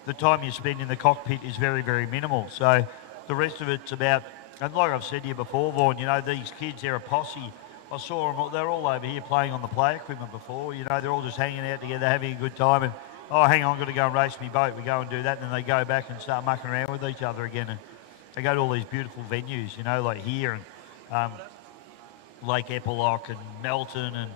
the time you spend in the cockpit is very, very minimal. So the rest of it's about, and like I've said to you before, Vaughan, these kids, they're a posse. I saw them, they're all over here playing on the play equipment before. They're all just hanging out together, having a good time. And, oh, hang on, I've got to go and race my boat. We go and do that, and then they go back and start mucking around with each other again. And they go to all these beautiful venues, like here and Lake Epilock and Melton and,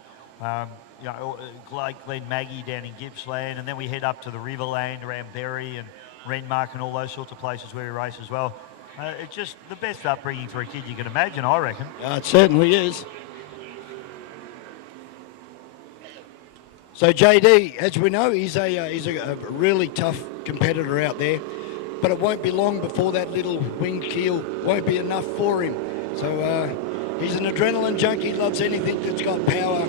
Lake Glen Maggie down in Gippsland. And then we head up to the Riverland around Berry and Renmark and all those sorts of places where we race as well. It's just the best upbringing for a kid you can imagine, I reckon. It certainly is. So JD, as we know, he's a really tough competitor out there, but it won't be long before that little wing keel won't be enough for him. So he's an adrenaline junkie, loves anything that's got power.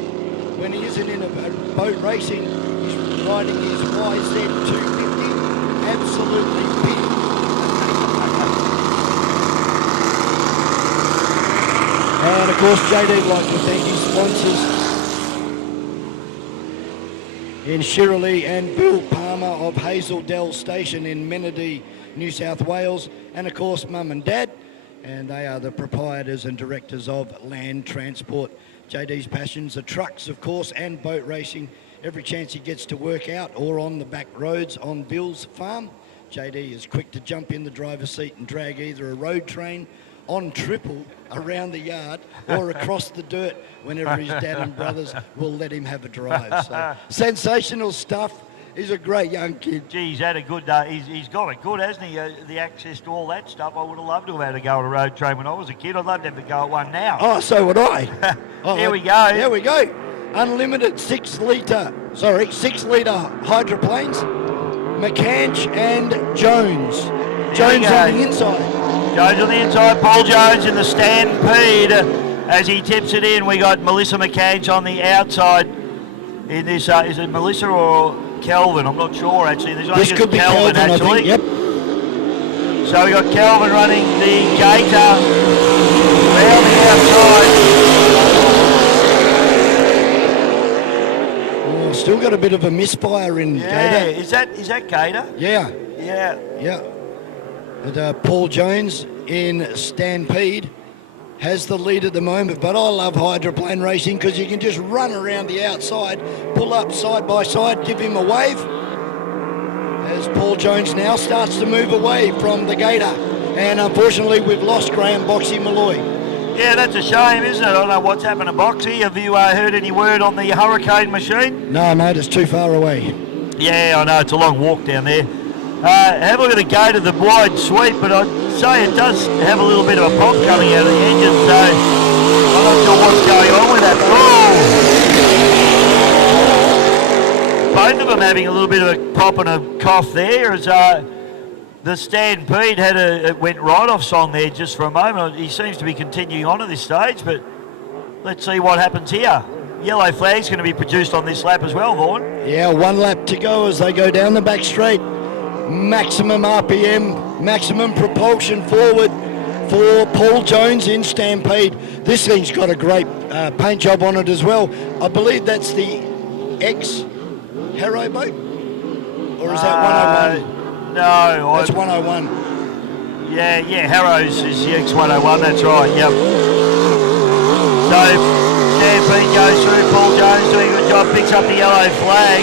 When he isn't in a boat racing, he's riding his YZ250, absolutely big. And of course, JD would like to thank his sponsors in Shirley and Bill Palmer of Hazeldell Station in Menadee, New South Wales. And of course, Mum and Dad. and they are the proprietors and directors of Land Transport. JD's passions are trucks, of course, and boat racing. Every chance he gets to work out or on the back roads on Bill's farm, JD is quick to jump in the driver's seat and drag either a road train on triple around the yard or across the dirt whenever his dad and brothers will let him have a drive. So sensational stuff. He's a great young kid. Gee, he's had a good, he's got it good, hasn't he? The access to all that stuff. I would have loved to have had a go at a road train when I was a kid. I'd love to have a go at one now. Oh, so would I. Here we go. Here we go. Unlimited 6 litre hydroplanes. McCanch and Jones. Jones on the inside. Jones on the inside. Paul Jones in the stampede as he tips it in. We got Melissa McCanch on the outside. In this, is it Melissa or Kelvin? I'm not sure actually. This could be Kelvin actually. I think, yep. So we got Kelvin running the gator around the outside. Oh, still got a bit of a misfire in gator. Is that gator? Yeah. Yeah. But, Paul Jones in Stampede has the lead at the moment, but I love hydroplane racing because you can just run around the outside, pull up side by side, give him a wave. As Paul Jones now starts to move away from the gator. And unfortunately, we've lost Graham Boxy Malloy. Yeah, that's a shame, isn't it? I don't know what's happened to Boxy. Have you heard any word on the Hurricane machine? No, mate, it's too far away. Yeah, I know, it's a long walk down there. Have a look at the gate of the wide sweep, but I'd say it does have a little bit of a pop coming out of the engine, so I'm not sure what's going on with that. Oh! Both of them having a little bit of a pop and a cough there as the Stampede it went right off song there just for a moment. He seems to be continuing on at this stage, but let's see what happens here. Yellow flag's going to be produced on this lap as well, Vaughan. Yeah, 1 lap to go as they go down the back straight. Maximum RPM, maximum propulsion forward for Paul Jones in Stampede. This thing's got a great paint job on it as well. I believe that's the Harrow boat? Or is that 101? No. That's 101. Yeah, Harrow's is the X101, that's right, yep. So, Stampede goes through, Paul Jones doing a good job, picks up the yellow flag.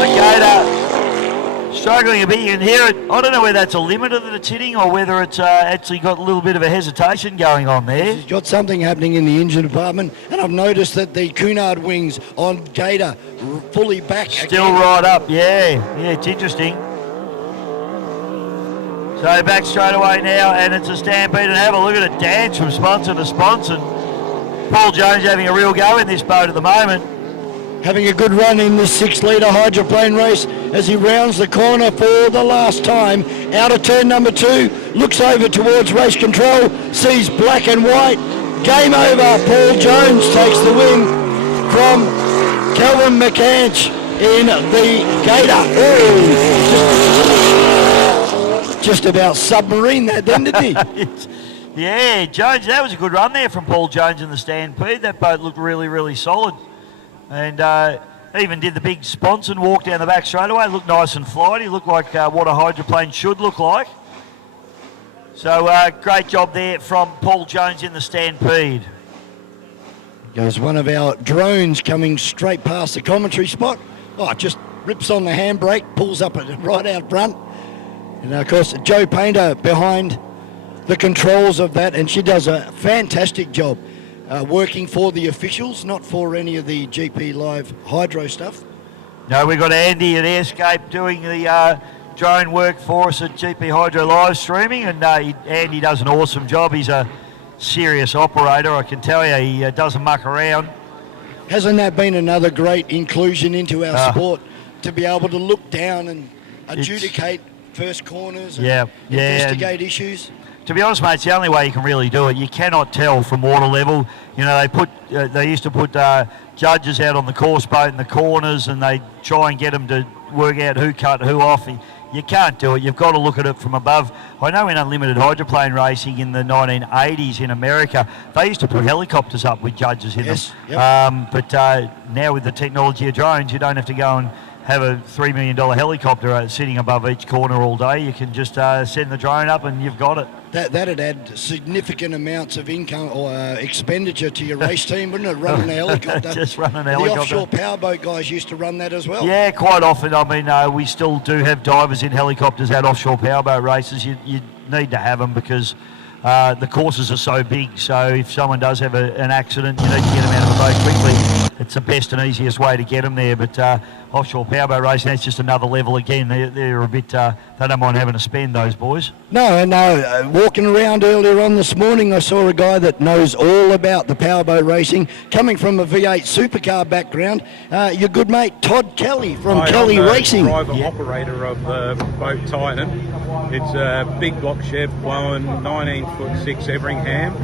The gator struggling a bit, you can hear it. I don't know whether that's a limiter that it's hitting or whether it's actually got a little bit of a hesitation going on there. He's got something happening in the engine department, and I've noticed that the Cunard wings on Gator fully back. Still again. right up, yeah, it's interesting. So back straight away now, and it's a Stampede, and have a look at it dance from sponsor to sponsor. Paul Jones having a real go in this boat at the moment. Having a good run in this 6 litre hydroplane race as he rounds the corner for the last time. Out of turn number 2, looks over towards race control, sees black and white. Game over. Paul Jones takes the win from Kelvin McCanch in the Gator. Oh, just about submarine that then, didn't he? Yeah, Jones, that was a good run there from Paul Jones in the Stampede. That boat looked really, really solid. And even did the big sponsor and walk down the back straight away. Looked nice and flighty. Looked like what a hydroplane should look like. So great job there from Paul Jones in the Stampede. Goes one of our drones coming straight past the commentary spot. Oh, just rips on the handbrake, pulls up right out front. And of course, Joe Painter behind the controls of that, and she does a fantastic job. Working for the officials, not for any of the GP Live hydro stuff. No, we've got Andy at Airscape doing the drone work for us at GP Hydro live streaming, and Andy does an awesome job. He's a serious operator, I can tell you. He doesn't muck around. Hasn't that been another great inclusion into our sport, to be able to look down and adjudicate first corners and investigate issues? To be honest, mate, it's the only way you can really do it. You cannot tell from water level. You know, they used to put judges out on the course boat in the corners, and they try and get them to work out who cut who off. You can't do it. You've got to look at it from above. I know in unlimited hydroplane racing in the 1980s in America, they used to put helicopters up with judges in them. Yep. But now with the technology of drones, you don't have to go and have a $3 million helicopter sitting above each corner all day. You can just send the drone up and you've got it. That'd add significant amounts of income or expenditure to your race team, wouldn't it? Running a helicopter. Just running a The helicopter. offshore powerboat guys used to run that as well. Yeah, quite often. I mean, we still do have divers in helicopters at offshore powerboat races. You need to have them because the courses are so big. So if someone does have an accident, you need to get them out of the boat quickly. It's the best and easiest way to get them there. But offshore powerboat racing, that's just another level again. They're a bit, they don't mind having to spend, those boys. No, walking around earlier on this morning, I saw a guy that knows all about the powerboat racing, coming from a V8 supercar background. Your good mate, Todd Kelly from Kelly Racing. I'm the private operator of the boat Titan. It's a big block Chev blowing 19'6" Everingham,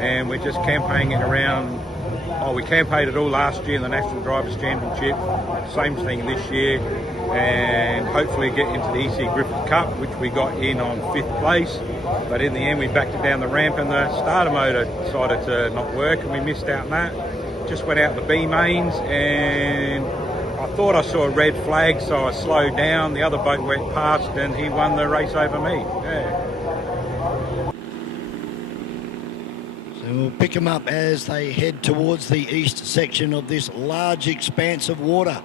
and we're just campaigning around. We campaigned it all last year in the National Drivers' Championship. Same thing this year, and hopefully get into the EC Griffith Cup, which we got in on 5th place. But in the end, we backed it down the ramp, and the starter motor decided to not work, and we missed out on that. Just went out the B mains, and I thought I saw a red flag, so I slowed down. The other boat went past, and he won the race over me. Yeah. And we'll pick them up as they head towards the east section of this large expanse of water.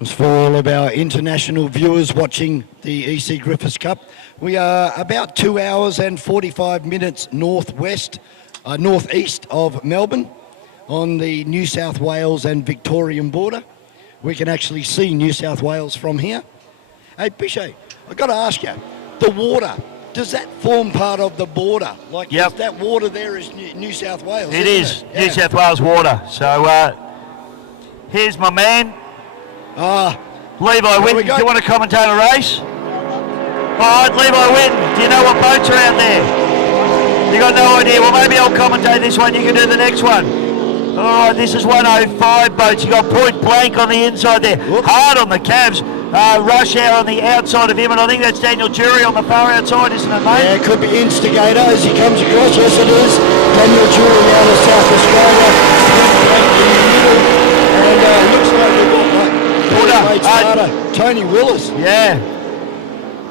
As for all of our international viewers watching the EC Griffiths Cup, we are about 2 hours and 45 minutes northeast of Melbourne on the New South Wales and Victorian border. We can actually see New South Wales from here. Hey, Bishay, I've got to ask you, the water, does that form part of the border? Like, Yep. that water there is New South Wales, It isn't is it? New South Wales water. So here's my man, Levi we Whitten. Do go. you want to commentate a race? All right, Levi Whitten, do you know what boats are out there? You got no idea. Well, maybe I'll commentate this one. You can do the next one. All right, this is 105 boats. You got Point Blank on the inside there. Whoops. Hard on the cabs. Rush Hour on the outside of him, and I think that's Daniel Jury on the far outside, isn't it, mate? Yeah, it could be Instigator as he comes across. Yes, it is. Daniel Jury out of South Australia. And looks like we've got starter, Tony Willis.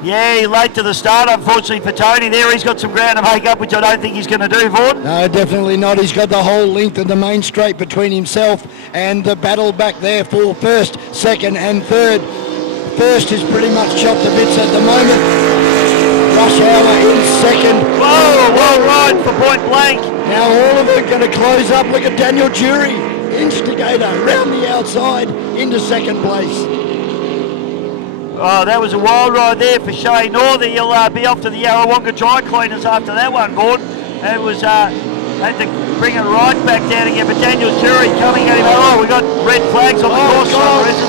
Yeah, late to the start, unfortunately for Tony there. He's got some ground to make up, which I don't think he's going to do, Vaughan. No, definitely not. He's got the whole length of the main straight between himself and the battle back there for first, second and third. First is pretty much chopped to bits at the moment. Rush Hour in second. Whoa, well right for Point Blank. Now all of it going to close up. Look at Daniel Jury. Instigator round the outside into second place. Oh, that was a wild ride there for Shane Northey. He'll be off to the Yarrawonga Dry Cleaners after that one, Vaughan. It was, had to bring it right back down again, but Daniel Jury coming at him. Oh, we got red flags on the course for some reason.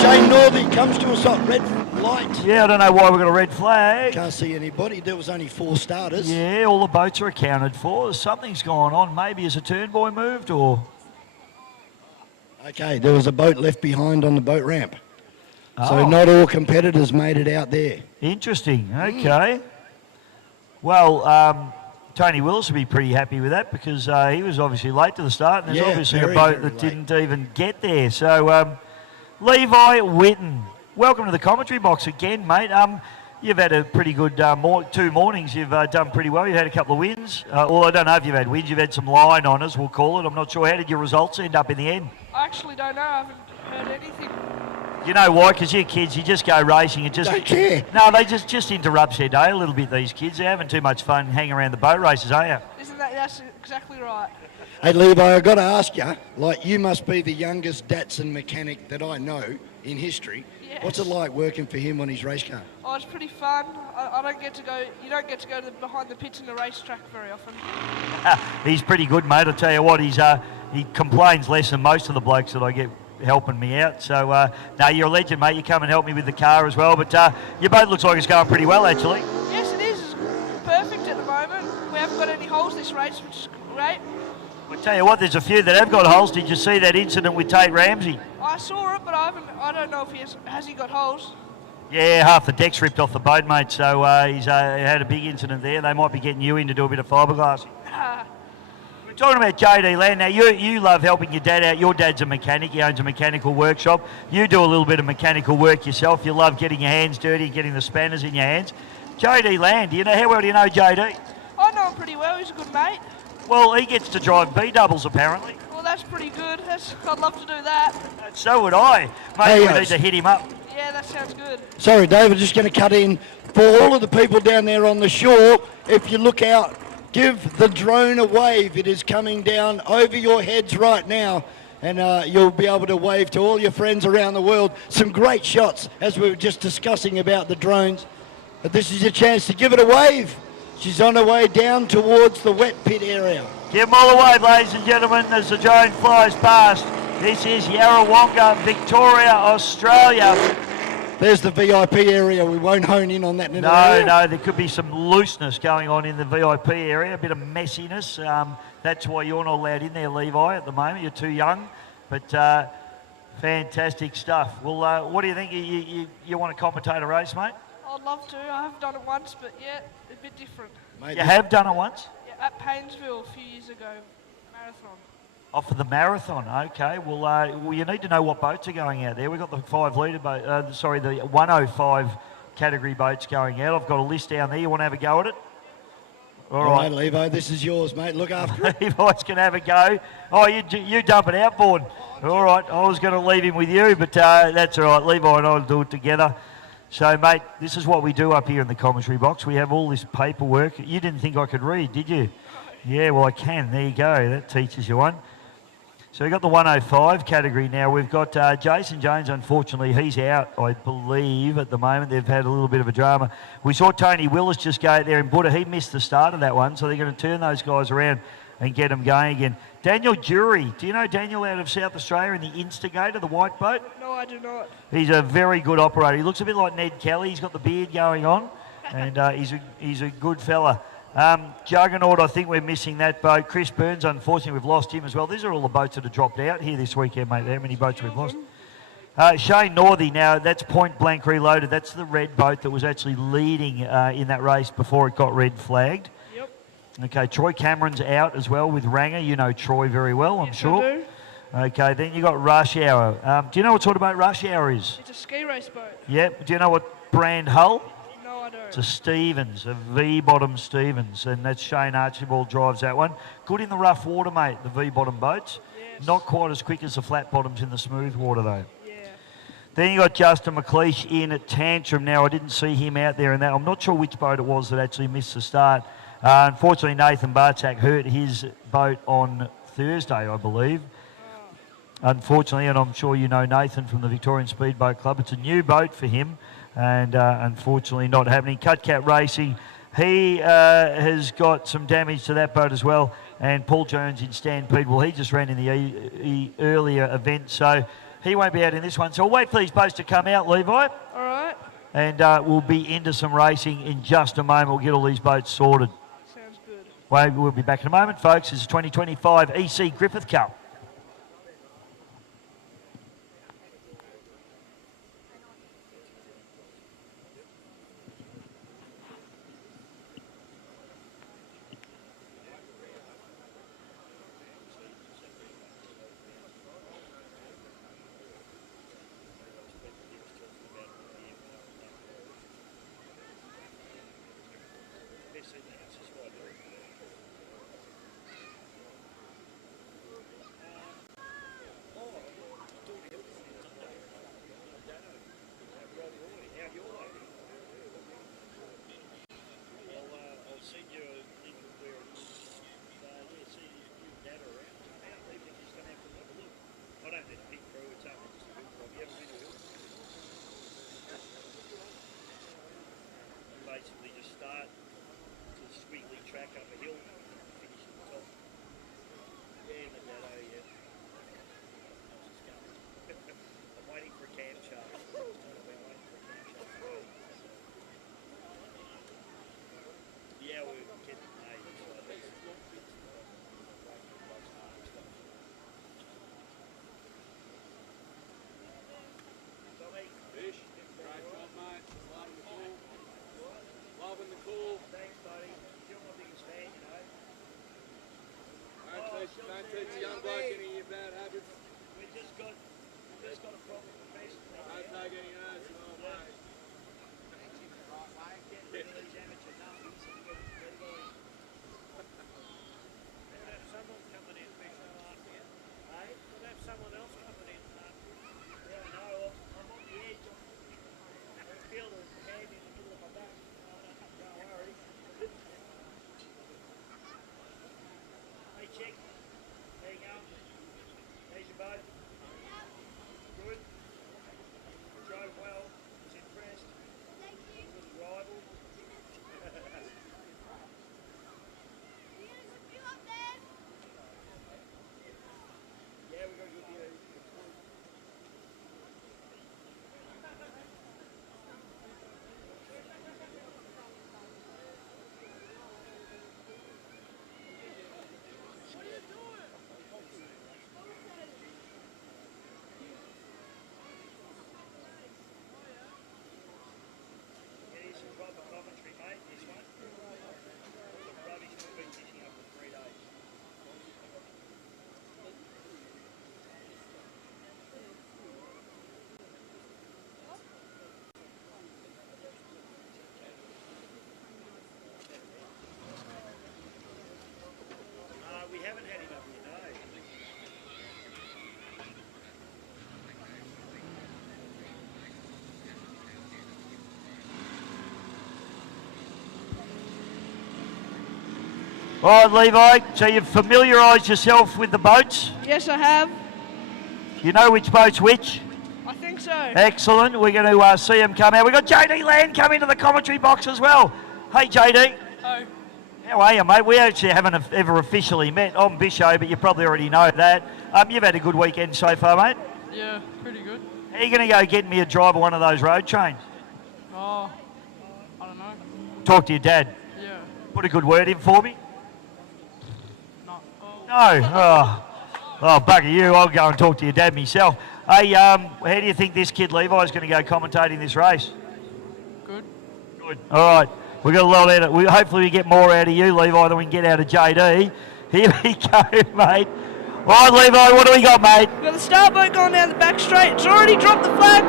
Shane Northey comes to us on red light. Yeah, I don't know why we got a red flag. Can't see anybody. There was only 4 starters. Yeah, all the boats are accounted for. Something's going on. Maybe has a turn boy moved or... Okay, there was a boat left behind on the boat ramp. So Oh. not all competitors made it out there. Interesting. Okay. Well, Tony Willis will be pretty happy with that because he was obviously late to the start, and there's Yeah, obviously a very, boat very that late. didn't even get there. So, Levi Whitten, welcome to the commentary box again, mate. You've had a pretty good 2 mornings. You've done pretty well. You've had a couple of wins. Well, I don't know if you've had wins. You've had some line honours, we'll call it. I'm not sure. How did your results end up in the end? I actually don't know. I haven't heard anything. You know why? Because you're kids, you just go racing and just... Don't care. No, they just interrupts their day a little bit, these kids. They're having too much fun hanging around the boat races, aren't you? That's exactly right. Hey, Levi, I've got to ask you, like, you must be the youngest Datsun mechanic that I know in history. Yes. What's it like working for him on his race car? Oh, it's pretty fun. I don't get to go. You don't get to go to behind the pits in the racetrack very often. He's pretty good, mate. I'll tell you what, he complains less than most of the blokes that I get helping me out. So, no, you're a legend, mate. You come and help me with the car as well. But your boat looks like it's going pretty well, actually. Yes, it is. It's perfect at the moment. We haven't got any holes this race, which is great. I'll tell you what, there's a few that have got holes. Did you see that incident with Tate Ramsey? I saw it, but I don't know if has he got holes. Yeah, half the deck's ripped off the boat, mate. So he's had a big incident there. They might be getting you in to do a bit of fiberglass. We're talking about JD Land. Now, you love helping your dad out. Your dad's a mechanic. He owns a mechanical workshop. You do a little bit of mechanical work yourself. You love getting your hands dirty, getting the spanners in your hands. JD Land, how well do you know JD? I know him pretty well. He's a good mate. Well, he gets to drive B-doubles, apparently. Well, that's pretty good. I'd love to do that. So would I. Maybe we need to hit him up. Yeah, that sounds good. Sorry, David, just going to cut in. For all of the people down there on the shore, if you look out, give the drone a wave. It is coming down over your heads right now, and you'll be able to wave to all your friends around the world. Some great shots, as we were just discussing about the drones. But this is your chance to give it a wave. She's on her way down towards the wet pit area. Give them all a wave, ladies and gentlemen, as the drone flies past. This is Yarrawonga, Victoria, Australia. There's the VIP area. We won't hone in on that in No, there could be some looseness going on in the VIP area, a bit of messiness. That's why you're not allowed in there, Levi, at the moment. You're too young. But fantastic stuff. Well, what do you think? You want to commentate a race, mate? I'd love to. I have done it once, but yeah, a bit different. Mate, you have done it once? Yeah, at Paynesville a few years ago, marathon. Oh, for the marathon, okay. Well, you need to know what boats are going out there. We've got the 5 litre boat, the 105 category boats going out. I've got a list down there. You want to have a go at it? All right, Levi, this is yours, mate. Look after it. Levi's going to have a go. Oh, you dump it outboard. All right, I was going to leave him with you, but that's all right. Levi and I will do it together. So, mate, this is what we do up here in the commentary box. We have all this paperwork. You didn't think I could read, did you? Yeah, well, I can. There you go. That teaches you one. So we've got the 105 category now. We've got Jason Jones, unfortunately, he's out, I believe, at the moment. They've had a little bit of a drama. We saw Tony Willis just go out there in Buddha. He missed the start of that one, so they're going to turn those guys around and get them going again. Daniel Jury. Do you know Daniel out of South Australia in the Instigator, the white boat? No, I do not. He's a very good operator. He looks a bit like Ned Kelly. He's got the beard going on, and he's a good fella. Juggernaut, I think we're missing that boat. Chris Burns, unfortunately, we've lost him as well. These are all the boats that have dropped out here this weekend, mate. How many boats we've lost? Shane Northey, now that's Point Blank Reloaded. That's the red boat that was actually leading in that race before it got red flagged. Yep. Okay, Troy Cameron's out as well with Ranger. You know Troy very well, I'm sure. I do. Okay, then you got Rush Hour. Do you know what sort of boat Rush Hour is? It's a ski race boat. Yep. Do you know what brand hull? No, I don't. It's a Stevens, a V-bottom Stevens, and that's Shane Archibald drives that one. Good in the rough water, mate, the V-bottom boats. Yes. Not quite as quick as the flat bottoms in the smooth water, though. Yeah. Then you got Justin McLeish in at Tantrum. Now, I didn't see him out there in that. I'm not sure which boat it was that actually missed the start. Unfortunately, Nathan Bartak hurt his boat on Thursday, I believe. Unfortunately, and I'm sure you know Nathan from the Victorian Speedboat Club. It's a new boat for him, and unfortunately not happening. Cutcat Racing, he has got some damage to that boat as well. And Paul Jones in Stampede, well, he just ran in the earlier event, so he won't be out in this one. So we'll wait for these boats to come out, Levi. All right. And we'll be into some racing in just a moment. We'll get all these boats sorted. Sounds good. Well, we'll be back in a moment, folks. This is 2025 EC Griffith Cup. Basically just start to the squiggly track up a hill and finish at the top. Yeah, the Dado, yeah. I'm waiting for a camshaft. Yeah, we're getting made. Tommy? Fish. Great job, mate. All right, Levi, so you've familiarised yourself with the boats? Yes, I have. You know which boat's which? I think so. Excellent. We're going to see him come out. We've got JD Land come into the commentary box as well. Hey, JD. Oh. How are you, mate? We actually haven't ever officially met. I'm Bisho, but you probably already know that. You've had a good weekend so far, mate? Yeah, pretty good. How are you going to go get me a drive of one of those road trains? Oh, I don't know. Talk to your dad. Yeah. Put a good word in for me. No. Oh. No. Oh, bugger you. I'll go and talk to your dad myself. Hey, how do you think this kid Levi is going to go commentating this race? Good. Good. All right. We've got a lot out of it. Hopefully we get more out of you, Levi, than we can get out of JD. Here we go, mate. All right, Levi, what do we got, mate? We've got the start boat going down the back straight. It's already dropped the flag.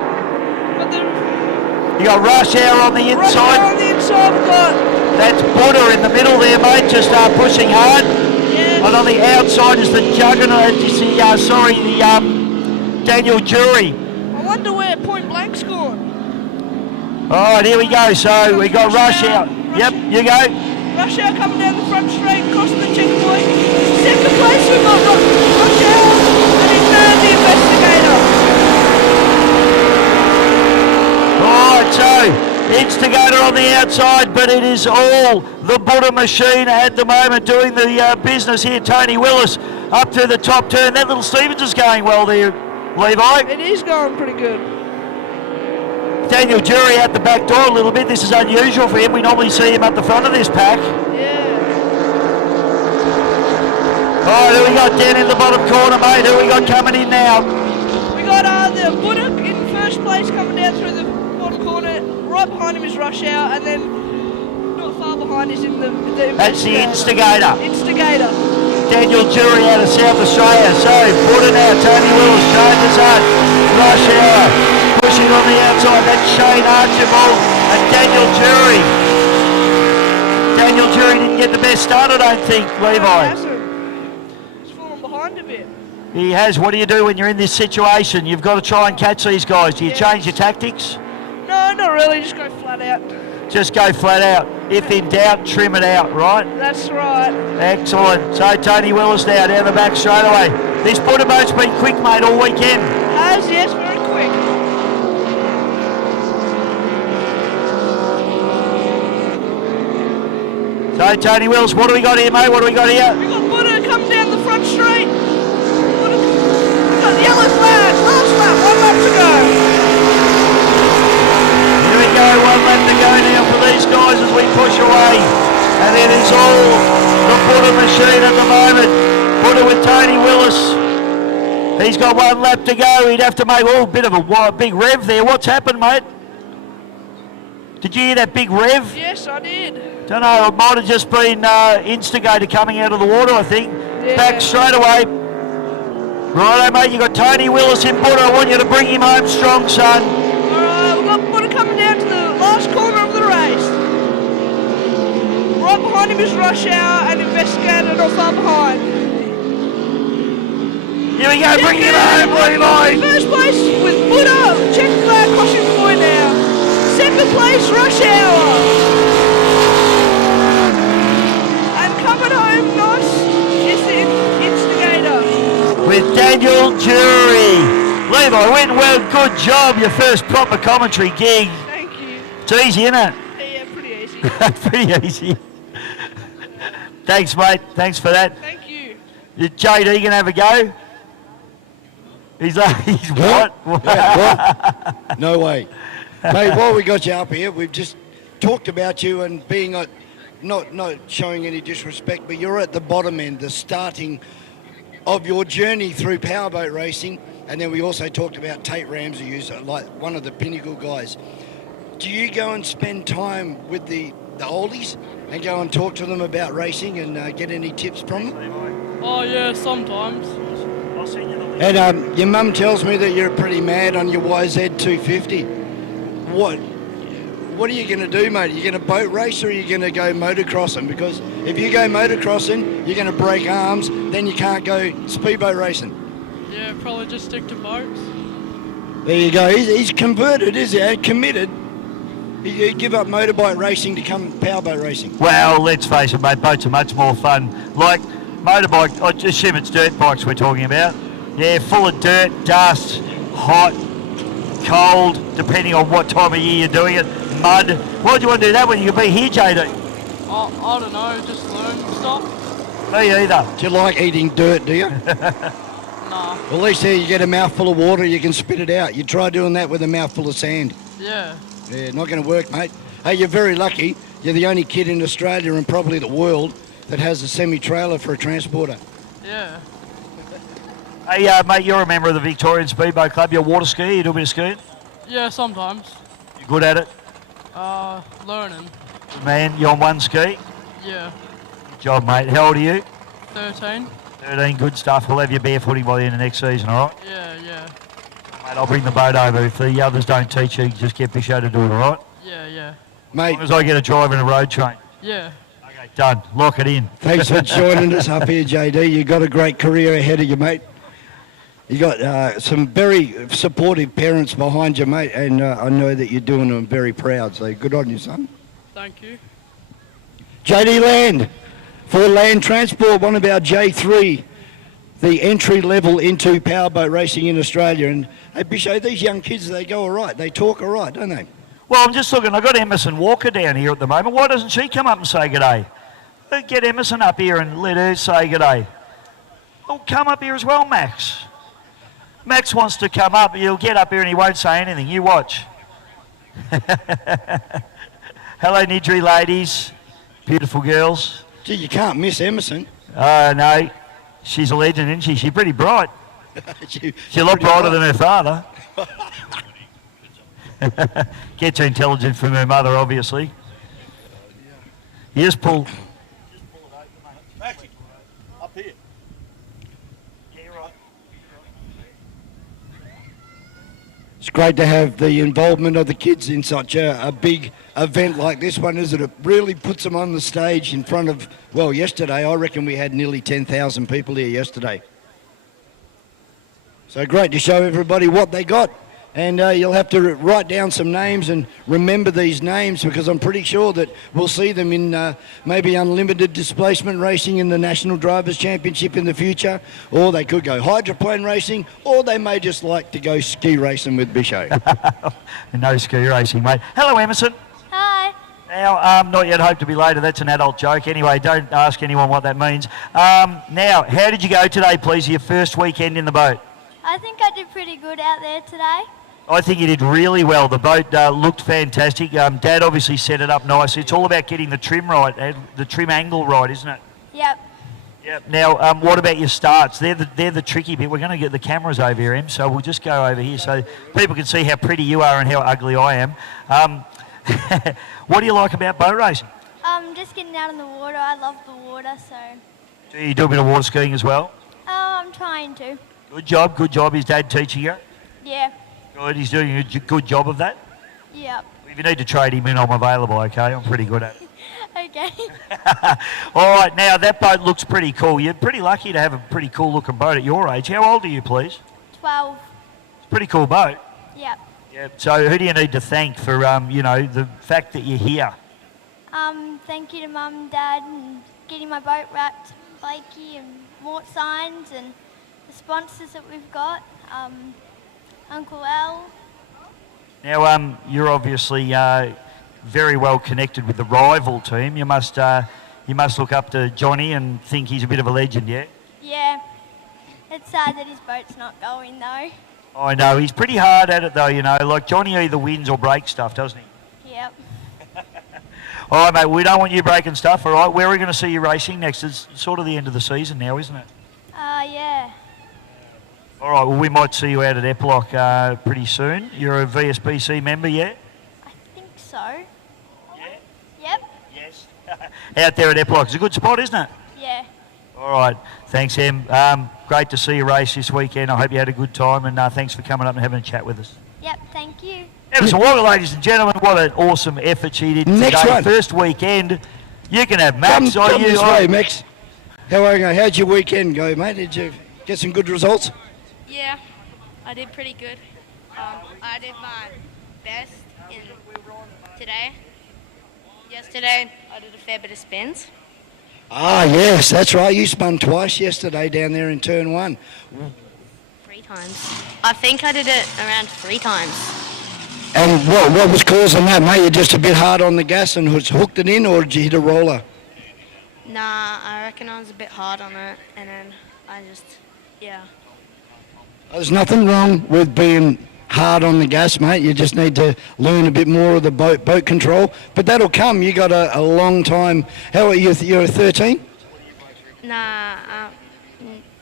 You got Rush Hour on the inside. Rush Hour on the inside. We've got... That's Buddha in the middle there, mate, just pushing hard. Yeah. And on the outside is the Juggernaut, Daniel Jury. I wonder where Point Blank's gone. All right, here we go. So we got Rush Hour. Yep, you go. Rush Hour coming down the front straight, crossing the checkpoint. Second place, we've got Rush Hour, and in third, the Investigator. All right, so Instigator on the outside, but it is all the Buddha machine at the moment doing the business here. Tony Willis up to the top turn. That little Stevens is going well there, Levi. It is going pretty good. Daniel Jury at the back door a little bit. This is unusual for him. We normally see him at the front of this pack. Yeah. All right, who we got down in the bottom corner, mate? Who we got coming in now? We got the Buddha in first place coming down through the bottom corner. Right behind him is Rush Hour, and then not far behind is in the That's the Instigator. Instigator. Daniel Jury out of South Australia. So, Buddha now, Tony Willis, Shane Hart, Rush Hour. Pushing on the outside, that's Shane Archibald and Daniel Jury. Daniel Jury didn't get the best start, I don't think, Levi. No, he hasn't. He's fallen behind a bit. He has. What do you do when you're in this situation? You've got to try and catch these guys. Do you change your tactics? No, not really. Just go flat out. Just go flat out. If in doubt, trim it out, right? That's right. Excellent. So Tony Willis now down the back straight away. This Buddha boat's been quick, mate, all weekend. Has, yes, very quick. So Tony Willis, what do we got here, mate? What do we got here? We got Buddha coming down the front straight. Buddha. We got the yellow flag. Last lap, 1 lap to go. Here we go, 1 lap to go now for these guys as we push away. And it is all the Buddha machine at the moment. Buddha with Tony Willis. He's got 1 lap to go. He'd have to make a bit of a big rev there. What's happened, mate? Did you hear that big rev? Yes, I did. Don't know, it might have just been Instigator coming out of the water, I think. Yeah. Back straight away. Righto, mate, you got Tony Willis in Buddha. I want you to bring him home strong, son. Alright, we've got Buddha coming down to the last corner of the race. Right behind him is Rush Hour and Investigator not far behind. Here we go, bring him home, Levi. First place with Buddha. Check flag, crossing point now. Second place, Rush Hour. Coming home nice is the Instigator. With Daniel Jury. Levi went well, good job. Your first proper commentary gig. Thank you. It's easy, isn't it? Yeah, pretty easy. Pretty easy. Thanks, mate. Thanks for that. Thank you. Is JD going to have a go? He's what? Yeah, what? No way. Mate, while we got you up here, we've just talked about you and being not showing any disrespect, but you're at the bottom end, the starting of your journey through powerboat racing. And then we also talked about Tate Ramsey, who's like one of the pinnacle guys. Do you go and spend time with the oldies and go and talk to them about racing and get any tips from them? Oh yeah, sometimes. I'll send you the link. And your mum tells me that you're pretty mad on your YZ 250. What are you going to do, mate? Are you going to boat race or are you going to go motocrossing? Because if you go motocrossing, you're going to break arms, then you can't go speedboat racing. Yeah, probably just stick to boats. There you go. He's converted, is he? Committed. You give up motorbike racing to come powerboat racing. Well, let's face it, mate, boats are much more fun. Like motorbike, I assume it's dirt bikes we're talking about. Yeah, full of dirt, dust, hot, cold, depending on what time of year you're doing it, mud. Why do you want to do that when you can be here, JD? I don't know, just learn stuff. Me either. Do you like eating dirt, do you? Nah. Well, at least here you get a mouthful of water, you can spit it out. You try doing that with a mouthful of sand. Yeah. Yeah, not going to work, mate. Hey, you're very lucky. You're the only kid in Australia and probably the world that has a semi-trailer for a transporter. Yeah. Hey, mate, you're a member of the Victorian Speedboat Club. You're a water skier. You do a bit of skiing? Yeah, sometimes. You good at it? Learning. Good man, you on one ski? Yeah. Good job, mate. How old are you? 13. 13, good stuff. We'll have you barefooting by the end of next season, all right? Yeah, yeah. Mate, I'll bring the boat over. If the others don't teach you, just get Bisho to do it, all right? Yeah, yeah. As Mate, long as I get a drive in a road train. Yeah. Okay, done. Lock it in. thanks for joining us up here, JD. You've got a great career ahead of you, mate. You got some very supportive parents behind you, mate, and I know that you're doing them very proud, so good on you, son. Thank you. JD Land, for land transport, one of our J3, the entry level into powerboat racing in Australia. And hey, Bisho, these young kids, they go all right. They talk all right, don't they? Well, I'm just looking. I've got Emerson Walker down here at the moment. Why doesn't she come up and say g'day? Get Emerson up here and let her say g'day. Oh, come up here as well, Max. Max wants to come up. He'll get up here and he won't say anything. You watch. Hello, Nidri ladies. Beautiful girls. Gee, you can't miss Emerson. No, she's a legend, isn't she? She's pretty bright. She's a lot brighter than her father. Gets her intelligence from her mother, obviously. You just pull. Up here. It's great to have the involvement of the kids in such a big event like this one, isn't it? It really puts them on the stage in front of, well, yesterday, I reckon we had nearly 10,000 people here yesterday. So great to show everybody what they got. And you'll have to write down some names and remember these names, because I'm pretty sure that we'll see them in maybe unlimited displacement racing in the National Drivers' Championship in the future, or they could go hydroplane racing, or they may just like to go ski racing with Bisho. No ski racing, mate. Hello, Emerson. Hi. Now, not yet hope to be later. That's an adult joke. Anyway, don't ask anyone what that means. Now, how did you go today, please, your first weekend in the boat? I think I did pretty good out there today. I think you did really well. The boat looked fantastic. Dad obviously set it up nice. It's all about getting the trim right, the trim angle right, isn't it? Yep. Yep. Now, what about your starts? They're the tricky bit. We're going to get the cameras over here, Em, so we'll just go over here so people can see how pretty you are and how ugly I am. What do you like about boat racing? Just getting out in the water. I love the water, so. Do you do a bit of water skiing as well? I'm trying to. Good job, good job. Is Dad teaching you? Yeah. Good, he's doing a good job of that. Yep. If you need to trade him in, I'm available, okay? I'm pretty good at it. Okay. All right, now that boat looks pretty cool. You're pretty lucky to have a pretty cool looking boat at your age. How old are you, please? 12. It's a pretty cool boat. Yep. Yep. So who do you need to thank for, the fact that you're here? Thank you to Mum and Dad and getting my boat wrapped, Blakey and Mort Signs and the sponsors that we've got, Uncle Al. Now, you're obviously very well connected with the rival team. You must look up to Johnny and think he's a bit of a legend, yeah? Yeah. It's sad that his boat's not going though. I know, he's pretty hard at it though, like Johnny either wins or breaks stuff, doesn't he? Yep. All right, mate, we don't want you breaking stuff, all right? Where are we going to see you racing next? It's sort of the end of the season now, isn't it? Yeah. All right, well, we might see you out at Epiloc pretty soon. You're a VSBC member, yeah? I think so. Yeah? Yep. Yes. Out there at Epiloc. It's a good spot, isn't it? Yeah. All right. Thanks, Em. Great to see you race this weekend. I hope you had a good time, and thanks for coming up and having a chat with us. Yep, thank you. Emerson Walker, ladies and gentlemen, what an awesome effort she did Next today. one. First weekend. You can have Max. Come this way, Max. How are you? How'd your weekend go, mate? Did you get some good results? Yeah, I did pretty good. I did mine. best in today. Yesterday, I did a fair bit of spins. Ah, yes, that's right. You spun twice yesterday down there in turn 1. 3 times. I think I did it around 3 times. And what was causing that, mate? You just a bit hard on the gas and hooked it in, or did you hit a roller? Nah, I reckon I was a bit hard on it, and then I just, yeah. There's nothing wrong with being hard on the gas, mate. You just need to learn a bit more of the boat control. But that'll come. You got a long time. How are you? You're 13? Nah,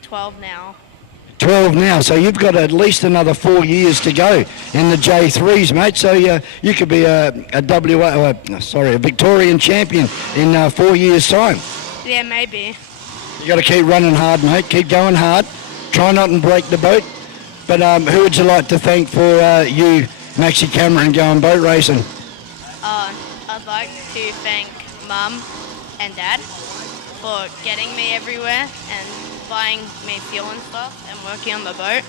12 now. 12 now, so you've got at least another 4 years to go in the J3s, mate. So you could be a Victorian champion in 4 years' time. Yeah, maybe. You got to keep running hard, mate. Keep going hard. Try not and break the boat. But who would you like to thank for you, Maxie Cameron, going boat racing? I'd like to thank Mum and Dad for getting me everywhere and buying me fuel and stuff and working on the boat.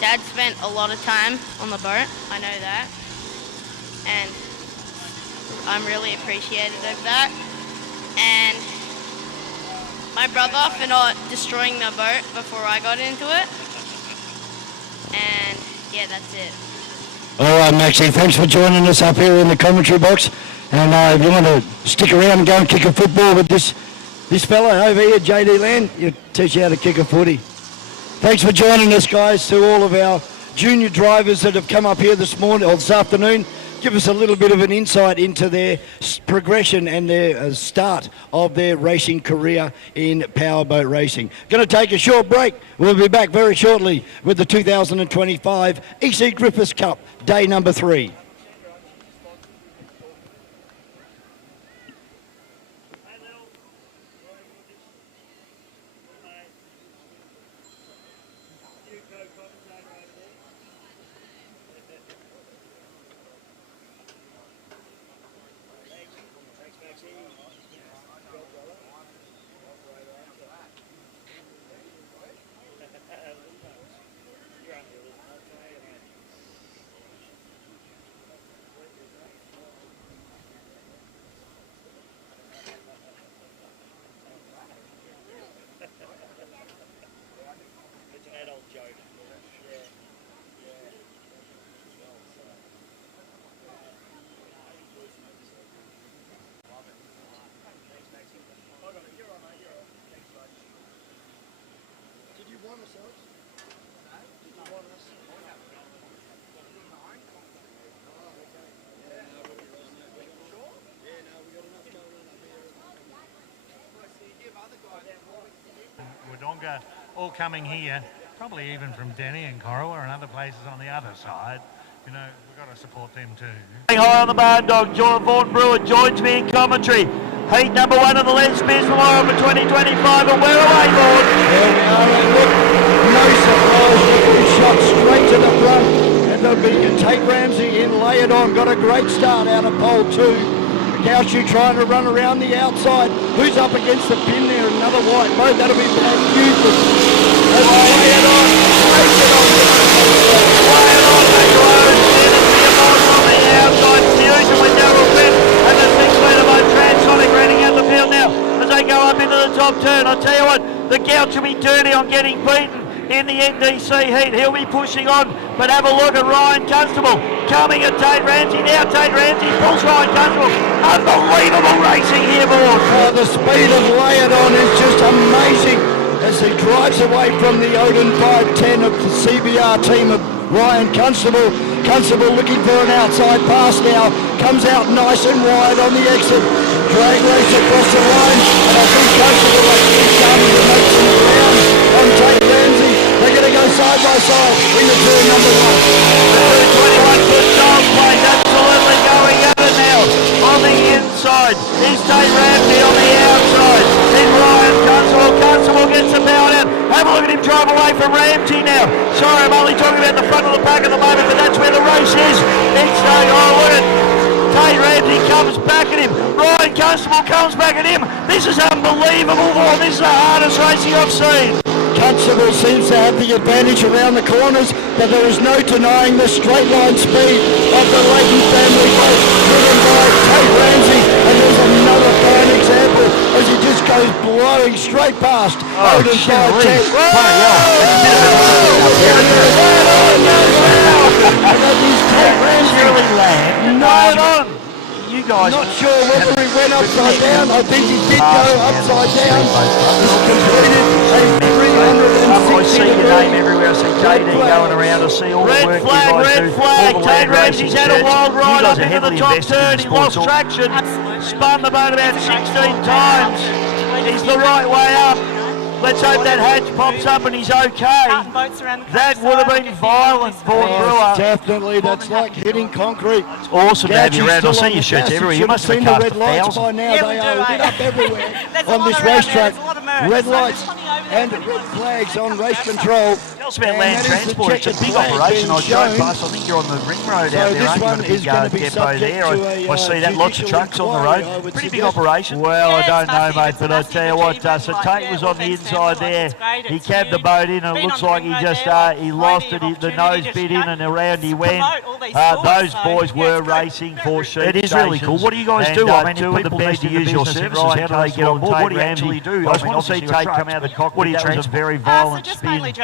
Dad spent a lot of time on the boat, I know that, and I'm really appreciative of that. And my brother for not destroying the boat before I got into it. And yeah, that's it. All right, Maxie, thanks for joining us up here in the commentary box. And if you want to stick around and go and kick a football with this fella over here, JD Land, he'll teach you how to kick a footy. Thanks for joining us, guys, to all of our junior drivers that have come up here this morning or this afternoon. Give us a little bit of an insight into their progression and their start of their racing career in powerboat racing. Going to take a short break. We'll be back very shortly with the 2025 EC Griffith Cup, day number 3. Wodonga all coming here, probably even from Denny and Corowa and other places on the other side. You know, we've got to support them too. High on the barn dog, John Vaughan Brewer joins me in commentary. Heat number 1 of the Les Spears Memorial for 2025, and we're away, Lord. There we are, and look, no surprise, he shot straight to the front, and there'll be Tate Ramsey in, lay it on, got a great start out of pole 2. Gauchu trying to run around the outside. Who's up against the pin there? Another white boat. That'll be Black Fusion. Lay it on. Take it on. Lay it on, McRone. On the outside, Fusion with Daryl Finn. And the 6-metre boat Transonic running out the field now as they go up into the top turn. I'll tell you what, the Gouch will be dirty on getting beaten in the NDC heat. He'll be pushing on, but have a look at Ryan Constable coming at Tate Ramsey. Now Tate Ramsey pulls Ryan Constable. Unbelievable racing here, board. Oh, the speed of Lay It On is just amazing as he drives away from the Odin 510 of the CBR team of Ryan Constable. Constable looking for an outside pass now. Comes out nice and wide on the exit. Drag race across the line, and I think Constable actually starting to make some ground on Tate Ramsey. They're going to go side by side in the turn number 1. The 221-foot gold plate absolutely going at it now. On the inside is Tate Ramsey, on the outside is Ryan Constable. Constable gets the power down. Have a look at him drive away from Ramsey now. Sorry, I'm only talking about the front of the pack at the moment, but that's where the race is. It's going, oh look at Tate Ramsey comes back at him. Ryan Constable comes back at him. This is unbelievable, Vaughan. This is the hardest racing I've seen. Constable seems to have the advantage around the corners, but there is no denying the straight line speed of the Leighton family boat, driven by Tate Ramsey. And there's another fine example as he just goes blowing straight past Odin by 10. You guys not sure whether he went upside down. I think he did go upside down. He's completed a 360 I see your name everywhere. I see JD going around. I see all the work you guys do. Red flag. All the Tate land Ramsey's racing had a shirts. wild You ride guys up are into the heavily top invested in turn. the He sport. lost traction. Spun the boat about 16 times. He's the right way up. Let's hope that hatch pops up and he's okay. That would have been violent, Vaughan Brewer. Definitely, that's like hitting concrete. It's awesome to have you around. I see your shirts everywhere. You must have seen the cast red lights by 1,000. now. They are lit up everywhere on this racetrack. Red lights and red flags on race control. Tell us about land transport. It's a big operation. I drove past. I think you're on the ring road out there. This one Aren't is you? going A to big be depot subject there. to I see that. Lots of trucks on the road. Pretty big operation. Well, I don't know, mate, but I tell you what, so Tate was on the inside there. He cabbed the boat in, and it looks like he just he lost it. The nose bit in, and around he went. Those boys were racing for sheep. It is really cool. What do you guys do? I mean, if people need to use your services, how do they get on board? What do you actually do? I just want to see Tate come out of the cockpit. What do you transport? A very violent spin.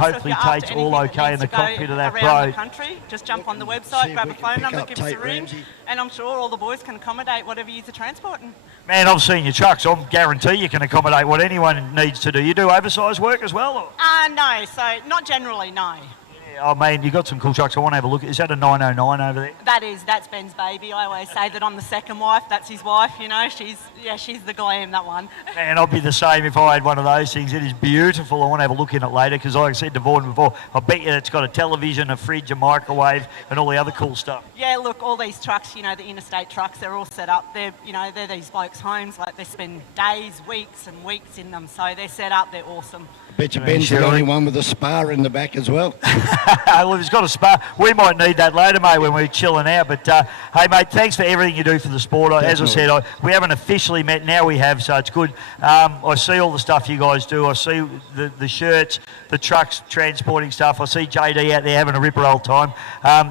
Hopefully Tate's all okay in the cockpit of that boat. Just jump on the website, grab a phone number, give us a ring, and I'm sure all the boys can accommodate whatever you're transporting. Man, I've seen your trucks. I guarantee you can accommodate what anyone needs to do. You do oversized work as well? Or? No, so not generally, no. Oh, man, you've got some cool trucks. I want to have a look. Is that a 909 over there? That's Ben's baby. I always say that I'm the second wife. That's his wife, you know. She's the glam, that one. And I'd be the same if I had one of those things. It is beautiful. I want to have a look in it later because, like I said to Vaughan before, I bet you it's got a television, a fridge, a microwave, and all the other cool stuff. Yeah, look, all these trucks, you know, the interstate trucks, they're all set up. They're these blokes' homes. Like, they spend days, weeks and weeks in them. So they're set up. They're awesome. Bet you Ben's the only one with a spa in the back as well. Well, he's got a spa. We might need that later, mate, when we're chilling out. But, hey, mate, thanks for everything you do for the sport. As I said, we haven't officially met. Now we have, so it's good. I see all the stuff you guys do. I see the shirts, the trucks transporting stuff. I see JD out there having a ripper old time.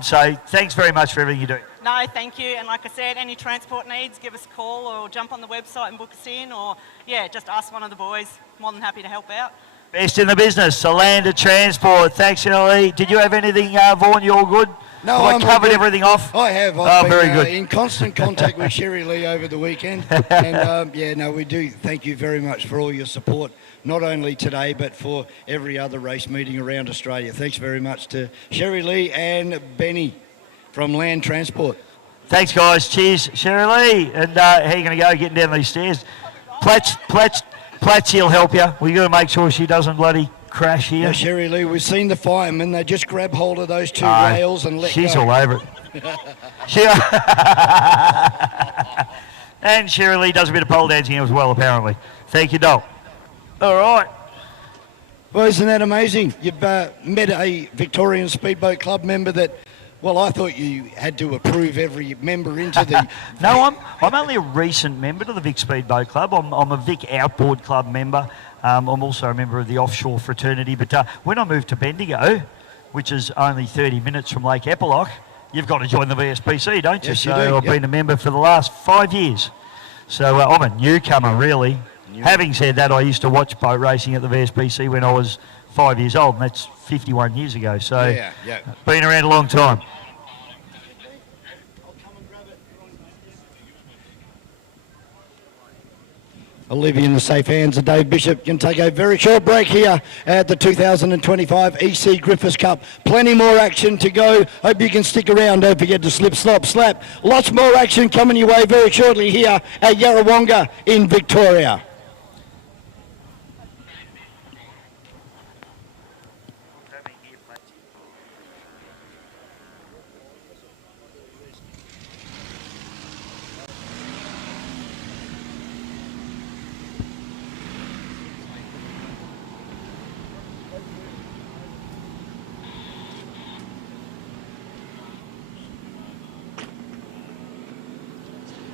So thanks very much for everything you do. No, thank you. And like I said, any transport needs, give us a call or jump on the website and book us in. Or, just ask one of the boys. More than happy to help out. Best in the business, the land of transport. Thanks, Ellie. Did you have anything, Vaughan? You all good? No, I covered everything off. I have. I've been, very good. In constant contact with Sherry Lee over the weekend. And, we do thank you very much for all your support, not only today, but for every other race meeting around Australia. Thanks very much to Sherry Lee and Benny from Land Transport. Thanks, guys. Cheers, Sherry Lee. And how are you going to go getting down these stairs? Platsy'll help you. We've got to make sure she doesn't bloody crash here. Now, Sherry Lee, we've seen the firemen. They just grab hold of those two rails and let she's go. all over it. And Sherry Lee does a bit of pole dancing as well, apparently. Thank you, Dol. All right. Well, isn't that amazing? You've met a Victorian Speedboat Club member that, well, I thought you had to approve every member into the... No, I'm only a recent member to the Vic Speedboat Club. I'm a Vic Outboard Club member. I'm also a member of the offshore fraternity. But when I moved to Bendigo, which is only 30 minutes from Lake Eppalock, you've got to join the VSPC, don't you? Yes, so you do, I've been a member for the last 5 years. So I'm a newcomer, really. Having said that, I used to watch boat racing at the VSPC when I was 5 years old, and that's 51 years ago. So been around a long time. I'll leave you in the safe hands of Dave Bishop. Can take a very short break here at the 2025 EC Griffiths Cup. Plenty more action to go. Hope you can stick around. Don't forget to slip, slop, slap. Lots more action coming your way very shortly here at Yarrawonga in Victoria.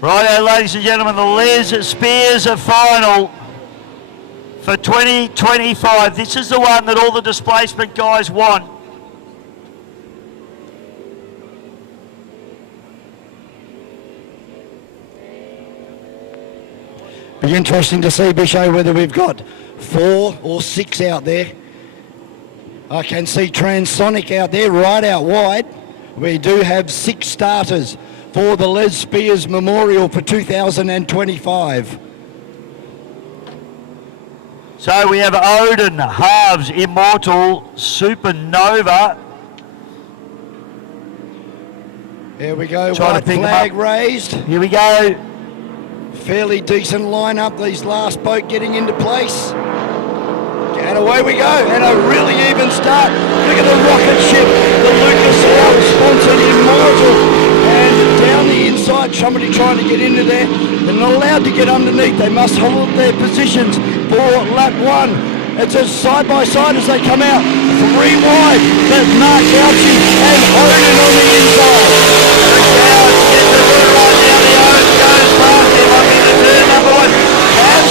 Righto, ladies and gentlemen, the Les Spears final. for 2025. This is the one that all the displacement guys want. Be interesting to see, Bisho, whether we've got 4 or 6 out there. I can see Transonic out there, right out wide. We do have 6 starters for the Les Spears Memorial for 2025. So we have Odin, Halves, Immortal, Supernova. Here we go, Trying white to pick 'em flag up. raised. Here we go. Fairly decent lineup, these last boat getting into place. And away we go, and a really even start. Look at the rocket ship, the Lucas Oil sponsored Immortal. And down the inside, somebody trying to get into there. They're not allowed to get underneath, they must hold their positions for lap 1. It's a side by side as they come out. 3 wide, but Mark Gauchi and Odin on the inside.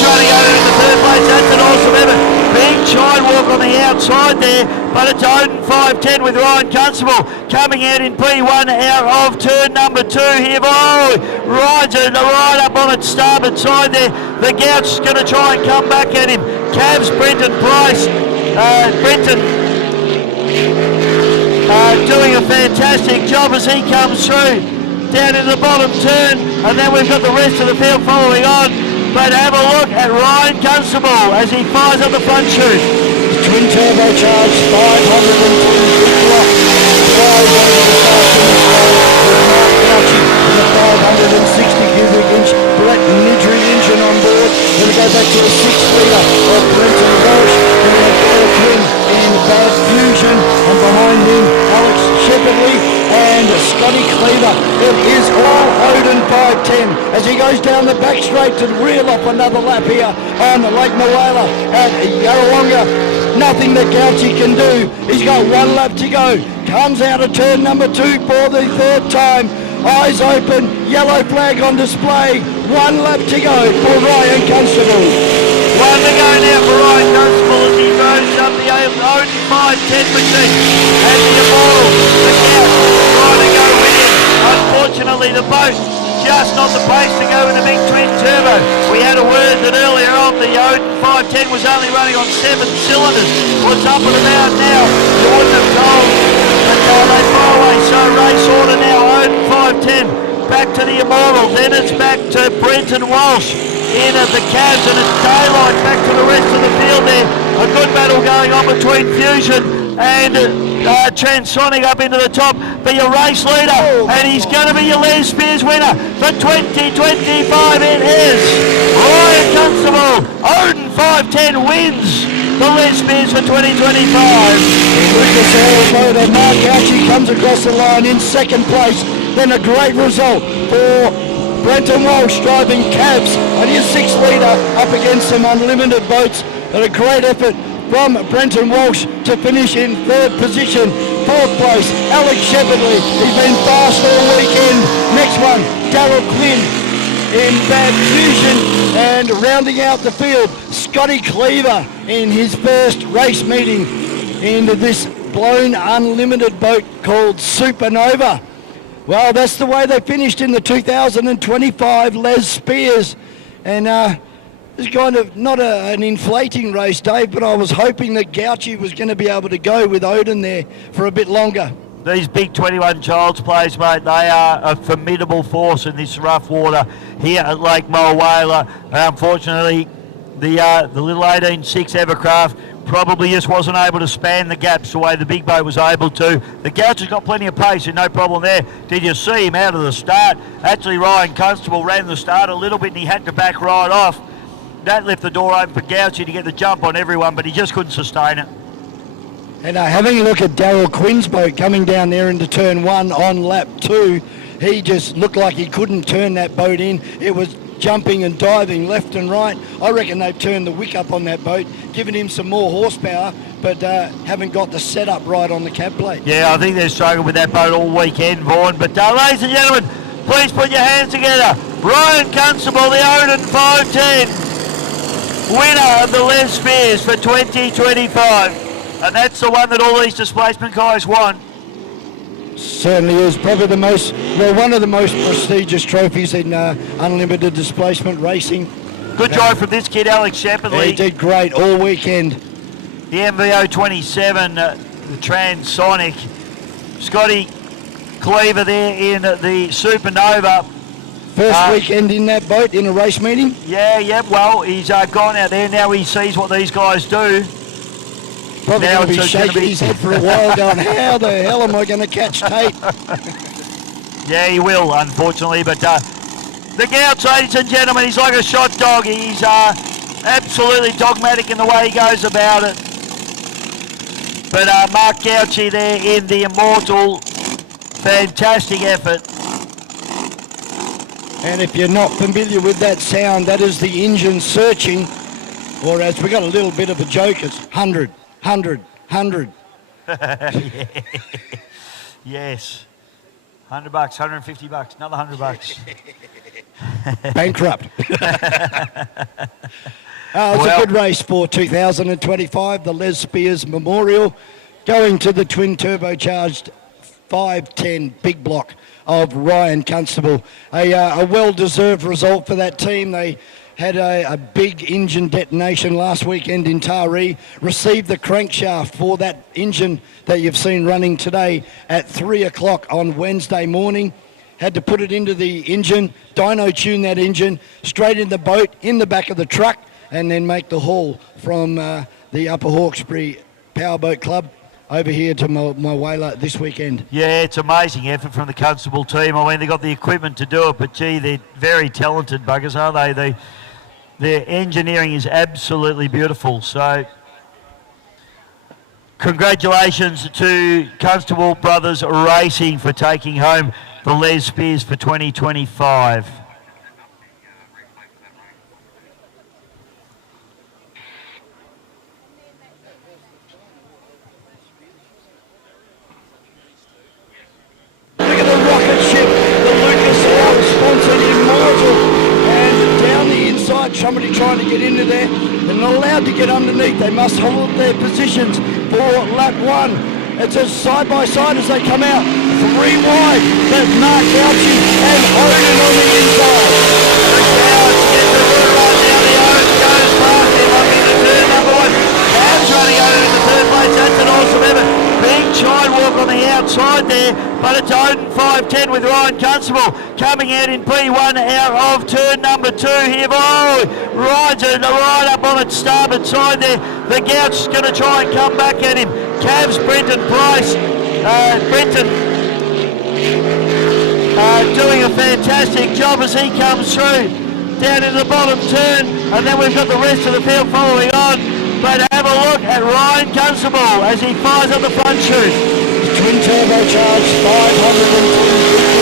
Trying to go into third place, that's an awesome effort. Big chine walk on the outside there, but it's Odin 510 with Ryan Constable coming out in P1 out of turn number 2 here. Oh, rides it right up on its starboard side there. The Gouch's going to try and come back at him. Cavs, Brenton Price, Brenton doing a fantastic job as he comes through down in the bottom turn, and then we've got the rest of the field following on. But have a look at Ryan Constable as he fires up the front chute. Twin turbocharged 560 cubic inch Brett Nidri engine on board. Then we go back to a 6-litre of Brenton Walsh. Then we have Dale Quinn in Bad Fusion, and behind him Alex Shepherdley and Scotty Cleaver. It is all Odin 510 as he goes down the back straight to reel off another lap here on Lake Moala at Yarrawonga. Nothing that Gauchi can do. He's got 1 lap to go. Comes out of turn number 2 for the 3rd time. Eyes open, yellow flag on display. 1 lap to go for Ryan Constable. 1 to go now for Ryan Constable as he throws up the Odin 510 machine. And the Immortal, the Gouch, trying to go with him. Unfortunately, the boat just not the pace to go in the big twin turbo. We had a word that earlier on the Odin 510 was only running on 7 cylinders. What's up and about now? You wouldn't have told. But they far away. So race order now, Odin 510. Back to the Immortal. Then it's back to Brenton Walsh in at the Cavs, and it's daylight back to the rest of the field there. A good battle going on between Fusion and Transonic up into the top. Be your race leader, and he's going to be your Les Spears winner for 2025. It is Ryan Constable. Odin 510 wins the Les Spears for 2025. Lucas Oil motor, Mark Gauchi comes across the line in 2nd place. Then a great result for Brenton Walsh driving Cabs on his 6-litre up against some unlimited boats. And a great effort from Brenton Walsh to finish in 3rd position. 4th place, Alex Shepherdley. He's been fast all weekend. Next one, Darryl Quinn in Bad Fusion. And rounding out the field, Scotty Cleaver in his first race meeting into this blown unlimited boat called Supernova. Well, that's the way they finished in the 2025 Les Spears. And it's kind of not an inflating race, Dave, but I was hoping that Gauchi was going to be able to go with Odin there for a bit longer. These big 21 Child's Plays, mate, they are a formidable force in this rough water here at Lake Mulwala. Unfortunately, the little 18.6 Evercraft probably just wasn't able to span the gaps the way the big boat was able to. The Gouch has got plenty of pace and no problem there. Did you see him out of the start? Actually, Ryan Constable ran the start a little bit and he had to back right off. That left the door open for Gouchy to get the jump on everyone, but he just couldn't sustain it. And having a look at Darryl Quinn's boat coming down there into turn 1 on lap 2, he just looked like he couldn't turn that boat in. It was jumping and diving left and right. I reckon they've turned the wick up on that boat, given him some more horsepower, but haven't got the setup right on the cab plate. Yeah, I think they're struggling with that boat all weekend, Vaughan. But ladies and gentlemen, please put your hands together. Ryan Constable, the Odin 510. winner of the Les Spears for 2025. And that's the one that all these displacement guys want. Certainly is probably one of the most prestigious trophies in unlimited displacement racing. Good drive from this kid, Alex Shepherdley. He did great all weekend. The MVO 27, the Transonic. Scotty Cleaver there in the Supernova. First weekend in that boat in a race meeting? Yeah, well, he's gone out there. Now he sees what these guys do. Probably going to be shaking his head for a while going, how the hell am I going to catch Tate? Yeah, he will, unfortunately. But the Gouts, ladies and gentlemen, he's like a shot dog. He's absolutely dogmatic in the way he goes about it. But Mark Gouchy there in the Immortal, fantastic effort. And if you're not familiar with that sound, that is the engine searching, or as we got a little bit of a joke, it's 100, 100, 100. Yes. $100, $150, another $100. Bankrupt. It's a good race for 2025, the Les Spears Memorial, going to the twin turbocharged 510 big block of Ryan Constable. A well-deserved result for that team. They had a big engine detonation last weekend in Taree, received the crankshaft for that engine that you've seen running today at 3 o'clock on Wednesday morning. Had to put it into the engine, dyno tune that engine, straight in the boat, in the back of the truck, and then make the haul from the Upper Hawkesbury Powerboat Club over here to my whaler this weekend. Yeah, it's amazing effort from the Constable team. I mean, they've got the equipment to do it, but gee, they're very talented buggers, aren't they? Their engineering is absolutely beautiful. So congratulations to Constable Brothers Racing for taking home the Les Spears for 2025. Look at the rocket ship, the Lucas Oil sponsored Immortal, and down the inside, somebody trying to get into there. They're not allowed to get underneath. They must hold their positions for lap one. It's a side-by-side as they come out. 3 wide. That's Mark Gouchy and Odin on the inside. The Gouch gets the run right now. The Odin goes past him up into turn number 1. Cavs running over into third place. That's an awesome effort. Big chide walk on the outside there, but it's Odin 510 with Ryan Constable coming out in P1 out of turn number 2 here. Oh, rides it right up on its starboard side there. The Gouch is going to try and come back at him. Cavs, Brenton Price, Brenton doing a fantastic job as he comes through down into the bottom turn, and then we've got the rest of the field following on. But have a look at Ryan Constable as he fires up the front chute. Twin turbocharged 510 big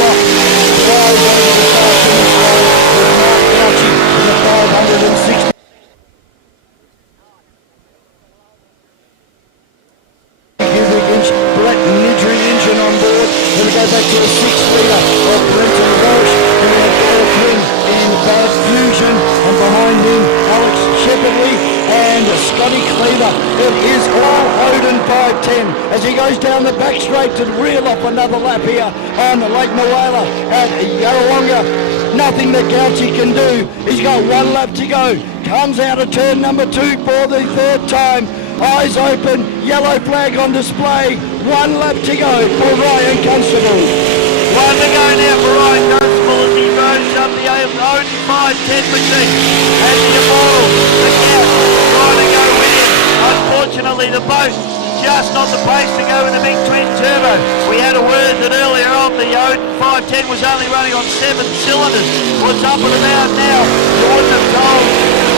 block. Drive over the far finish line with Mark Gouchy in the 560. Brett Nidry engine on board. Then we go back to the 6-litre of Brenton Walsh. And we have Paul Quinn in Bad Fusion. And behind him, Alex Shepherdley and Scotty Cleaver. It is all Odin 510 as he goes down the back straight to reel off another lap here on Lake Moala at Yarrawonga. Nothing that Gouchy can do. He's got 1 lap to go. Comes out of turn number 2 for the 3rd time. Eyes open, yellow flag on display. 1 lap to go for Ryan Constable. 1 to go now for Ryan Constable as he rows up the Odin 510 machine. And the Immortal, the Gouch, trying to go with him. Unfortunately, the boat just not the pace to go with the big twin turbo. We had a word that earlier on the Odin 510 was only running on 7 cylinders. What's up and about now? You wouldn't have told.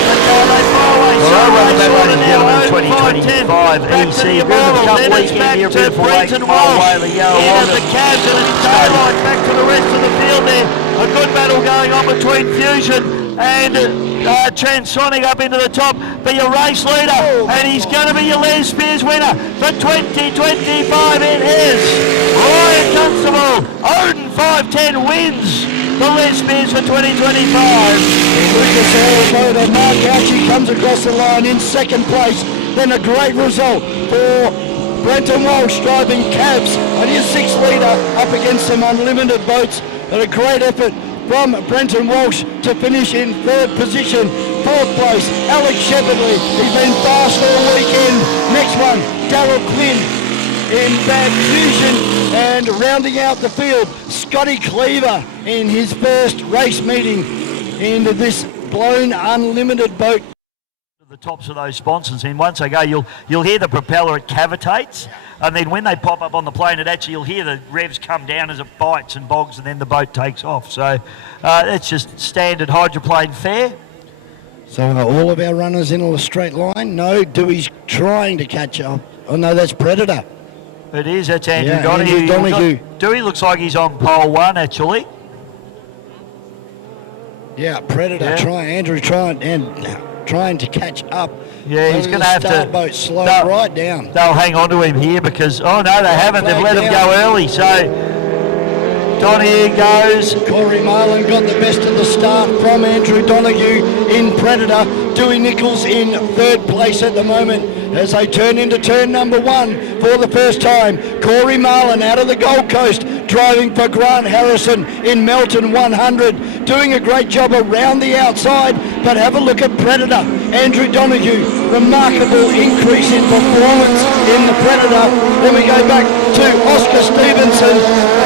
But they far away. So much shorter now. Odin 510 back to the Immortal. Then it's back to Brenton Walsh. In at the Cavs and it's daylight back to the rest of the field there. A good battle going on between Fusion and Transonic up into the top. Be your race leader, and he's going to be your Les Spears winner for 2025. It is Ryan Constable. Odin 510 wins the lead spears for 2025. Lucas Earl motor, Mark Ouchie comes across the line in second place. Then a great result for Brenton Walsh driving cabs on his 6 litre up against some unlimited boats. But a great effort from Brenton Walsh to finish in third position. Fourth place, Alex Shepherdley. He's been fast all weekend. Next one, Darryl Quinn in Bad Fusion. And rounding out the field, Scotty Cleaver in his first race meeting into this blown unlimited boat. The tops of those sponsons, and once they go, you'll hear the propeller, it cavitates, and then when they pop up on the plane, you'll hear the revs come down as it bites and bogs, and then the boat takes off. So that's just standard hydroplane fare. So are all of our runners in a straight line? No, Dewey's trying to catch up. Oh no, that's Predator. It is, that's Andrew Andrew Donahue. Dewey looks like he's on pole 1 actually. Yeah, Predator Andrew trying to catch up. Yeah, he's going to have to boat slow right down. They'll hang on to him here because they haven't. They've let him go early. So Donahue goes. Corey Marlin got the best of the start from Andrew Donahue in Predator. Dewey Nichols in third place at the moment as they turn into turn number 1 for the first time. Corey Marlin out of the Gold Coast driving for Grant Harrison in Melton 100, doing a great job around the outside. But have a look at Predator. Andrew Donahue, remarkable increase in performance in the Predator. Then we go back to Oscar Stevenson,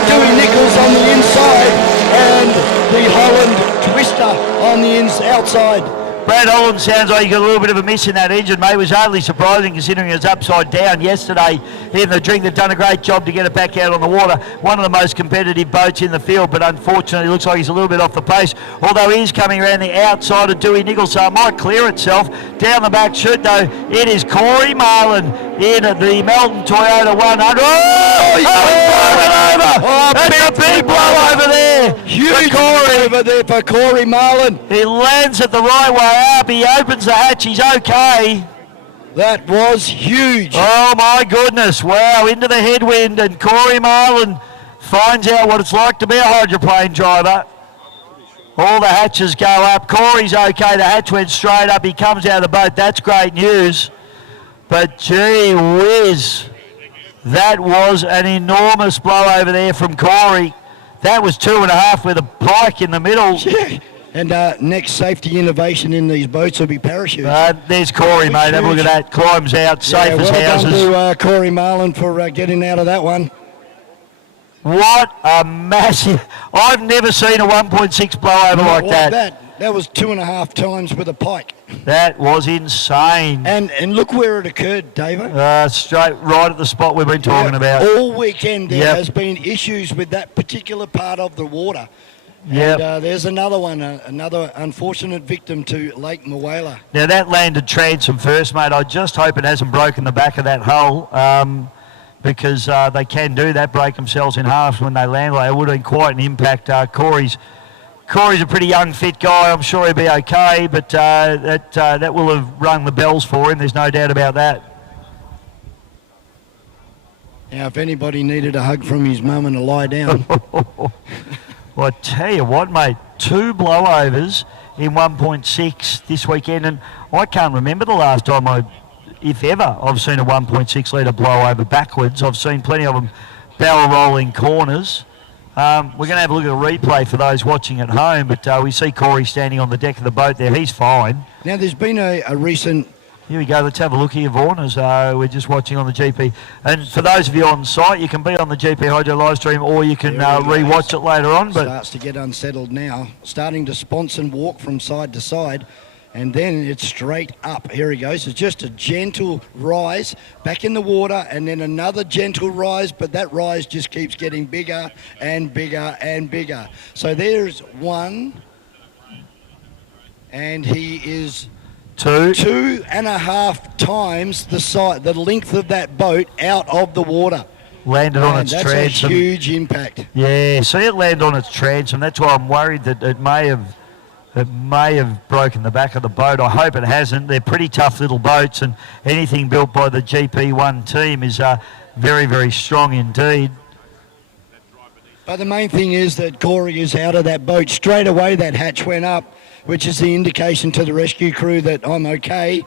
Dewey Nichols on the inside, and the Holland Twister on the outside. Brad Holland sounds like he got a little bit of a miss in that engine, mate. It was hardly surprising considering it was upside down yesterday in the drink. They've done a great job to get it back out on the water. One of the most competitive boats in the field, but unfortunately it looks like he's a little bit off the pace, although he is coming around the outside of Dewey Nichols, so it might clear itself. Down the back chute though, it is Corey Marlin in the Melton Toyota 100. Oh, he's over! Oh, big blow over there. Huge Corey over there for Corey Marlin. He lands it the right way up. He opens the hatch. He's okay. That was huge. Oh my goodness. Wow, into the headwind, and Corey Marlin finds out what it's like to be a hydroplane driver. All the hatches go up. Corey's okay. The hatch went straight up. He comes out of the boat. That's great news. But gee whiz, that was an enormous blow over there from Corey. That was 2.5 with a pike in the middle. Yeah. And next safety innovation in these boats will be parachutes. There's Corey, mate. Have a look at that. Climbs out, safe as houses. Well done to Corey Marlin for getting out of that one. What a massive... I've never seen a 1.6 blow over like that. That was 2.5 times with a pike. That was insane. And look where it occurred, David. Straight right at the spot we've been talking about. All weekend there has been issues with that particular part of the water. Yep. And there's another one, another unfortunate victim to Lake Moala. Now that landed transom first, mate. I just hope it hasn't broken the back of that hull because they can do that, break themselves in half when they land. It would have been quite an impact. Corey's a pretty young, fit guy. I'm sure he'll be okay, but that will have rung the bells for him. There's no doubt about that. Now, if anybody needed a hug from his mum and a lie down. Well, I tell you what, mate, 2 blowovers in 1.6 this weekend, and I can't remember the last time if ever, I've seen a 1.6 litre blowover backwards. I've seen plenty of them barrel rolling corners. We're going to have a look at a replay for those watching at home, but we see Corey standing on the deck of the boat there. He's fine. Now, there's been a recent... Here we go. Let's have a look here, Vaughan, as we're just watching on the GP. And for those of you on site, you can be on the GP Hydro live stream or you can re-watch it later on. But starts to get unsettled now. Starting to sponsor and walk from side to side. And then it's straight up. Here he goes. It's just a gentle rise back in the water and then another gentle rise, but that rise just keeps getting bigger and bigger and bigger. So there's one, and he is 2.5 times the length of that boat out of the water. Landed on its transom. That's a huge impact. Yeah, see it land on its transom. That's why I'm worried that it may have broken the back of the boat. I hope it hasn't. They're pretty tough little boats, and anything built by the GP1 team is very, very strong indeed. But the main thing is that Corey is out of that boat. Straight away that hatch went up, which is the indication to the rescue crew that I'm okay.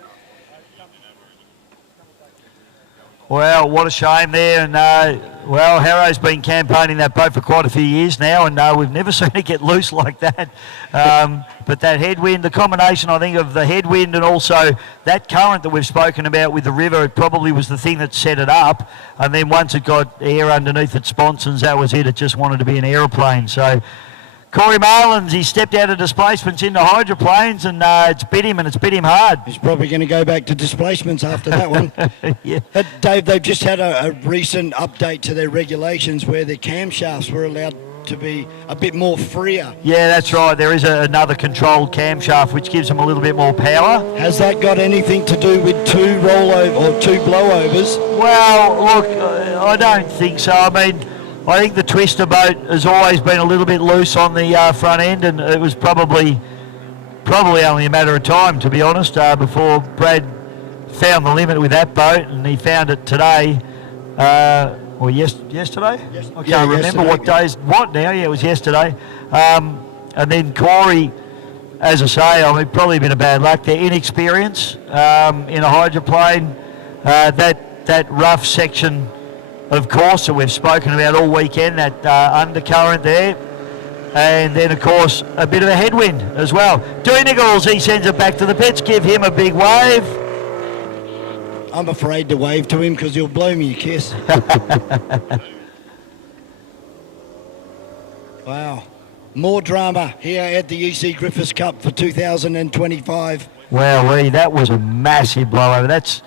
Well, what a shame there. And, well, Harrow's been campaigning that boat for quite a few years now, and we've never seen it get loose like that. But that headwind, the combination, I think, of the headwind and also that current that we've spoken about with the river, it probably was the thing that set it up. And then once it got air underneath its sponsons, that was it. It just wanted to be an aeroplane. So Corey Marlins, he stepped out of displacements into hydroplanes, and it's bit him, and it's bit him hard. He's probably going to go back to displacements after that one. Yeah. Dave, they've just had a recent update to their regulations where their camshafts were allowed to be a bit more freer. Yeah, that's right. There is another controlled camshaft which gives them a little bit more power. Has that got anything to do with two blowovers? Well, look, I don't think so. I mean, I think the twister boat has always been a little bit loose on the front end, and it was probably only a matter of time, to be honest, before Brad found the limit with that boat, and he found it today. Or yesterday? I can't remember what days. What now? Yeah, it was yesterday. And then Corey, as I say, I mean, probably been a bad luck. Their inexperience in a hydroplane, that rough section of course that we've spoken about all weekend, that undercurrent there, and then of course a bit of a headwind as well. Donegal's, he sends it back to the pits. Give him a big wave. I'm afraid to wave to him because he'll blow me a kiss. Wow. More drama here at the EC Griffiths Cup for 2025. Well, that was a massive blowover.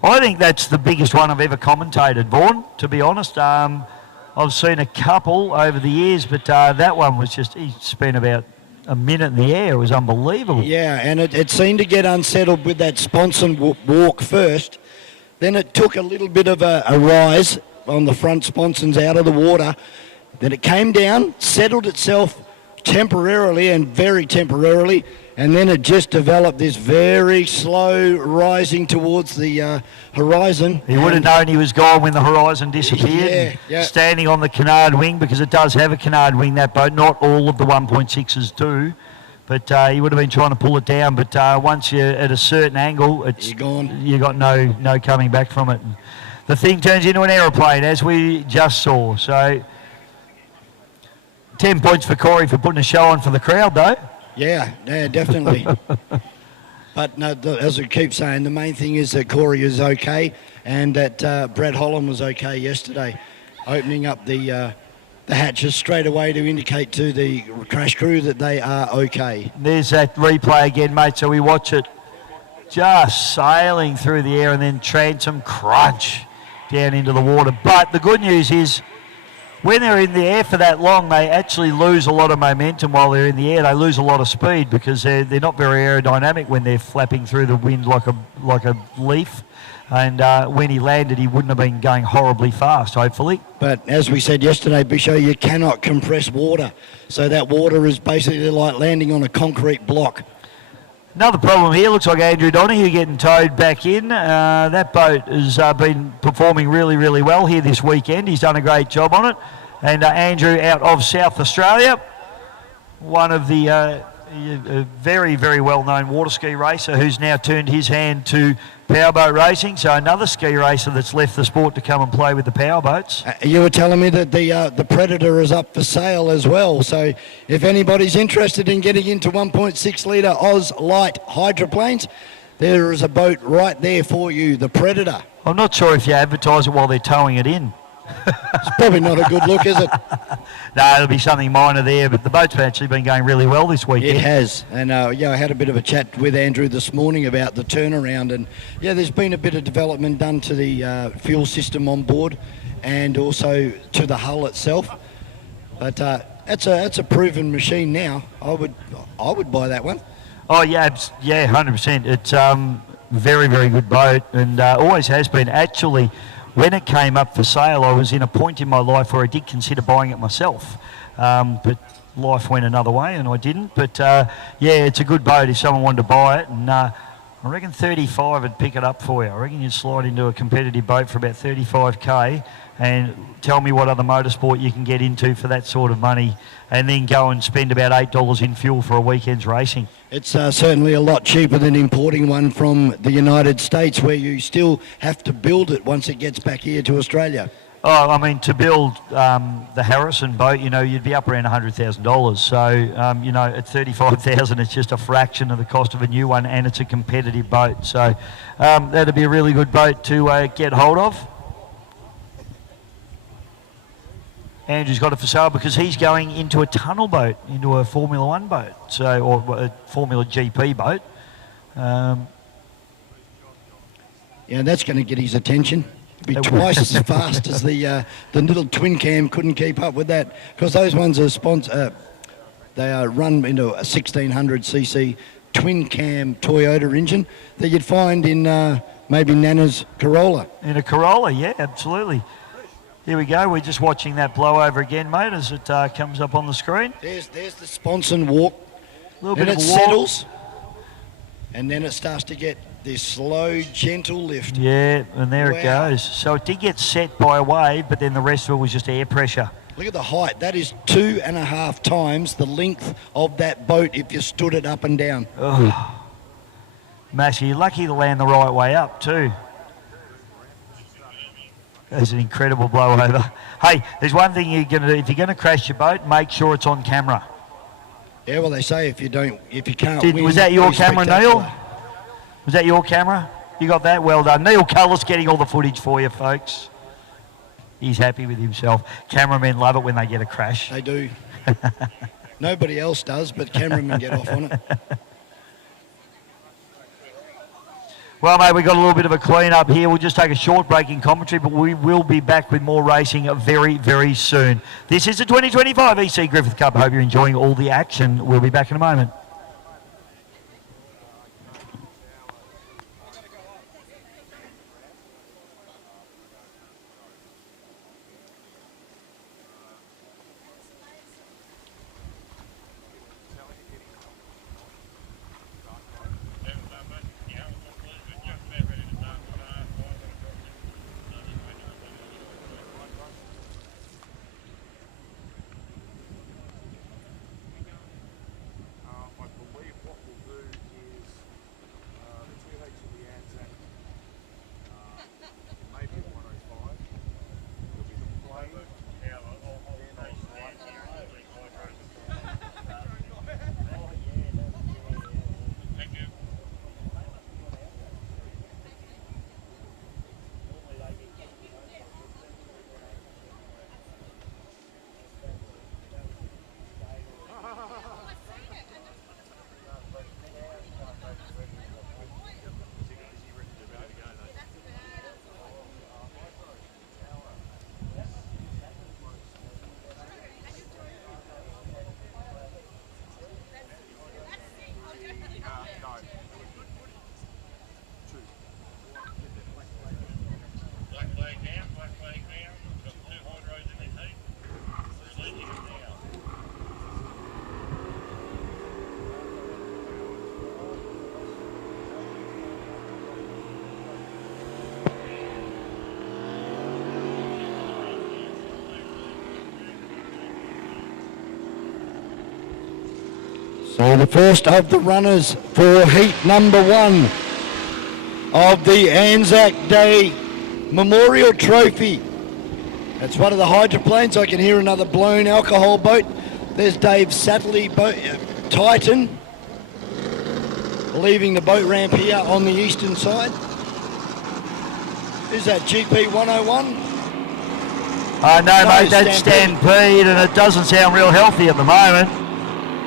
I think that's the biggest one I've ever commentated, Vaughan, to be honest. I've seen a couple over the years, but that one was he spent about a minute in the air. It was unbelievable. Yeah, and it seemed to get unsettled with that sponson walk first. Then it took a little bit of a rise on the front sponsons out of the water. Then it came down, settled itself temporarily and very temporarily, and then it just developed this very slow rising towards the horizon. He would have known he was gone when the horizon disappeared. Yeah. Standing on the canard wing, because it does have a canard wing, that boat. Not all of the 1.6s do, but he would have been trying to pull it down. But once you're at a certain angle, you're gone. You got no coming back from it. And the thing turns into an aeroplane, as we just saw. So 10 points for Corey for putting a show on for the crowd, though. Yeah, definitely. But no, as we keep saying, the main thing is that Corey is okay, and that Brad Holland was okay yesterday, opening up the hatches straight away to indicate to the crash crew that they are okay. There's that replay again, mate. So we watch it just sailing through the air and then transom crunch down into the water. But the good news is, when they're in the air for that long, they actually lose a lot of momentum while they're in the air. They lose a lot of speed because they're not very aerodynamic when they're flapping through the wind like a leaf. And when he landed, he wouldn't have been going horribly fast, hopefully. But as we said yesterday, Bisho, you cannot compress water. So that water is basically like landing on a concrete block. Another problem here, looks like Andrew Donahue getting towed back in. That boat has been performing really, really well here this weekend. He's done a great job on it. And Andrew out of South Australia, one of the very, very well-known water ski racer who's now turned his hand to powerboat racing. So another ski racer that's left the sport to come and play with the powerboats. You were telling me that the Predator is up for sale as well. So if anybody's interested in getting into 1.6 litre Oz light hydroplanes, there is a boat right there for you, the Predator. I'm not sure if you advertise it while they're towing it in. It's probably not a good look, is it? No, it'll be something minor there, but the boat's actually been going really well this weekend. It has, and I had a bit of a chat with Andrew this morning about the turnaround, and there's been a bit of development done to the fuel system on board and also to the hull itself. But that's a proven machine now. I would buy that one. Oh yeah, 100%. It's very, very good boat, and always has been. Actually, when it came up for sale, I was in a point in my life where I did consider buying it myself, but life went another way and I didn't. But it's a good boat if someone wanted to buy it, and I reckon 35 would pick it up for you. I reckon you'd slide into a competitive boat for about 35k, And tell me what other motorsport you can get into for that sort of money and then go and spend about $8 in fuel for a weekend's racing. It's certainly a lot cheaper than importing one from the United States, where you still have to build it once it gets back here to Australia. Oh, I mean, to build the Harrison boat, you know, you'd be up around $100,000. So, you know, at $35,000, it's just a fraction of the cost of a new one, and it's a competitive boat. So, that'd be a really good boat to get hold of. Andrew's got it for sale because he's going into a tunnel boat, into a Formula One boat, so, or a Formula GP boat. Yeah, that's going to get his attention. Be twice as fast as the little twin cam couldn't keep up with that, because those ones are they are run into a 1600cc twin cam Toyota engine that you'd find in maybe Nana's Corolla. In a Corolla, yeah, absolutely. Here we go. We're just watching that blow over again, mate, as it comes up on the screen. There's the sponson walk. A little then bit it of a walk. settles, and then it starts to get this slow, gentle lift. Yeah, and there it goes. So it did get set by a wave, but then the rest of it was just air pressure. Look at the height. That is 2.5 times the length of that boat if you stood it up and down. Oh. Massey, you're lucky to land the right way up too. That's an incredible blow over. Hey, there's one thing you're going to do. If you're going to crash your boat, make sure it's on camera. Yeah, well, they say if you can't win... Was that your it's camera, spectacular. Neil? Was that your camera? You got that? Well done. Neil Cullis getting all the footage for you, folks. He's happy with himself. Cameramen love it when they get a crash. They do. Nobody else does, but cameramen get off on it. Well, mate, we've got a little bit of a clean-up here. We'll just take a short break in commentary, but we will be back with more racing very, very soon. This is the 2025 EC Griffith Cup. I hope you're enjoying all the action. We'll be back in a moment. So the first of the runners for heat number 1 of the Anzac Day Memorial Trophy. That's one of the hydroplanes. I can hear another blown alcohol boat. There's Dave Satterley boat, Titan, leaving the boat ramp here on the eastern side. Is that GP 101? No, mate, that's Stampede, and it doesn't sound real healthy at the moment.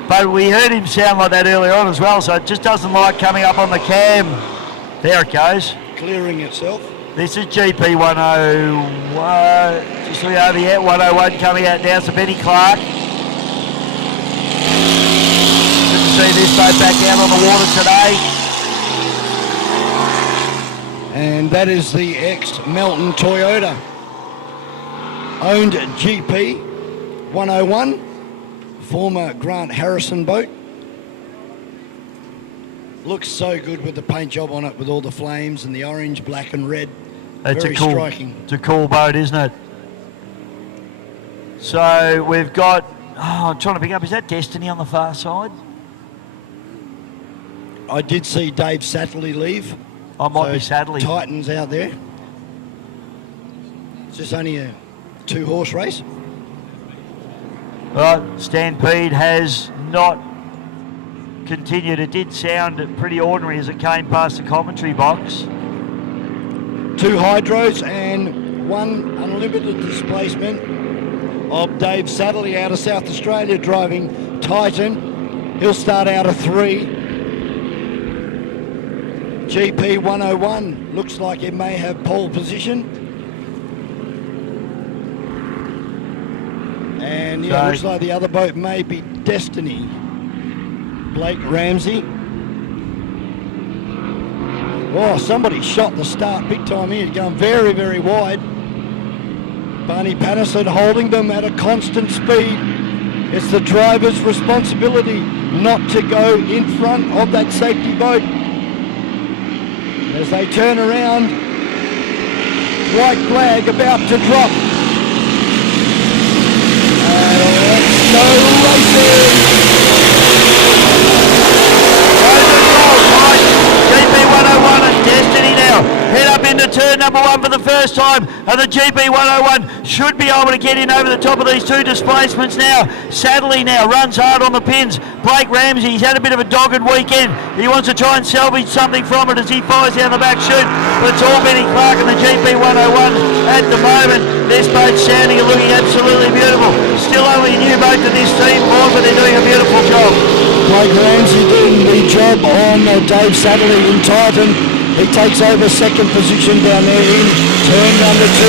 But we heard him sound like that earlier on as well, so it just doesn't like coming up on the cam. There it goes. Clearing itself. This is GP 101, just look over here, 101 coming out now, so Benny Clark. Good to see this boat back out on the water today. And that is the ex-Melton Toyota owned GP 101. Former Grant Harrison boat. Looks so good with the paint job on it, with all the flames and the orange, black and red. It's Very a cool, striking. It's a cool boat, isn't it? So we've got, I'm trying to pick up, is that Destiny on the far side? I did see Dave Satterley leave. I might be Satterley. Titans out there. It's just only a 2-horse race. Well, Stampede has not continued. It did sound pretty ordinary as it came past the commentary box. 2 hydros and 1 unlimited displacement of Dave Satterley out of South Australia driving Titan. He'll start out of 3. GP 101 looks like it may have pole position. And yeah, looks like the other boat may be Destiny. Blake Ramsey. Oh, somebody shot the start big time here, going very, very wide. Barney Patterson holding them at a constant speed. It's the driver's responsibility not to go in front of that safety boat. As they turn around, white flag about to drop. And let's go racing! GP 101 and Destiny now head up into turn number 1 for the first time, and the GP 101 should be able to get in over the top of these 2 displacements now. Sadly now runs hard on the pins. Blake Ramsey, he's had a bit of a dogged weekend. He wants to try and salvage something from it as he fires down the back chute, but it's all Benny Clark and the GP 101 at the moment. This boat sounding and looking absolutely beautiful. Still only a new boat to this team, but they're doing a beautiful job. Blake Ramsey doing the job on Dave Satterley in Titan. He takes over second position down there in turn number 2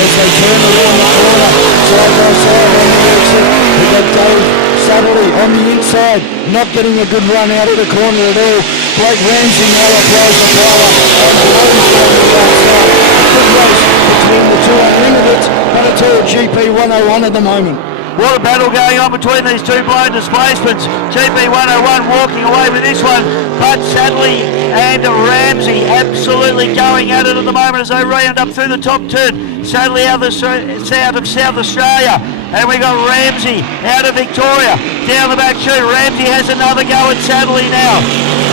as they turn around the corner, side by side on the exit. We've got Dave Satterley on the inside, not getting a good run out of the corner at all. Blake Ramsey now applies the power and blows down the outside. A good race between the 2 unlimiteds, but it's all GP 101 at the moment. What a battle going on between these 2 blown displacements. GP 101 walking away with this one, but Sadly and Ramsey absolutely going at it at the moment as they round up through the top turn. Sadly out of South Australia, and we got Ramsey out of Victoria down the back chute. Ramsey has another go at Sadly now.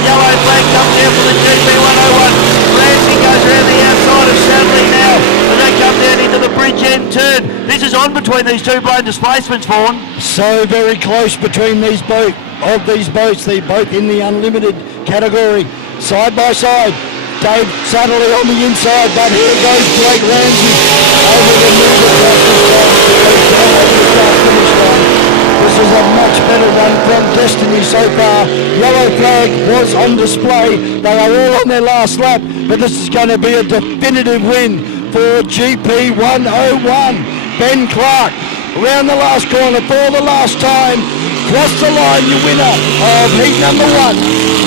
Yellow flag comes down for the GP 101. Ramsey goes around the outside of Sadly now as they come down into the bridge end turn. This is on between these 2 blown displacements, Vaughan. So very close between these boats. They're both in the unlimited category, side by side. Dave Satterley on the inside, but here goes Blake Ramsey over the move across the finish line. This is a much better run from Destiny so far. Yellow flag was on display. They are all on their last lap, but this is going to be a definitive win for GP 101. Ben Clark around the last corner for the last time. Cross the line, your winner of heat number 1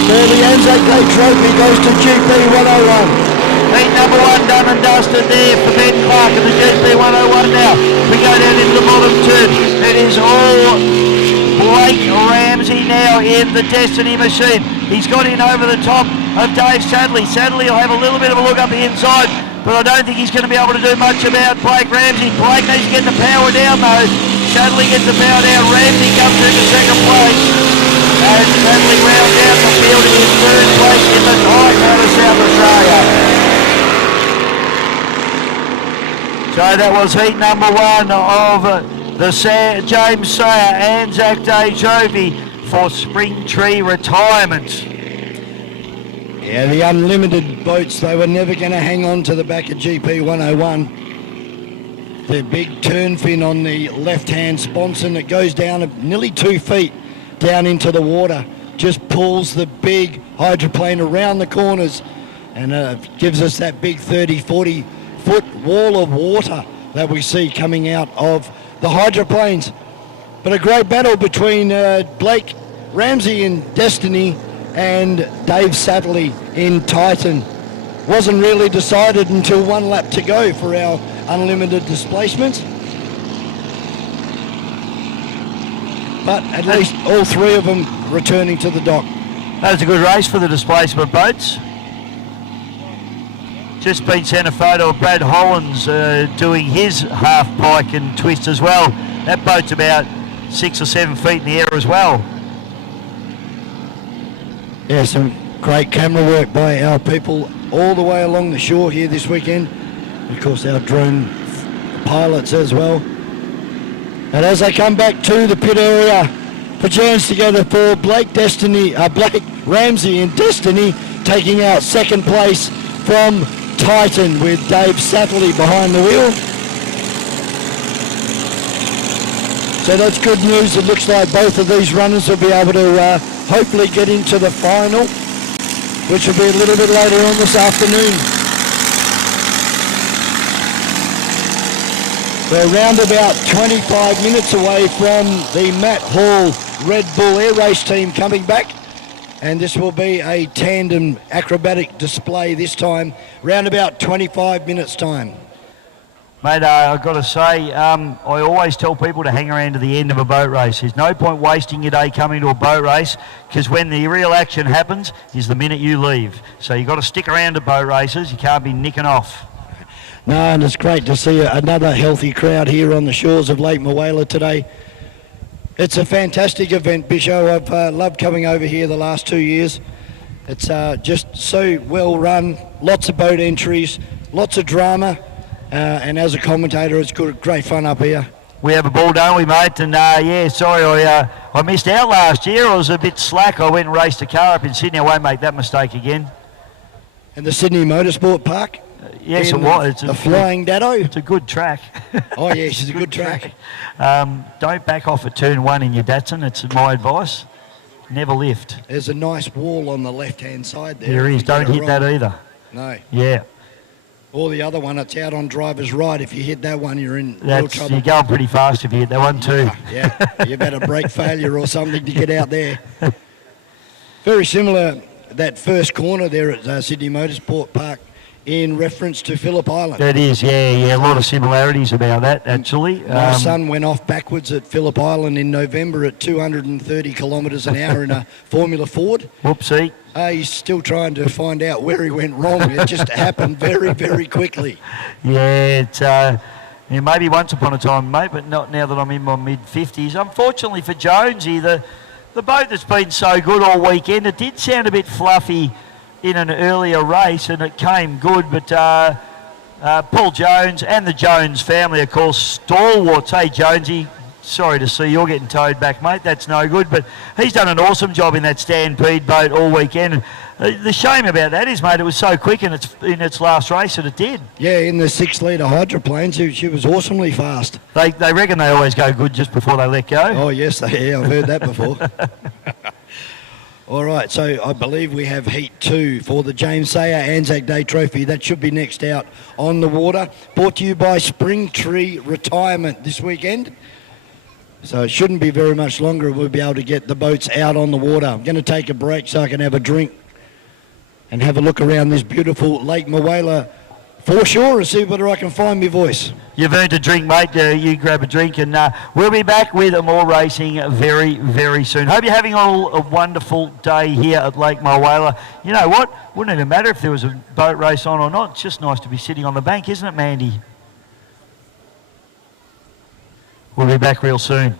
for the Anzac Day Trophy goes to GP 101. Heat number 1 done and dusted there for Ben Clark and the GP 101 now. We go down into the bottom turn. It is all Blake Ramsey now in the Destiny machine. He's got in over the top of Dave Sadley. Sadley will have a little bit of a look up the inside, but I don't think he's going to be able to do much about Blake Ramsey. Blake needs to get the power down though. Sadley gets the power down. Ramsey comes into second place. And Sadley rounds out the field in third place in the Titan out of South Australia. So that was heat number 1 of the James Sayer Anzac Day Trophy for Springtree Retirement. Yeah, the unlimited boats, they were never going to hang on to the back of GP 101. The big turn fin on the left-hand sponson that goes down nearly 2 feet down into the water just pulls the big hydroplane around the corners and gives us that big 30-40 foot wall of water that we see coming out of the hydroplanes. But a great battle between Blake Ramsey in Destiny and Dave Satterley in Titan. Wasn't really decided until 1 lap to go for our unlimited displacements. But at least all 3 of them returning to the dock. That was a good race for the displacement boats. Just been sent a photo of Brad Hollins doing his half pike and twist as well that boat's about 6 or 7 feet in the air as well. Yeah, some great camera work by our people all the way along the shore here this weekend. Of course, our drone pilots as well. And as they come back to the pit area, put your hands together for Blake Ramsey in Destiny taking out second place from Titan with Dave Satterley behind the wheel. So that's good news. It looks like both of these runners will be able to hopefully get into the final, which will be a little bit later on this afternoon. We're around about 25 minutes away from the Matt Hall Red Bull Air Race team coming back, and this will be a tandem acrobatic display this time, round about 25 minutes time. Mate, I've got to say, I always tell people to hang around to the end of a boat race. There's no point wasting your day coming to a boat race, because when the real action happens is the minute you leave. So you've got to stick around at boat races. You can't be nicking off. No, and it's great to see another healthy crowd here on the shores of Lake Moala today. It's a fantastic event, Bisho. I've loved coming over here the last 2 years. It's just so well run, lots of boat entries, lots of drama. And as a commentator, it's great fun up here. We have a ball, don't we, mate? And yeah, sorry, I missed out last year. I was a bit slack. I went and raced a car up in Sydney. I won't make that mistake again. And the Sydney Motorsport Park? Yes, it was. The Flying Dado? It's a good track. Oh, yes, it's a good track. Don't back off at turn 1 in your Datsun. It's my advice. Never lift. There's a nice wall on the left-hand side there. There is. Don't hit that either. No. Yeah. Or the other one, it's out on driver's right. If you hit that one, you're in real trouble. You're going pretty fast if you hit that one too. Yeah, you've had a brake failure or something to get out there. Very similar, that first corner there at Sydney Motorsport Park in reference to Phillip Island. It is, yeah, a lot of similarities about that, actually. My son went off backwards at Phillip Island in November at 230 kilometres an hour in a Formula Ford. Whoopsie. He's still trying to find out where he went wrong. It just happened very, very quickly. Yeah, it's maybe once upon a time, mate, but not now that I'm in my mid-50s. Unfortunately for Jonesy, the boat that's been so good all weekend, it did sound a bit fluffy in an earlier race, and it came good, but Paul Jones and the Jones family, of course, stalwarts. Hey, Jonesy, sorry to see you're getting towed back, mate. That's no good, but he's done an awesome job in that Stampede boat all weekend. And the shame about that is, mate, it was so quick in its last race that it did. Yeah, in the 6-litre hydroplane, she was awesomely fast. They reckon they always go good just before they let go. Oh, yes, I've heard that before. All right, so I believe we have Heat 2 for the James Sayer Anzac Day Trophy. That should be next out on the water. Brought to you by Spring Tree Retirement this weekend. So it shouldn't be very much longer. We'll be able to get the boats out on the water. I'm going to take a break so I can have a drink and have a look around this beautiful Lake Moala foreshore and see whether I can find my voice. You've earned a drink, mate. You grab a drink, and we'll be back with more racing very, very soon. Hope you're having a wonderful day here at Lake Moala. You know what? Wouldn't even matter if there was a boat race on or not. It's just nice to be sitting on the bank, isn't it, Mandy? We'll be back real soon.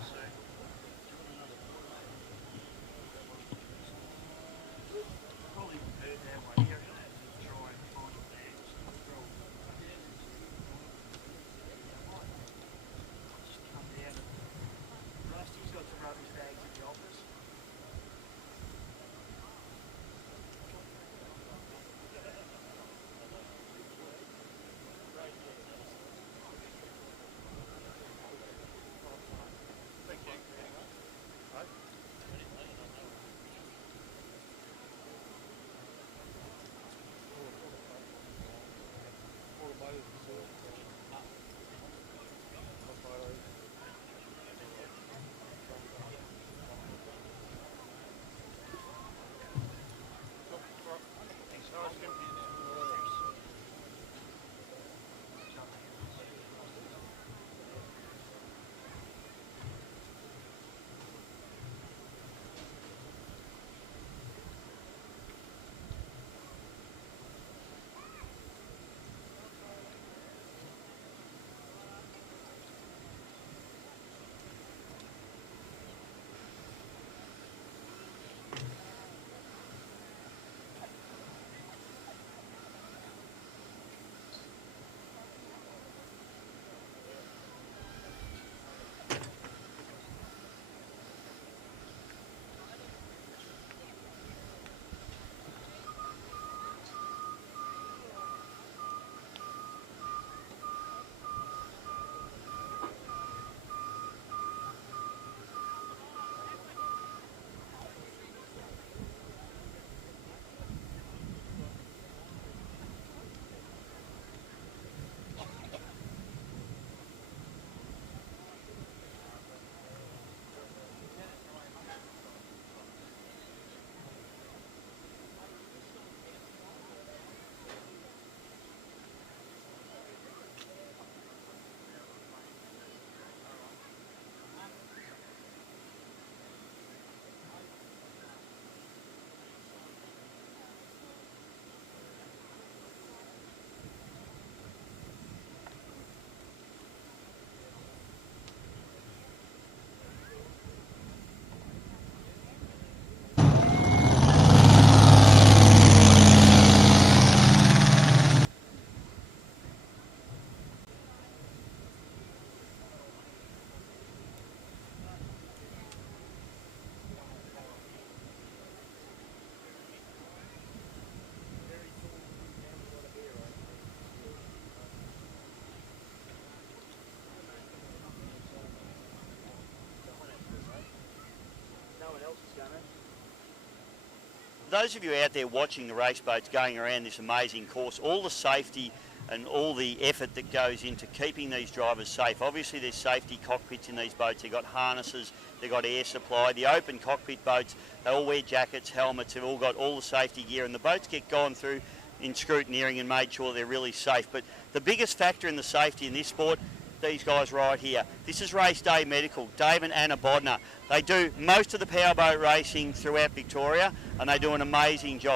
those of you out there watching the race boats going around this amazing course, all the safety and all the effort that goes into keeping these drivers safe. Obviously there's safety cockpits in these boats, they've got harnesses, they've got air supply. The open cockpit boats, they all wear jackets, helmets, they've all got all the safety gear, and the boats get gone through in scrutineering and made sure they're really safe. But the biggest factor in the safety in this sport, these guys right here. This is Race Day Medical, Dave and Anna Bodner. They do most of the powerboat racing throughout Victoria, and they do an amazing job.